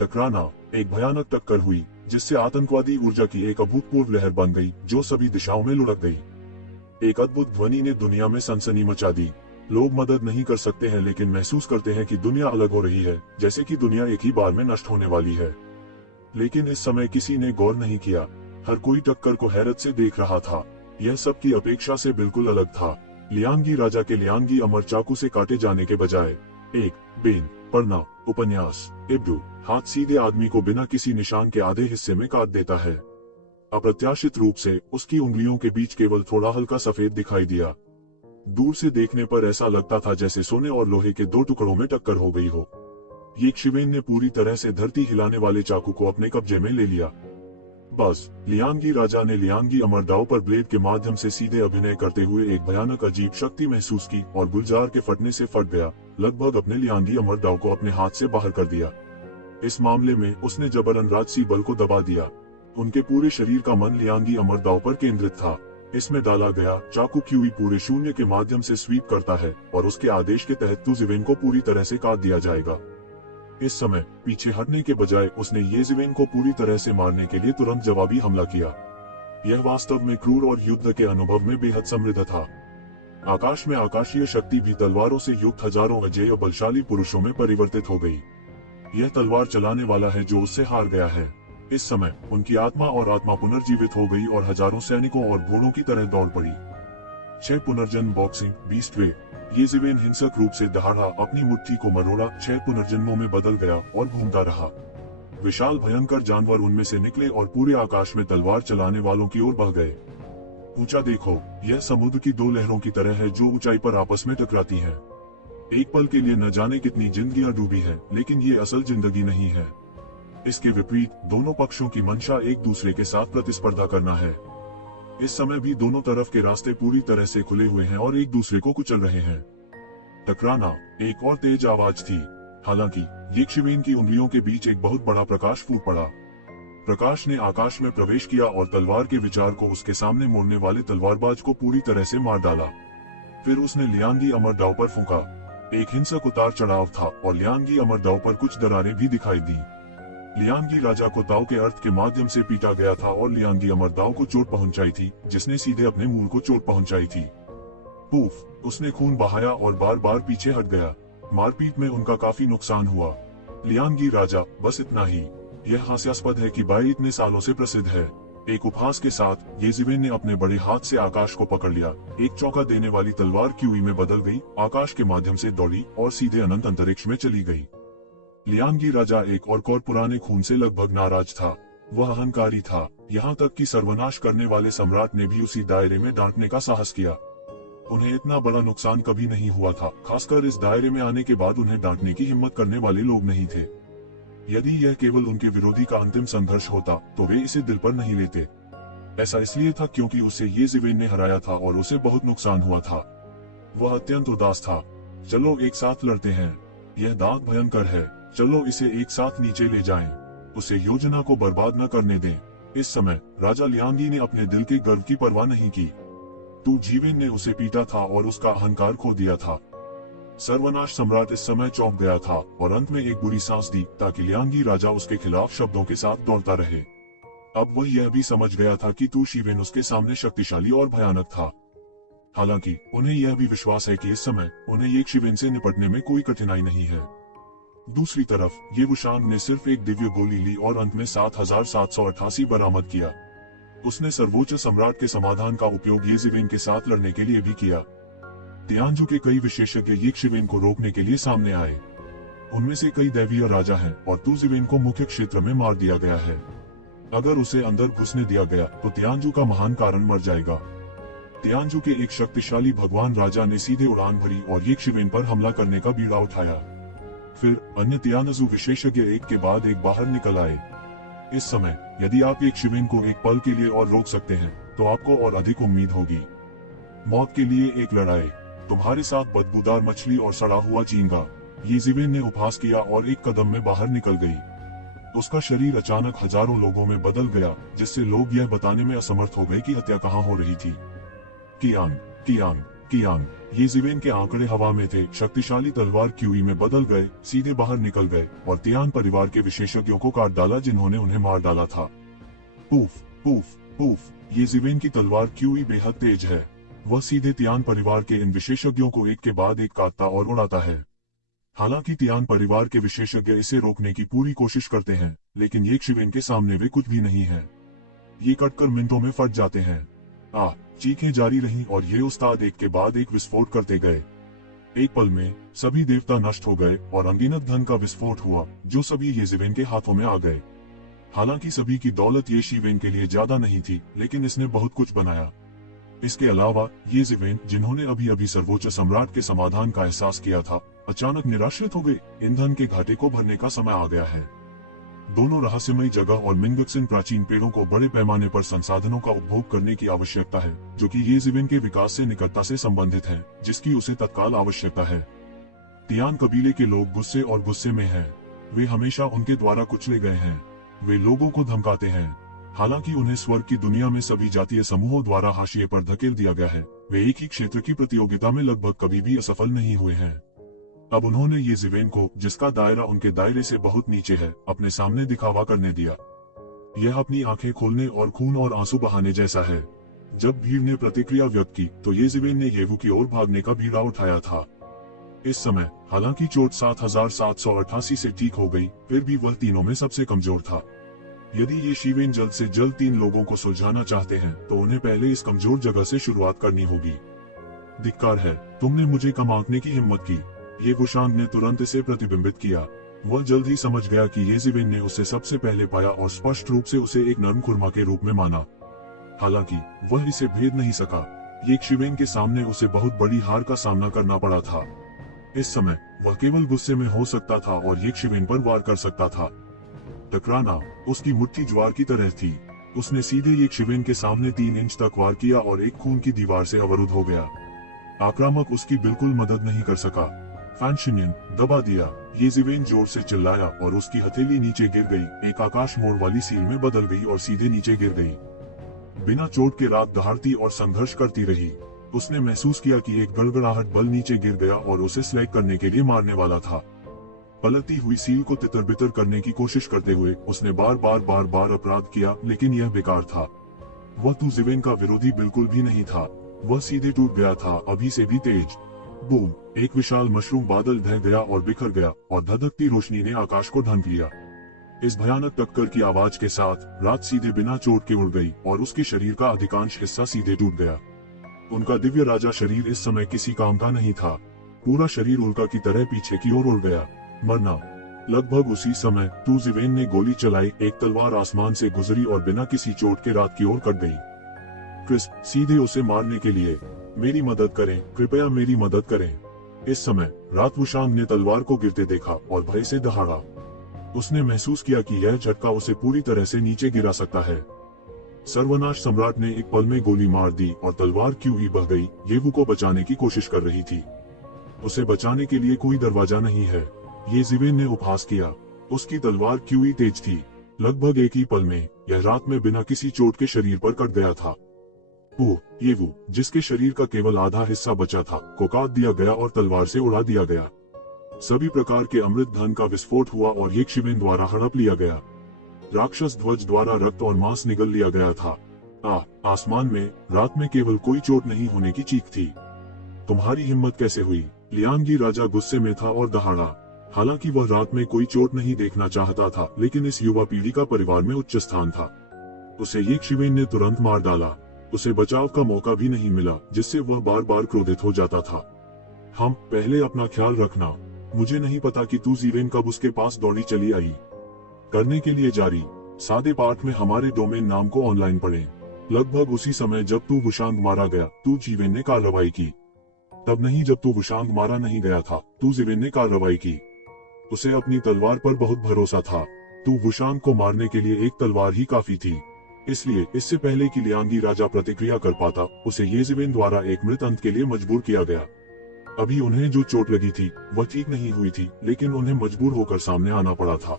टकराना। एक भयानक टक्कर हुई, जिससे आतंकवादी ऊर्जा की एक अभूतपूर्व लहर बन गई, जो सभी दिशाओं में लुढ़क गई। एक अद्भुत ध्वनि ने दुनिया में सनसनी मचा दी। लोग मदद नहीं कर सकते हैं, लेकिन महसूस करते हैं कि दुनिया अलग हो रही है, जैसे कि दुनिया एक ही बार में नष्ट होने वाली है। लेकिन इस समय किसी ने गौर नहीं किया। हर कोई टक्कर को हैरत से देख रहा था। यह सबकी अपेक्षा से बिल्कुल अलग था। लियांगी राजा के लियांगी अमर चाकू से काटे जाने के बजाय एक बेन पढ़ना उपन्यास इब्दू हाथ सीधे आदमी को बिना किसी निशान के आधे हिस्से में काट देता है। अप्रत्याशित रूप से उसकी उंगलियों के बीच केवल थोड़ा हल्का सफेद दिखाई दिया। दूर से देखने पर ऐसा लगता था जैसे सोने और लोहे के 2 टुकड़ों में टक्कर हो गई हो। येशिवेन ने पूरी तरह से धरती हिलाने वाले चाकू को अपने कब्जे में ले लिया। बस लियांगी राजा ने लियांगी अमरदाव पर ब्लेड के माध्यम से सीधे अभिनय करते हुए एक भयानक अजीब शक्ति महसूस की और गुलजार के फटने से फट गया, लगभग अपने लियांगी अमरदाव को अपने हाथ से बाहर कर दिया। इस मामले में उसने जबरन राजसी बल को दबा दिया। उनके पूरे शरीर का मन लियांगी अमरदाव पर केंद्रित था। इसमें डाला गया चाकू क्यूई पूरे शून्य के माध्यम से स्वीप करता है और उसके आदेश के तहत तुजिवेन को पूरी तरह से काट दिया जाएगा। इस समय पीछे हटने के बजाय उसने येजिवेन को पूरी तरह से मारने के लिए तुरंत जवाबी हमला किया। यह वास्तव में क्रूर और युद्ध के अनुभव में बेहद समृद्ध था। आकाश में आकाशीय शक्ति भी तलवारों से युक्त हजारों अजेय बलशाली पुरुषों में परिवर्तित हो गई। यह तलवार चलाने वाला है जो उससे हार गया है। इस समय उनकी आत्मा और आत्मा पुनर्जीवित हो गई और हजारों सैनिकों और घोड़ों की तरह दौड़ पड़ी। 6 पुनर्जन्म बॉक्सिंग बीस्ट वे। येजिवेन हिंसक रूप से दहाड़ा, अपनी मुट्ठी को मरोड़ा, 6 पुनर्जन्मों में बदल गया और घूमता रहा। विशाल भयंकर जानवर उनमें से निकले और पूरे आकाश में तलवार चलाने वालों की ओर बह गए। ऊंचा देखो, यह समुद्र की दो लहरों की तरह है जो ऊंचाई पर आपस में टकराती हैं। एक पल के लिए न जाने कितनी जिंदगियां डूबी है, लेकिन ये असल जिंदगी नहीं है। इसके विपरीत दोनों पक्षों की मंशा एक दूसरे के साथ प्रतिस्पर्धा करना है। इस समय भी दोनों तरफ के रास्ते पूरी तरह से खुले हुए हैं और एक दूसरे को कुचल रहे हैं। टकराना, एक और तेज आवाज थी। हालांकि यक्षिवेन की उंगलियों के बीच एक बहुत बड़ा प्रकाश फूट पड़ा। प्रकाश ने आकाश में प्रवेश किया और तलवार के विचार को उसके सामने मोड़ने वाले तलवारबाज को पूरी तरह से मार डाला। फिर उसने लियांगी अमर दाव पर फूंका। एक हिंसक उतार चढ़ाव था और लियांगी अमर दाव पर कुछ दरारें भी दिखाई दी। लियांगी राजा को दाव के अर्थ के माध्यम से पीटा गया था और लियांगी अमर दाव को चोट पहुंचाई थी, जिसने सीधे अपने मूल को चोट पहुंचाई थी। पूफ, उसने खून बहाया और बार बार पीछे हट गया। मारपीट में उनका काफी नुकसान हुआ। लियांगी राजा, बस इतना ही। यह हास्यास्पद है कि बाई इतने सालों से प्रसिद्ध है। एक उपहास के साथ येजिवेन ने अपने बड़े हाथ से आकाश को पकड़ लिया। एक चौका देने वाली तलवार क्यूई में बदल गई, आकाश के माध्यम से दौड़ी और सीधे अनंत अंतरिक्ष में चली गई। लियांगी राजा एक और पुराने खून से लगभग नाराज था। वह अहंकारी था, यहाँ तक कि सर्वनाश करने वाले सम्राट ने भी उसी दायरे में डांटने का साहस किया। उन्हें इतना बड़ा नुकसान कभी नहीं हुआ था, खासकर इस दायरे में आने के बाद उन्हें डांटने की हिम्मत करने वाले लोग नहीं थे। यदि यह केवल उनके विरोधी का अंतिम संघर्ष होता तो वे इसे दिल पर नहीं लेते। ऐसा इसलिए था क्योंकि उसे येजिवेन ने हराया था और उसे बहुत नुकसान हुआ था। वह अत्यंत उदास था। चलो एक साथ लड़ते हैं। यह दाग भयंकर है। चलो इसे एक साथ नीचे ले जाएं। उसे योजना को बर्बाद न करने दें। इस समय राजा लियांगी ने अपने दिल के गर्व की परवाह नहीं की। तू जीवेन ने उसे पीटा था और उसका अहंकार खो दिया था। सर्वनाश सम्राट इस समय चौंक गया था और अंत में एक बुरी सांस दी ताकि लियांगी राजा उसके खिलाफ शब्दों के साथ दौड़ता रहे। अब वह यह भी समझ गया था कि तू शिवेन उसके सामने शक्तिशाली और भयानक था। हालांकि उन्हें यह भी विश्वास है कि इस समय उन्हें यक्षिवेन से निपटने में कोई कठिनाई नहीं है। दूसरी तरफ ये वुशांग ने सिर्फ एक दिव्य गोली ली और अंत में 7788 बरामद किया। उसने सर्वोच्च सम्राट के समाधान का उपयोग येजिवेन के साथ लड़ने के लिए भी किया। तियानजू के कई विशेषज्ञ यक्षिवेन को रोकने के लिए सामने आए। उनमें से कई दैवीय राजा हैं और तुजिवेन को मुख्य क्षेत्र में मार दिया गया है। अगर उसे अंदर घुसने दिया गया तो तियानजू का महान कारण मर जाएगा। तियानजू के एक शक्तिशाली भगवान राजा ने सीधे उड़ान भरी और यक्षिवेन पर हमला करने का बीड़ा उठाया। फिर अन्य तियानजू विशेषज्ञ एक के बाद एक बाहर निकल आए। इस समय यदि आप यक्षिवेन को एक पल के लिए और रोक सकते हैं तो आपको और अधिक उम्मीद होगी। मौत के लिए एक लड़ाई। तुम्हारे साथ बदबूदार मछली और सड़ा हुआ चींगा। येजिवेन ने उपहास किया और एक कदम में बाहर निकल गई। उसका शरीर अचानक हजारों लोगों में बदल गया, जिससे लोग यह बताने में असमर्थ हो गए कि हत्या कहाँ हो रही थी। कियांग, कियांग, कियांग। येजिवेन के आंकड़े हवा में थे। शक्तिशाली तलवार क्यूई में बदल गए, सीधे बाहर निकल गए और तियान परिवार के विशेषज्ञों को काट डाला जिन्होंने उन्हें मार डाला था। Poof, poof, poof. येजिवेन की तलवार क्यूई बेहद तेज है। वह सीधे तियान परिवार के इन विशेषज्ञों को एक के बाद एक काटता और उड़ाता है। हालांकि तियान परिवार के विशेषज्ञ इसे रोकने की पूरी कोशिश करते हैं, लेकिन यक्षिवेन के सामने वे कुछ भी नहीं है। ये कटकर मिनटों में फट जाते हैं। चीखें जारी रहीं और ये उस्ताद एक के बाद एक विस्फोट करते गए। एक पल में सभी देवता नष्ट हो गए और अनगिनत धन का विस्फोट हुआ, जो सभी येजिवेन के हाथों में आ गए। हालांकि सभी की दौलत येशिवेन के लिए ज्यादा नहीं थी, लेकिन इसने बहुत कुछ बनाया। इसके अलावा येजिवेन, जिन्होंने अभी अभी सर्वोच्च सम्राट के समाधान का एहसास किया था, अचानक निराश्रित हो गए। ईंधन के घाटे को भरने का समय आ गया है। दोनों रहस्यमयी जगह और मिंगक्सिन प्राचीन पेड़ों को बड़े पैमाने पर संसाधनों का उपभोग करने की आवश्यकता है, जो कि येजिवेन के विकास से निकटता से संबंधित है, जिसकी उसे तत्काल आवश्यकता है। तियान कबीले के लोग गुस्से और गुस्से में हैं। वे हमेशा उनके द्वारा कुचले गए हैं। वे लोगों को धमकाते हैं। हालांकि उन्हें स्वर्ग की दुनिया में सभी जातीय समूहों द्वारा हाशिए पर धकेल दिया गया है। वे एक ही क्षेत्र की प्रतियोगिता में लगभग कभी भी असफल नहीं हुए हैं। अब उन्होंने येजिवेन को, जिसका दायरा उनके दायरे से बहुत नीचे है, अपने सामने दिखावा करने दिया। यह अपनी आंखें खोलने और खून और आंसू बहाने जैसा है। जब भीड़ ने प्रतिक्रिया व्यक्त की तो येजिवेन ने येहू की ओर भागने का बीड़ा उठाया था। इस समय हालांकि चोट 7788 से ठीक हो गई, फिर भी वह तीनों में सबसे कमजोर था। यदि ये शिवेन जल्द से जल्द 3 लोगों को सुलझाना चाहते हैं तो उन्हें पहले इस कमजोर जगह से शुरुआत करनी होगी। धिक्कार है, तुमने मुझे कम आंकने की हिम्मत की। ये वुशांग ने तुरंत इसे प्रतिबिंबित किया। वह जल्द ही समझ गया कि येजिवेन ने उसे सबसे पहले पाया और स्पष्ट रूप से उसे एक नरम खुरमा के रूप में माना। हालांकि वह इसे भेद नहीं सका। येशिवेन के सामने उसे बहुत बड़ी हार का सामना करना पड़ा था। इस समय वह केवल गुस्से में हो सकता था और येशिवेन पर वार कर सकता था। टकराना उसकी मुट्ठी ज्वार की तरह थी। उसने सीधे येशिवेन के सामने 3 इंच तक वार किया और एक खून की दीवार से अवरुद्ध हो गया। आक्रामक उसकी बिल्कुल मदद नहीं कर सका। फान शिनयन दबा दिया। येशिवेन जोर से चिल्लाया और उसकी हथेली नीचे गिर गई, एक आकाश मोड़ वाली सील में बदल गई और सीधे नीचे गिर गई। बिना चोट के रात दहाड़ती और संघर्ष करती रही। उसने महसूस किया कि एक गड़गड़ाहट बल नीचे गिर गया और उसे स्लैग करने के लिए मारने वाला था। पलटती हुई सील को तितर-बितर करने की कोशिश करते हुए उसने बार बार अपराध किया, लेकिन यह बेकार था। वह तू जिवेन का विरोधी बिल्कुल भी नहीं था। वह सीधे टूट गया था, अभी से भी तेज। बूम! एक विशाल मशरूम बादल ढह गया और बिखर गया और धधकती रोशनी ने आकाश को ढक लिया। इस भयानक टक्कर की आवाज के साथ रात सीधे बिना चोट के उड़ गई और उसके शरीर का अधिकांश हिस्सा सीधे टूट गया। उनका दिव्य राजा शरीर इस समय किसी काम का नहीं था। पूरा शरीर उल्का की तरह पीछे की ओर उड़ गया। मरना। लगभग उसी समय तू जिवेन ने गोली चलाई। एक तलवार आसमान से गुजरी और बिना किसी चोट के रात की ओर कट गई। क्रिस्प सीधे उसे मारने के लिए। मेरी मदद करें, कृपया मेरी मदद करें। इस समय रात वुशांग ने तलवार को गिरते देखा और भय से दहाड़ा। उसने महसूस किया कि यह झटका उसे पूरी तरह से नीचे गिरा सकता है। सर्वनाश सम्राट ने एक पल में गोली मार दी और तलवार क्यों ही बह गई। येवु को बचाने की कोशिश कर रही थी। उसे बचाने के लिए कोई दरवाजा नहीं है, येशिवेन ने उपहास किया। उसकी तलवार क्यों ही तेज थी। लगभग एक ही पल में यह रात में बिना किसी चोट के शरीर पर कट गया था। येवु, जिसके शरीर का केवल आधा हिस्सा बचा था, को काट दिया गया और तलवार से उड़ा दिया गया। सभी प्रकार के अमृत धन का विस्फोट हुआ और येशिवेन द्वारा हड़प लिया गया। राक्षस ध्वज द्वारा रक्त और मांस निगल लिया गया था। आसमान में रात में केवल कोई चोट नहीं होने की चीख थी। तुम्हारी हिम्मत कैसे हुई? लियांगी राजा गुस्से में था और दहाड़ा। हालांकि वह रात में कोई चोट नहीं देखना चाहता था, लेकिन इस युवा पीढ़ी का परिवार में उच्च स्थान था। उसे येशिवेन ने तुरंत मार डाला। उसे बचाव का मौका भी नहीं मिला, जिससे वह बार बार क्रोधित हो जाता था। हम पहले अपना ख्याल रखना। मुझे नहीं पता कि तू जिवेन कब उसके पास दौड़ी चली आई। करने के लिए जारी। सादे पाठ में हमारे डोमेन नाम को ऑनलाइन पढ़ें। लगभग उसी समय जब तू वुशांग मारा गया, तू जिवेन ने कार्रवाई की। तब नहीं जब तू वुशांग मारा नहीं गया था, तू जिवेन ने कार्रवाई की। उसे अपनी तलवार पर बहुत भरोसा था। तू वुशांग को मारने के लिए एक तलवार ही काफी थी। इसलिए इससे पहले कि लियांगी राजा प्रतिक्रिया कर पाता, उसे येशिवेन द्वारा एक मृत अंत के लिए मजबूर किया गया। अभी उन्हें जो चोट लगी थी वह ठीक नहीं हुई थी, लेकिन उन्हें मजबूर होकर सामने आना पड़ा था।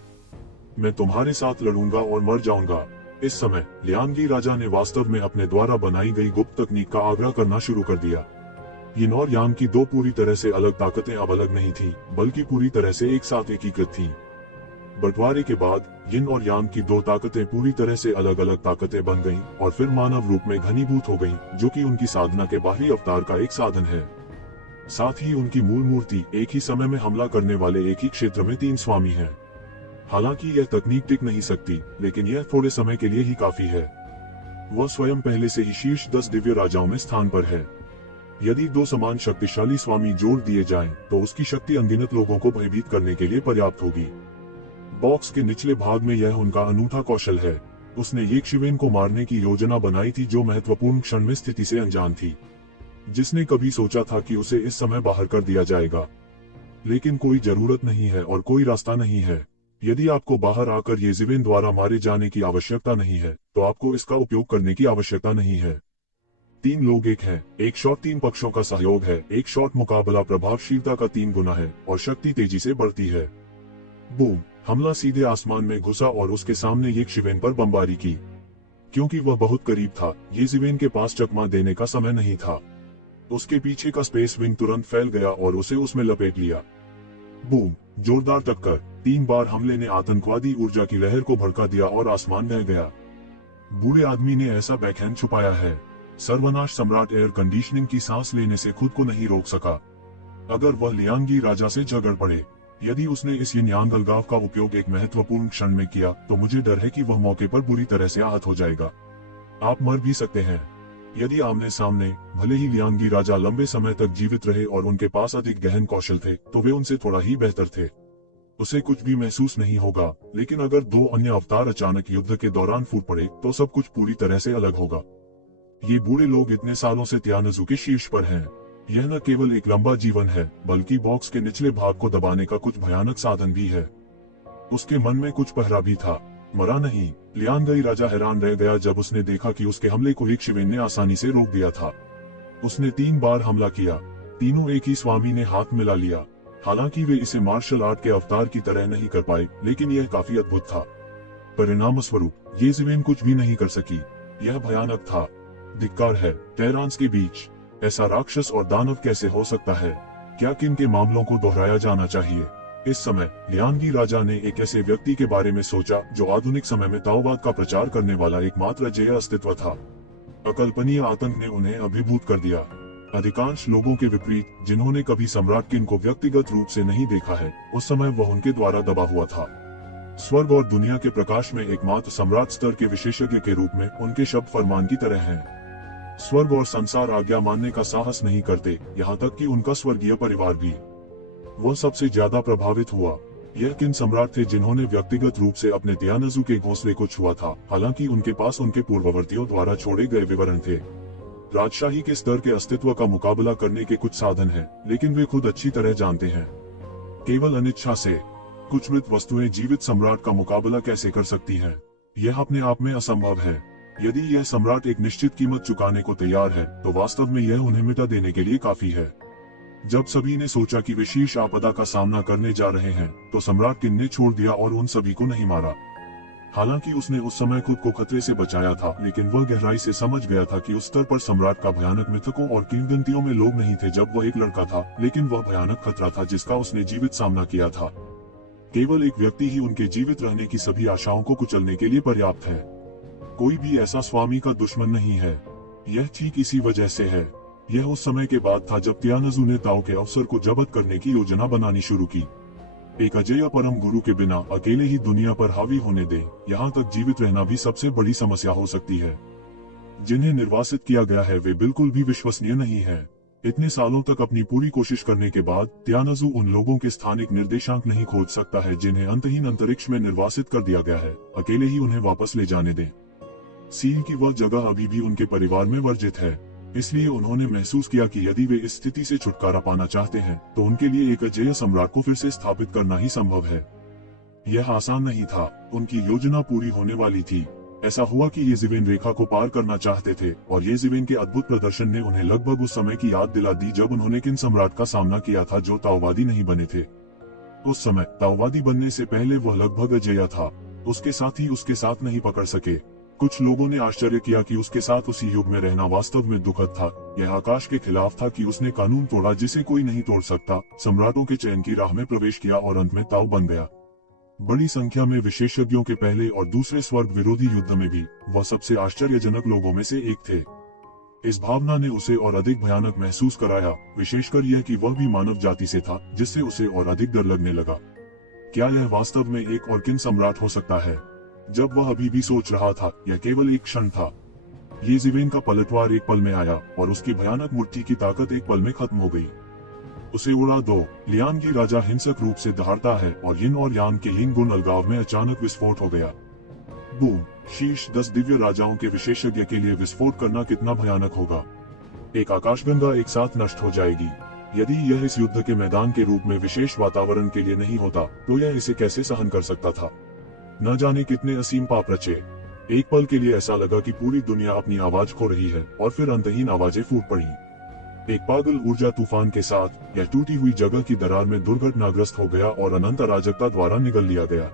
मैं तुम्हारे साथ लड़ूंगा और मर जाऊंगा। इस समय लियांगी राजा ने वास्तव में अपने द्वारा बनाई गई गुप्त तकनीक का आग्रह करना शुरू कर दिया। यिन और यांग की दो पूरी तरह से अलग ताकतें अब अलग नहीं थीं, बल्कि पूरी तरह से एक साथ एकीकृत थीं। बंटवारे के बाद यिन और यांग की दो ताकतें पूरी तरह से अलग अलग ताकतें बन गईं और फिर मानव रूप में घनीभूत हो गईं, जो कि उनकी साधना के बाहरी अवतार का एक साधन है। साथ ही उनकी मूल मूर्ति एक ही समय में हमला करने वाले एक ही क्षेत्र में 3 स्वामी हैं। हालांकि यह तकनीक टिक नहीं सकती, लेकिन यह थोड़े समय के लिए ही काफी है। वह स्वयं पहले से ही शीर्ष 10 दिव्य राजाओं में स्थान पर है। यदि 2 समान शक्तिशाली स्वामी जोड़ दिए जाएं, तो उसकी शक्ति अनगिनत लोगों को भयभीत करने के लिए पर्याप्त होगी। बॉक्स के निचले भाग में यह उनका अनूठा कौशल है। उसने येशिवेन को मारने की योजना बनाई थी, जो महत्वपूर्ण क्षण में स्थिति से अनजान थी। जिसने कभी सोचा था कि उसे इस समय बाहर कर दिया जाएगा। लेकिन कोई जरूरत नहीं है और कोई रास्ता नहीं है। यदि आपको बाहर आकर येशिवेन द्वारा मारे जाने की आवश्यकता नहीं है, तो आपको इसका उपयोग करने की आवश्यकता नहीं है। 3 लोग एक हैं, एक शॉट 3 पक्षों का सहयोग है, एक शॉट मुकाबला प्रभावशीलता का 3 गुना है और शक्ति तेजी से बढ़ती है। बूम! हमला सीधे आसमान में घुसा और उसके सामने येशिवेन पर बमबारी की। क्योंकि वह बहुत करीब था, येशिवेन के पास चकमा देने का समय नहीं था। उसके पीछे का स्पेस विंग तुरंत फैल गया और उसे उसमें लपेट लिया। बूम! जोरदार टक्कर। 3 बार हमले ने आतंकवादी ऊर्जा की लहर को भड़का दिया और आसमान ढह गया। बूढ़े आदमी ने ऐसा बैकहैंड छुपाया है। सर्वनाश सम्राट एयर कंडीशनिंग की सांस लेने से खुद को नहीं रोक सका। अगर वह लियांगी राजा से झगड़ पड़े, यदि उसने इस यिन यांग अलगाव का उपयोग एक महत्वपूर्ण क्षण में किया, तो मुझे डर है कि वह मौके पर बुरी तरह से आहत हो जाएगा। आप मर भी सकते हैं। यदि आमने सामने, भले ही लियांगी राजा लंबे समय तक जीवित रहे और उनके पास अधिक गहन कौशल थे, तो वे उनसे थोड़ा ही बेहतर थे। उसे कुछ भी महसूस नहीं होगा, लेकिन अगर 2 अन्य अवतार अचानक युद्ध के दौरान फूट पड़े, तो सब कुछ पूरी तरह से अलग होगा। ये बूढ़े लोग इतने सालों से त्यानजू के शीर्ष पर हैं। यह न केवल एक लंबा जीवन है, बल्कि बॉक्स के निचले भाग को दबाने का कुछ भयानक साधन भी है। उसके मन में कुछ पहरा भी था। मरा नहीं। लियांगई राजा हैरान रह गया जब उसने देखा कि उसके हमले को एक शिवेन ने आसानी से रोक दिया था। उसने 3 बार हमला किया। तीनों एक ही स्वामी ने हाथ मिला लिया। हालांकि वे इसे मार्शल आर्ट के अवतार की तरह नहीं कर पाए, लेकिन यह काफी अद्भुत था। परिणाम स्वरूप ये शिवेन कुछ भी नहीं कर सकी। यह भयानक था। धिक्कार है टेरांस के बीच। ऐसा राक्षस और दानव कैसे हो सकता है? क्या किन के मामलों को दोहराया जाना चाहिए? इस समय लियांगी राजा ने एक ऐसे व्यक्ति के बारे में सोचा जो आधुनिक समय में ताओवाद का प्रचार करने वाला एकमात्र अजेय अस्तित्व था। अकल्पनीय आतंक ने उन्हें अभिभूत कर दिया। अधिकांश लोगों के विपरीत, जिन्होंने कभी सम्राट किन को व्यक्तिगत रूप से नहीं देखा है, उस समय वह उनके द्वारा दबा हुआ था। स्वर्ग और दुनिया के प्रकाश में एकमात्र सम्राट स्तर के विशेषज्ञ के रूप में उनके शब्द फरमान की तरह हैं। स्वर्ग और संसार आज्ञा मानने का साहस नहीं करते, यहाँ तक कि उनका स्वर्गीय परिवार भी। वह सबसे ज्यादा प्रभावित हुआ। यह किन सम्राट थे जिन्होंने व्यक्तिगत रूप से अपने त्यानजू के घोंसले को छुआ था, हालांकि उनके पास उनके पूर्ववर्तियों द्वारा छोड़े गए विवरण थे। राजशाही के स्तर के अस्तित्व का मुकाबला करने के कुछ साधन हैं, लेकिन वे खुद अच्छी तरह जानते हैं। केवल अनिच्छा से कुछ मृत वस्तुएं जीवित सम्राट का मुकाबला कैसे कर सकती हैं? यह अपने आप में असंभव है। यदि यह सम्राट एक निश्चित कीमत चुकाने को तैयार है, तो वास्तव में यह उन्हें मिटा देने के लिए काफी है। जब सभी ने सोचा कि वे शीर्ष आपदा का सामना करने जा रहे हैं, तो सम्राट किन ने छोड़ दिया और उन सभी को नहीं मारा। हालांकि उसने उस समय खुद को खतरे से बचाया था, लेकिन वह गहराई से समझ गया था कि उस स्तर पर सम्राट का भयानक मिथकों और किंवदंतियों में लोग नहीं थे जब वह एक लड़का था, लेकिन वह भयानक खतरा था जिसका उसने जीवित सामना किया था। केवल एक व्यक्ति ही उनके जीवित रहने की सभी आशाओं को कुचलने के लिए पर्याप्त है। कोई भी ऐसा स्वामी का दुश्मन नहीं है। यह ठीक इसी वजह से है। यह उस समय के बाद था जब त्यानजू ने ताओ के अवसर को जब्त करने की योजना बनानी शुरू की। एक अजेय परम गुरु के बिना अकेले ही दुनिया पर हावी होने दे, यहाँ तक जीवित रहना भी सबसे बड़ी समस्या हो सकती है। जिन्हें निर्वासित किया गया है वे बिल्कुल भी विश्वसनीय नहीं है। इतने सालों तक अपनी पूरी कोशिश करने के बाद त्यानजू उन लोगों के स्थानिक निर्देशांक नहीं खोज सकता है जिन्हें अंतहीन अंतरिक्ष में निर्वासित कर दिया गया है। अकेले ही उन्हें वापस ले जाने दें। सील की वह जगह अभी भी उनके परिवार में वर्जित है, इसलिए उन्होंने महसूस किया कि यदि वे इस स्थिति से छुटकारा पाना चाहते हैं, तो उनके लिए एक अजेय सम्राट को फिर से स्थापित करना ही संभव है। यह आसान नहीं था। उनकी योजना पूरी होने वाली थी। ऐसा हुआ कि ये जीवेन रेखा को पार करना चाहते थे, और ये जीवेन के अद्भुत प्रदर्शन ने उन्हें लगभग उस समय की याद दिला दी जब उन्होंने किन सम्राट का सामना किया था जो ताओवादी नहीं बने थे। उस समय ताओवादी बनने से पहले वह लगभग अजेय था। उसके साथ ही उसके साथ नहीं पकड़ सके। कुछ लोगों ने आश्चर्य किया कि उसके साथ उसी युग में रहना वास्तव में दुखद था। यह आकाश के खिलाफ था कि उसने कानून तोड़ा जिसे कोई नहीं तोड़ सकता, सम्राटों के चयन की राह में प्रवेश किया और अंत में ताओ बन गया। बड़ी संख्या में विशेषज्ञों के पहले और दूसरे स्वर्ग विरोधी युद्ध में भी वह सबसे आश्चर्यजनक लोगों में से एक थे। इस भावना ने उसे और अधिक भयानक महसूस कराया, विशेषकर यह कि वह भी मानव जाति से था, जिससे उसे और अधिक डर लगने लगा। क्या यह वास्तव में एक और किन सम्राट हो सकता है? जब वह अभी भी सोच रहा था, यह केवल एक क्षण था। ये जीवेन का पलटवार एक पल में आया और उसकी भयानक मुट्ठी की ताकत एक पल में खत्म हो गई। उसे उड़ा दो। लियांगी राजा हिंसक रूप से दहाड़ता है और यिन और यांग के यिंग गुण अलगाव में अचानक विस्फोट हो गया। बूम। शीर्ष 10 दिव्य राजाओं के विशेषज्ञ के लिए विस्फोट करना कितना भयानक होगा। एक आकाशगंगा एक साथ नष्ट हो जाएगी। यदि यह इस युद्ध के मैदान के रूप में विशेष वातावरण के लिए नहीं होता, तो यह इसे कैसे सहन कर सकता था? न जाने कितने असीम पाप रचे। एक पल के लिए ऐसा लगा कि पूरी दुनिया अपनी आवाज खो रही है, और फिर अंतहीन आवाजें फूट पड़ी। एक पागल ऊर्जा तूफान के साथ यह टूटी हुई जगह की दरार में दुर्घटनाग्रस्त हो गया और अनंत अराजकता द्वारा निगल लिया गया।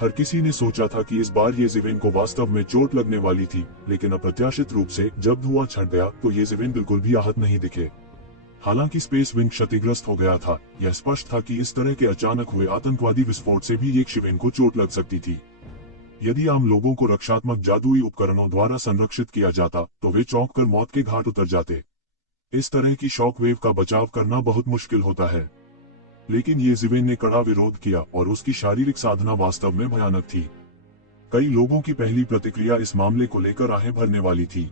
हर किसी ने सोचा था कि इस बार ये जीवेन को वास्तव में चोट लगने वाली थी, लेकिन अप्रत्याशित रूप से जब धुआं छट गया तो ये जीवेन बिल्कुल भी आहत नहीं दिखे। हालांकि स्पेस विंग क्षतिग्रस्त हो गया था, यह स्पष्ट था कि इस तरह के अचानक हुए आतंकवादी विस्फोट से भी एक शिवेन को चोट लग सकती थी। यदि आम लोगों को रक्षात्मक जादुई उपकरणों द्वारा संरक्षित किया जाता, तो वे चौंक कर मौत के घाट उतर जाते। इस तरह की शॉक वेव का बचाव करना बहुत मुश्किल होता है, लेकिन ये जीवेन ने कड़ा विरोध किया और उसकी शारीरिक साधना वास्तव में भयानक थी। कई लोगों की पहली प्रतिक्रिया इस मामले को लेकर आहें भरने वाली थी।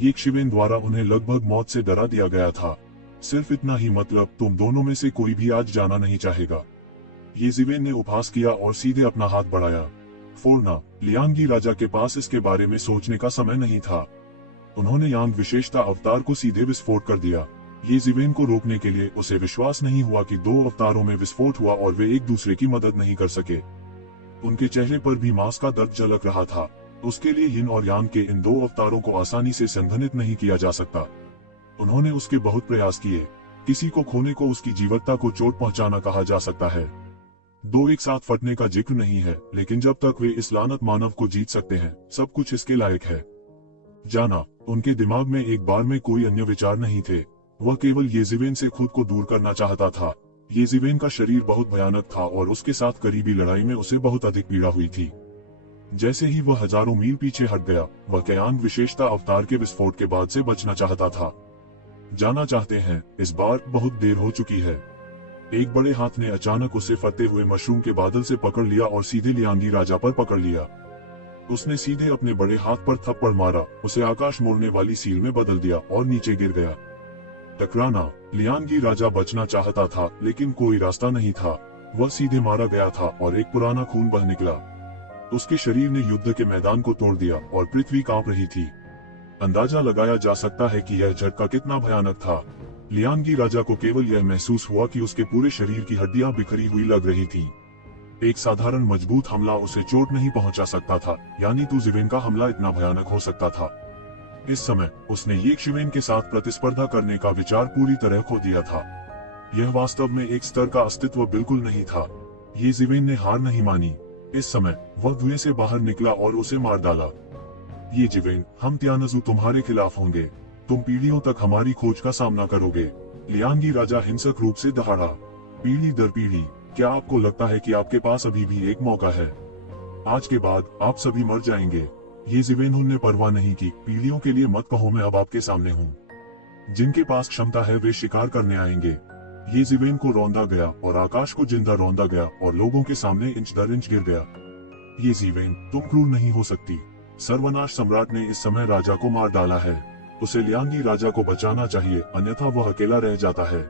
ये शिवेन द्वारा उन्हें लगभग मौत से डरा दिया गया था। सिर्फ इतना ही, मतलब तुम दोनों में से कोई भी आज जाना नहीं चाहेगा। ये जीवेन ने उपहास किया और सीधे अपना हाथ बढ़ाया। फोड़ना। लियांगी राजा के पास इसके बारे में सोचने का समय नहीं था। उन्होंने यांग विशेषता अवतार को सीधे विस्फोट कर दिया। ये जिवेन को रोकने के लिए उसे विश्वास नहीं हुआ कि दो अवतारों में विस्फोट हुआ और वे एक दूसरे की मदद नहीं कर सके। उनके चेहरे पर भी मांस का दर्द झलक रहा था। उसके लिए यिन और यांग के इन दो अवतारों को आसानी से संघनित नहीं किया जा सकता। उन्होंने उसके बहुत प्रयास किए। किसी को खोने को उसकी जीवटता को चोट पहुंचाना कहा जा सकता है। दो एक साथ फटने का जिक्र नहीं है, लेकिन जब तक वे इस लानत मानव को जीत सकते हैं, सब कुछ इसके लायक है। जाना, उनके दिमाग में एक बार में कोई अन्य विचार नहीं थे। वह केवल येजिवेन से खुद को दूर करना चाहता था। येजिवेन का शरीर बहुत भयानक था और उसके साथ करीबी लड़ाई में उसे बहुत अधिक पीड़ा हुई थी। जैसे ही वह हजारों मील पीछे हट गया, वह कयांग विशेषता अवतार के विस्फोट के बाद से बचना चाहता था। जाना चाहते हैं, इस बार बहुत देर हो चुकी है। एक बड़े हाथ ने अचानक उसे फटते हुए मशरूम के बादल से पकड़ लिया और सीधे लियांगी राजा पर पकड़ लिया। उसने सीधे अपने बड़े हाथ पर थप्पड़ मारा, उसे आकाश मोड़ने वाली सील में बदल दिया और नीचे गिर गया। टकराना, लियांगी राजा बचना चाहता था, लेकिन कोई रास्ता नहीं था। वह सीधे मारा गया था और एक पुराना खून बह निकला। उसके शरीर ने युद्ध के मैदान को तोड़ दिया और पृथ्वी कांप रही थी। अंदाजा लगाया जा सकता है कि यह झटका कितना भयानक था। लियांगी राजा को केवल यह महसूस हुआ कि उसके पूरे शरीर की हड्डियां बिखरी हुई लग रही थीं। एक साधारण मजबूत हमला उसे चोट नहीं पहुंचा सकता था, यानी तू जिवेन का हमला इतना भयानक हो सकता था। इस समय उसने ये शिवेन के साथ प्रतिस्पर्धा करने का विचार पूरी तरह खो दिया था। यह वास्तव में एक स्तर का अस्तित्व बिल्कुल नहीं था। ये जिवेन ने हार नहीं मानी। इस समय वह धुएं से बाहर निकला और उसे मार डाला। ये जिवेन, हम त्यानजू तुम्हारे खिलाफ होंगे। तुम पीढ़ियों तक हमारी खोज का सामना करोगे। लियांगी राजा हिंसक रूप से दहाड़ा। पीढ़ी दर पीढ़ी, क्या आपको लगता है कि आपके पास अभी भी एक मौका है? आज के बाद आप सभी मर जाएंगे। ये जिवेन ने परवाह नहीं की। पीढ़ियों के लिए मत कहो, मैं अब आपके सामने हूँ। जिनके पास क्षमता है वे शिकार करने आएंगे। ये जिवेन को रौंदा गया और आकाश को जिंदा रौंदा गया और लोगों के सामने इंच दर इंच गिर गया। ये जिवेन, तुम क्रूर नहीं हो सकती। सर्वनाश सम्राट ने इस समय राजा को मार डाला है। उसे लियांगी राजा को बचाना चाहिए, अन्यथा वह अकेला रह जाता है।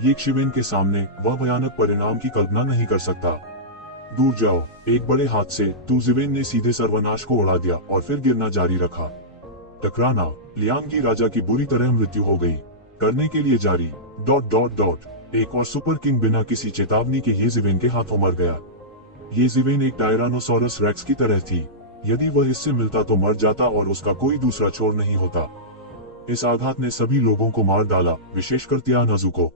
ये शिवेन के सामने वह भयानक परिणाम की कल्पना नहीं कर सकता। दूर जाओ। एक बड़े हाथ से तू जिवेन ने सीधे सर्वनाश को उड़ा दिया और फिर गिरना जारी रखा। टकराना, लियांगी राजा की बुरी तरह मृत्यु हो गई। करने के लिए जारी ... एक और सुपर किंग बिना किसी चेतावनी के ये जिवेन के हाथों मर गया। ये जिवेन एक टायरानोसोरस रेक्स की तरह थी। यदि वह इससे मिलता तो मर जाता और उसका कोई दूसरा छोर नहीं होता। इस आघात ने सभी लोगों को मार डाला, विशेषकर त्यानजू को।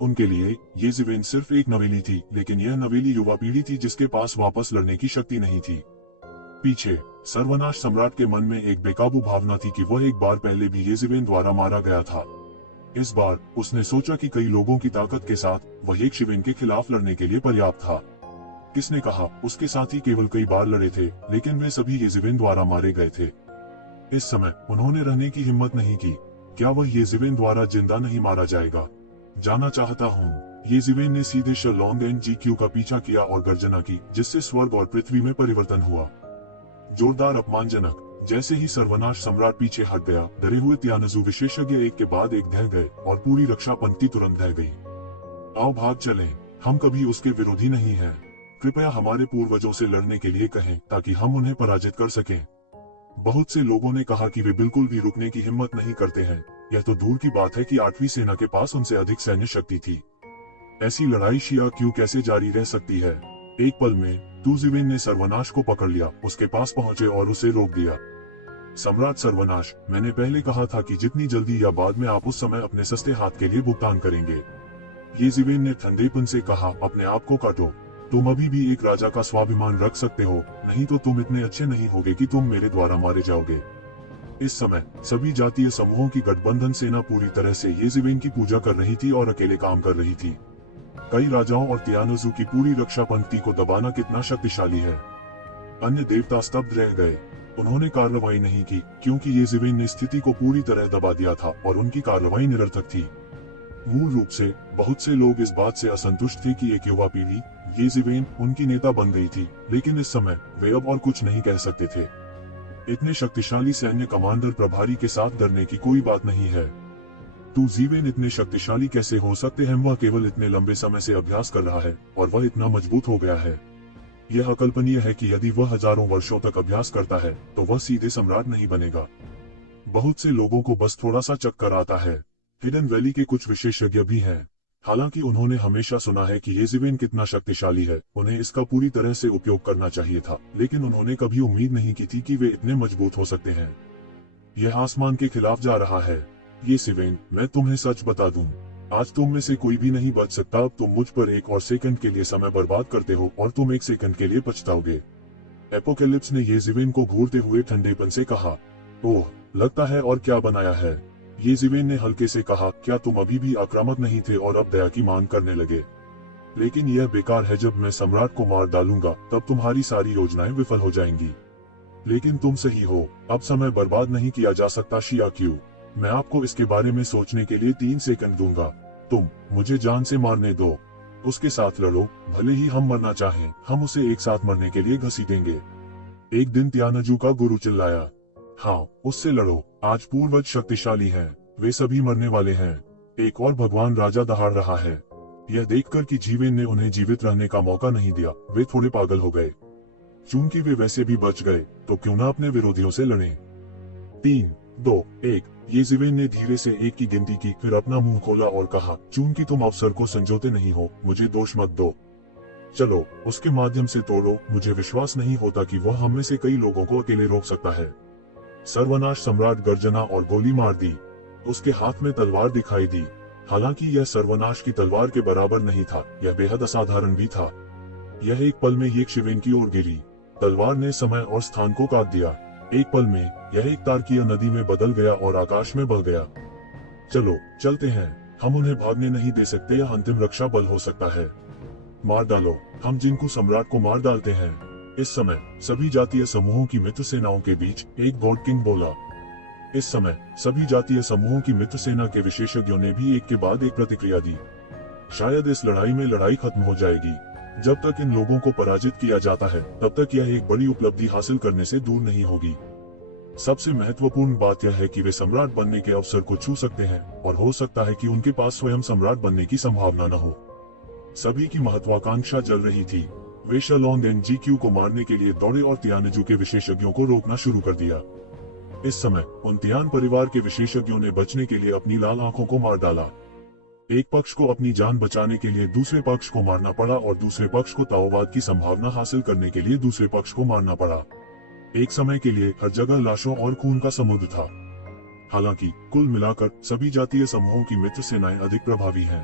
उनके लिए ये जिवेन सिर्फ एक नवेली थी, लेकिन यह नवेली युवा पीढ़ी थी जिसके पास वापस लड़ने की शक्ति नहीं थी। पीछे सर्वनाश सम्राट के मन में एक बेकाबू भावना थी कि वह एक बार पहले भी ये जिवेन द्वारा मारा गया था। इस बार उसने सोचा कि कई लोगों की ताकत के साथ वह एक शिवेन के खिलाफ लड़ने के लिए पर्याप्त था। किसने कहा? उसके साथी केवल कई बार लड़े थे, लेकिन वे सभी ये जिवेन द्वारा मारे गए थे। इस समय उन्होंने रहने की हिम्मत नहीं की। क्या वह ये जिवेन द्वारा जिंदा नहीं मारा जाएगा? जाना चाहता हूँ। ये जिवेन ने सीधे शलोंग एंड जीक्यू का पीछा किया और गर्जना की, जिससे स्वर्ग और पृथ्वी में परिवर्तन हुआ। जोरदार, अपमानजनक। जैसे ही सर्वनाश सम्राट पीछे हट गया, डरे हुए त्यानजू विशेषज्ञ एक के बाद एक ढह गए और पूरी रक्षा पंक्ति तुरंत ढह गई। आओ भाग चलें। हम कभी उसके विरोधी नहीं हैं। कृपया हमारे पूर्वजों से लड़ने के लिए कहें ताकि हम उन्हें पराजित कर सकें। बहुत से लोगों ने कहा कि वे बिल्कुल भी रुकने की हिम्मत नहीं करते हैं। यह तो दूर की बात है कि 8वीं सेना के पास उनसे अधिक सैन्य शक्ति थी। ऐसी लड़ाई शिया क्यों कैसे जारी रह सकती है? एक पल में तू जिवेन ने सर्वनाश को पकड़ लिया, उसके पास पहुंचे और उसे रोक दिया। सम्राट सर्वनाश, मैंने पहले कहा था कि जितनी जल्दी या बाद में आप उस समय अपने सस्ते हाथ के लिए भुगतान करेंगे। ये जिवेन ने ठंडेपन से कहा, अपने आप को काटो। तुम अभी भी एक राजा का स्वाभिमान रख सकते हो, नहीं तो तुम इतने अच्छे नहीं होगे कि तुम मेरे द्वारा मारे जाओगे। इस समय सभी जातीय समूहों की गठबंधन सेना पूरी तरह से ये जिवेन की पूजा कर रही थी और अकेले काम कर रही थी। कई राजाओं और त्यानजू की पूरी रक्षा पंक्ति को दबाना कितना शक्तिशाली है। अन्य देवता स्तब्ध रह गए। उन्होंने कार्रवाई नहीं की, क्योंकि ये जिवेन ने स्थिति को पूरी तरह दबा दिया था और उनकी कार्रवाई निरर्थक थी। मूल रूप से बहुत से लोग इस बात से असंतुष्ट थे कि एक युवा पीढ़ी, ये जिवेन, उनकी नेता बन गई थी, लेकिन इस समय वे अब और कुछ नहीं कह सकते थे। इतने शक्तिशाली सैन्य कमांडर प्रभारी के साथ डरने की कोई बात नहीं है। तू जिवेन इतने शक्तिशाली कैसे हो सकते हैं? वह केवल इतने लंबे समय से अभ्यास कर रहा है और वह इतना मजबूत हो गया है। यह अकल्पनीय है कि यदि वह हजारों वर्षों तक अभ्यास करता है तो वह सीधे सम्राट नहीं बनेगा। बहुत से लोगों को बस थोड़ा सा चक्कर आता है। हिडन वैली के कुछ विशेषज्ञ भी हैं। हालांकि उन्होंने हमेशा सुना है कि येज़िवेन कितना शक्तिशाली है, उन्हें इसका पूरी तरह से उपयोग करना चाहिए था, लेकिन उन्होंने कभी उम्मीद नहीं की थी कि वे इतने मजबूत हो सकते हैं। यह आसमान के खिलाफ जा रहा है। येज़िवेन, मैं तुम्हें सच बता दूं, आज तुम में से कोई भी नहीं बच सकता। अब तुम मुझ पर एक और सेकंड के लिए समय बर्बाद करते हो और तुम एक सेकंड के लिए पछताओगे। एपोकेलिप्स ने येज़िवेन को घूरते हुए ठंडेपन से कहा। ओह, लगता है और क्या बनाया है? येज़िवेन ने हल्के से कहा, क्या तुम अभी भी आक्रामक नहीं थे और अब दया की मांग करने लगे? लेकिन यह बेकार है, जब मैं सम्राट को मार डालूंगा तब तुम्हारी सारी योजनाएं विफल हो जाएंगी। लेकिन तुम सही हो, अब समय बर्बाद नहीं किया जा सकता शिया क्यू। मैं आपको इसके बारे में सोचने के लिए 3 सेकंड दूंगा। तुम मुझे जान से मारने दो, उसके साथ लड़ो, भले ही हम मरना चाहें, हम उसे एक साथ मरने के लिए घसीटेंगे। एक दिन त्यानजू का गुरु चिल्लाया। हाँ, उससे लड़ो, आज पूर्वज शक्तिशाली हैं, वे सभी मरने वाले हैं। एक और भगवान राजा दहाड़ रहा है। यह देखकर कि जीवेन ने उन्हें जीवित रहने का मौका नहीं दिया, वे थोड़े पागल हो गए। चूंकि वे वैसे भी बच गए, तो क्यों ना अपने विरोधियों से लड़ें। 3, 2, 1। येज़िवेन ने धीरे से 1 की गिनती की, फिर अपना मुंह खोला और कहा, चूंकि तुम अवसर को संजोते नहीं हो, मुझे दोष मत दो। चलो, उसके माध्यम से तोड़ो। मुझे विश्वास नहीं होता कि वह हम में से कई लोगों को अकेले रोक सकता है। सर्वनाश सम्राट गर्जना और गोली मार दी। उसके हाथ में तलवार दिखाई दी। हालांकि यह सर्वनाश की तलवार के बराबर नहीं था, यह बेहद असाधारण भी था। यह एक पल में येज़िवेन की ओर गिरी। तलवार ने समय और स्थान को काट दिया। एक पल में यह एक तारकीय नदी में बदल गया और आकाश में बह गया। चलो, चलते हैं, हम उन्हें भागने नहीं दे सकते, यह अंतिम रक्षा बल हो सकता है। मार डालो, हम जिनको सम्राट को मार डालते हैं। इस समय सभी जातीय समूहों की मित्र सेनाओं के बीच एक गॉड किंग बोला। इस समय सभी जातीय समूहों की मित्र सेना के विशेषज्ञों ने भी एक के बाद एक प्रतिक्रिया दी। शायद इस लड़ाई में लड़ाई खत्म हो जाएगी। जब तक इन लोगों को पराजित किया जाता है, तब तक यह एक बड़ी उपलब्धि हासिल करने से दूर नहीं होगी। सबसे महत्वपूर्ण बात यह है कि वे सम्राट बनने के अवसर को छू सकते हैं, और हो सकता है कि उनके पास स्वयं सम्राट बनने की संभावना न हो। सभी की महत्वाकांक्षा जल रही थी। वे शलोंग एनजीक्यू को मारने के लिए दौड़े और त्यानजू के विशेषज्ञों को रोकना शुरू कर दिया। इस समय उन त्यान परिवार के विशेषज्ञों ने बचने के लिए अपनी लाल आंखों को मार डाला। एक पक्ष को अपनी जान बचाने के लिए दूसरे पक्ष को मारना पड़ा, और दूसरे पक्ष को ताओवाद की संभावना हासिल करने के लिए दूसरे पक्ष को मारना पड़ा। एक समय के लिए हर जगह लाशों और खून का समुद्र था। हालांकि कुल मिलाकर सभी जातीय समूहों की मित्र सेनाएं अधिक प्रभावी हैं।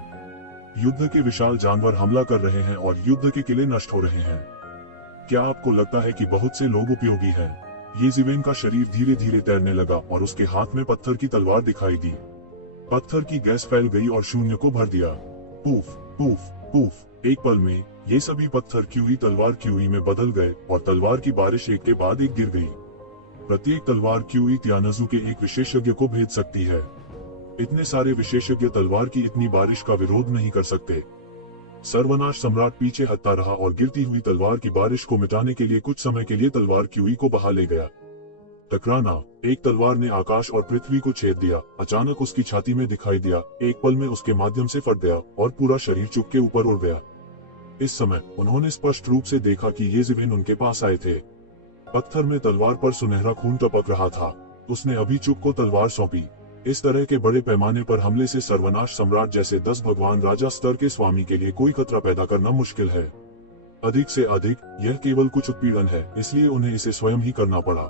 युद्ध के विशाल जानवर हमला कर रहे हैं और युद्ध के किले नष्ट हो रहे हैं। क्या आपको लगता है कि बहुत से लोग उपयोगी हैं? येज़िवेन का शरीर धीरे धीरे तैरने लगा और उसके हाथ में पत्थर की तलवार दिखाई दी। पत्थर की गैस फैल गई और शून्य को भर दिया। Poof poof poof. एक पल में ये सभी पत्थर क्यूई तलवार क्यूई में बदल गए और तलवार की बारिश एक के बाद एक गिर गई। प्रत्येक तलवार क्यूई त्यानजू के एक विशेषज्ञ को भेज सकती है। इतने सारे विशेषज्ञ तलवार की इतनी बारिश का विरोध नहीं कर सकते। सर्वनाश सम्राट पीछे हटता रहा और गिरती हुई तलवार की बारिश को मिटाने के लिए कुछ समय के लिए तलवार क्यूई को बहा ले गया। टकराना। एक तलवार ने आकाश और पृथ्वी को छेद दिया। अचानक उसकी छाती में दिखाई दिया। एक पल में उसके माध्यम से फट गया और पूरा शरीर चुप के ऊपर उड़ गया। इस समय उन्होंने स्पष्ट रूप से देखा कि येज़िवेन उनके पास आए थे। पत्थर में तलवार पर सुनहरा खून टपक रहा था। उसने अभी चुप को तलवार सौंपी। इस तरह के बड़े पैमाने पर हमले से सर्वनाश सम्राट जैसे 10 भगवान राजा स्तर के स्वामी के लिए कोई खतरा पैदा करना मुश्किल है। अधिक से अधिक यह केवल कुछ उत्पीड़न है, इसलिए उन्हें इसे स्वयं ही करना पड़ा।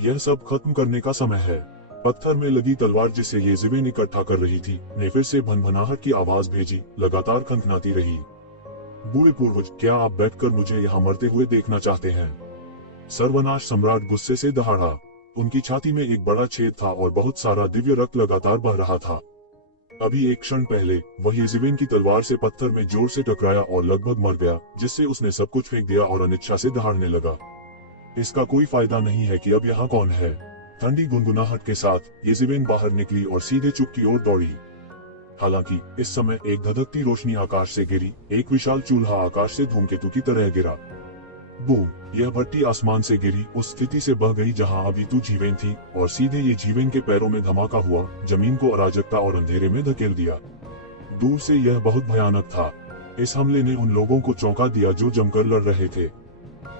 यह सब खत्म करने का समय है। पत्थर में लगी तलवार जिसे येज़िवेन इकट्ठा कर रही थी ने फिर से भनभनाहट की आवाज भेजी, लगातार खनखनाती रही। बूढ़े पूर्वज, क्या आप बैठकर मुझे यहाँ मरते हुए देखना चाहते हैं? सर्वनाश सम्राट गुस्से से दहाड़ा। उनकी छाती में एक बड़ा छेद था और बहुत सारा दिव्य रक्त लगातार बह रहा था। अभी एक क्षण पहले वह येज़िवेन की तलवार से पत्थर में जोर से टकराया और लगभग मर गया, जिससे उसने सब कुछ फेंक दिया और अनिच्छा से दहाड़ने लगा। इसका कोई फायदा नहीं है कि अब यहाँ कौन है। ठंडी गुनगुनाहट के साथ येज़िवेन बाहर निकली और सीधे चुप की ओर दौड़ी। हालांकि इस समय एक धधकती रोशनी आकाश से गिरी। एक विशाल चूल्हा आकाश से धूमकेतु की तरह गिरा। बूम! यह भट्टी आसमान से गिरी, उस स्थिति से बह गई जहां अभी तू जीवेन थी, और सीधे ये जीवेन के पैरों में धमाका हुआ, जमीन को अराजकता और अंधेरे में धकेल दिया। दूर से यह बहुत भयानक था। इस हमले ने उन लोगों को चौंका दिया जो जमकर लड़ रहे थे।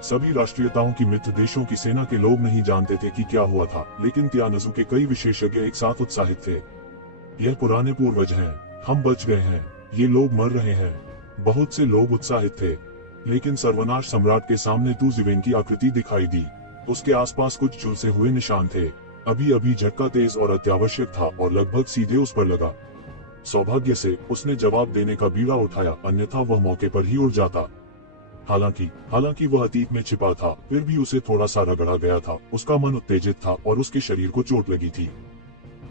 सभी राष्ट्रीयताओं की मित्र देशों की सेना के लोग नहीं जानते थे कि क्या हुआ था, लेकिन तियानजू के कई विशेषज्ञ एक साथ उत्साहित थे। यह पुराने पूर्वज हैं, हम बच गए हैं, ये लोग मर रहे हैं। बहुत से लोग उत्साहित थे, लेकिन सर्वनाश सम्राट के सामने तू जिवेन की आकृति दिखाई दी। उसके आसपास कुछ झुलसे हुए निशान थे। अभी अभी झटका तेज और अत्यावश्यक था और लगभग सीधे उस पर लगा। सौभाग्य से उसने जवाब देने का बीड़ा उठाया, अन्यथा वह मौके पर ही उड़ जाता। हालांकि वह अतीत में छिपा था, फिर भी उसे थोड़ा सा रगड़ा गया था। उसका मन उत्तेजित था और उसके शरीर को चोट लगी थी।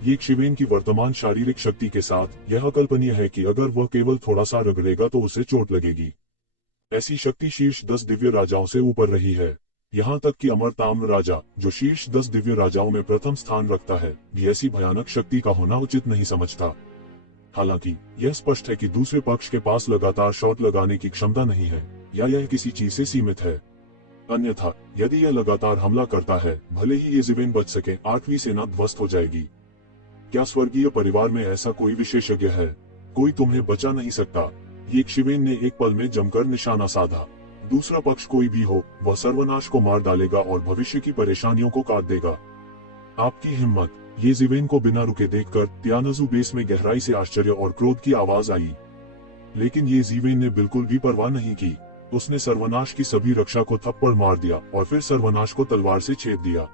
ये शिवेन की वर्तमान शारीरिक शक्ति के साथ यह अकल्पनीय है कि अगर वह केवल थोड़ा सा रगड़ेगा तो उसे चोट लगेगी। ऐसी शक्ति शीर्ष 10 दिव्य राजाओं से ऊपर रही है। यहाँ तक कि अमर ताम्र राजा, जो शीर्ष 10 दिव्य राजाओं में प्रथम स्थान रखता है, भी ऐसी भयानक शक्ति का होना उचित नहीं समझता। हालांकि यह स्पष्ट है कि दूसरे पक्ष के पास लगातार शॉट लगाने की क्षमता नहीं है, या यह किसी चीज से सीमित है। अन्यथा यदि यह लगातार हमला करता है, भले ही ये जिवेन बच सके, 8वीं सेना ध्वस्त हो जाएगी। क्या स्वर्गीय परिवार में ऐसा कोई विशेषज्ञ है? कोई तुम्हें बचा नहीं सकता। ये शिवेन ने एक पल में जमकर निशाना साधा। दूसरा पक्ष कोई भी हो, वह सर्वनाश को मार डालेगा और भविष्य की परेशानियों को काट देगा। आपकी हिम्मत! ये जिवेन को बिना रुके देखकर तियानजू बेस में गहराई से आश्चर्य और क्रोध की आवाज आई। लेकिन ये जिवेन ने बिल्कुल भी परवाह नहीं की। उसने सर्वनाश की सभी रक्षा को थप्पड़ मार दिया और फिर सर्वनाश को तलवार से छेद दिया।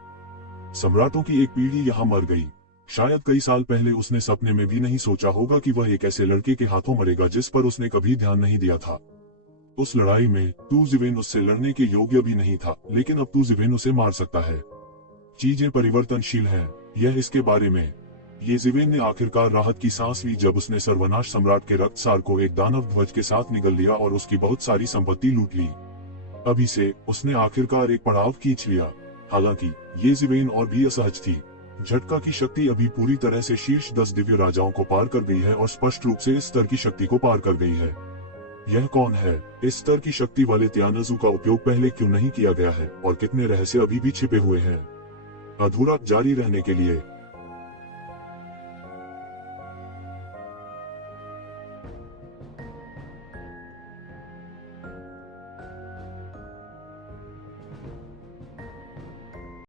सम्राटों की एक पीढ़ी यहाँ मर गई। शायद कई साल पहले उसने सपने में भी नहीं सोचा होगा कि वह एक ऐसे लड़के के हाथों मरेगा जिस पर उसने कभी ध्यान नहीं दिया था। उस लड़ाई में तू जिवेन उससे लड़ने के योग्य भी नहीं था, लेकिन अब तू जिवेन उसे मार सकता है। चीजें परिवर्तनशील हैं, यह इसके बारे में। ये जिवेन ने आखिरकार राहत की सांस ली जब उसने सर्वनाश सम्राट के रक्तसार को एक दानव ध्वज के साथ निगल लिया और उसकी बहुत सारी संपत्ति लूट ली। अभी से उसने आखिरकार एक पड़ाव खींच लिया। हालांकि ये जिवेन और भी असहज थी। झटका की शक्ति अभी पूरी तरह से शीर्ष 10 दिव्य राजाओं को पार कर गई है और स्पष्ट रूप से इस स्तर की शक्ति को पार कर गई है। यह कौन है? इस स्तर की शक्ति वाले तियानजू का उपयोग पहले क्यों नहीं किया गया है, और कितने रहस्य अभी भी छिपे हुए हैं? अधूरा जारी रहने के लिए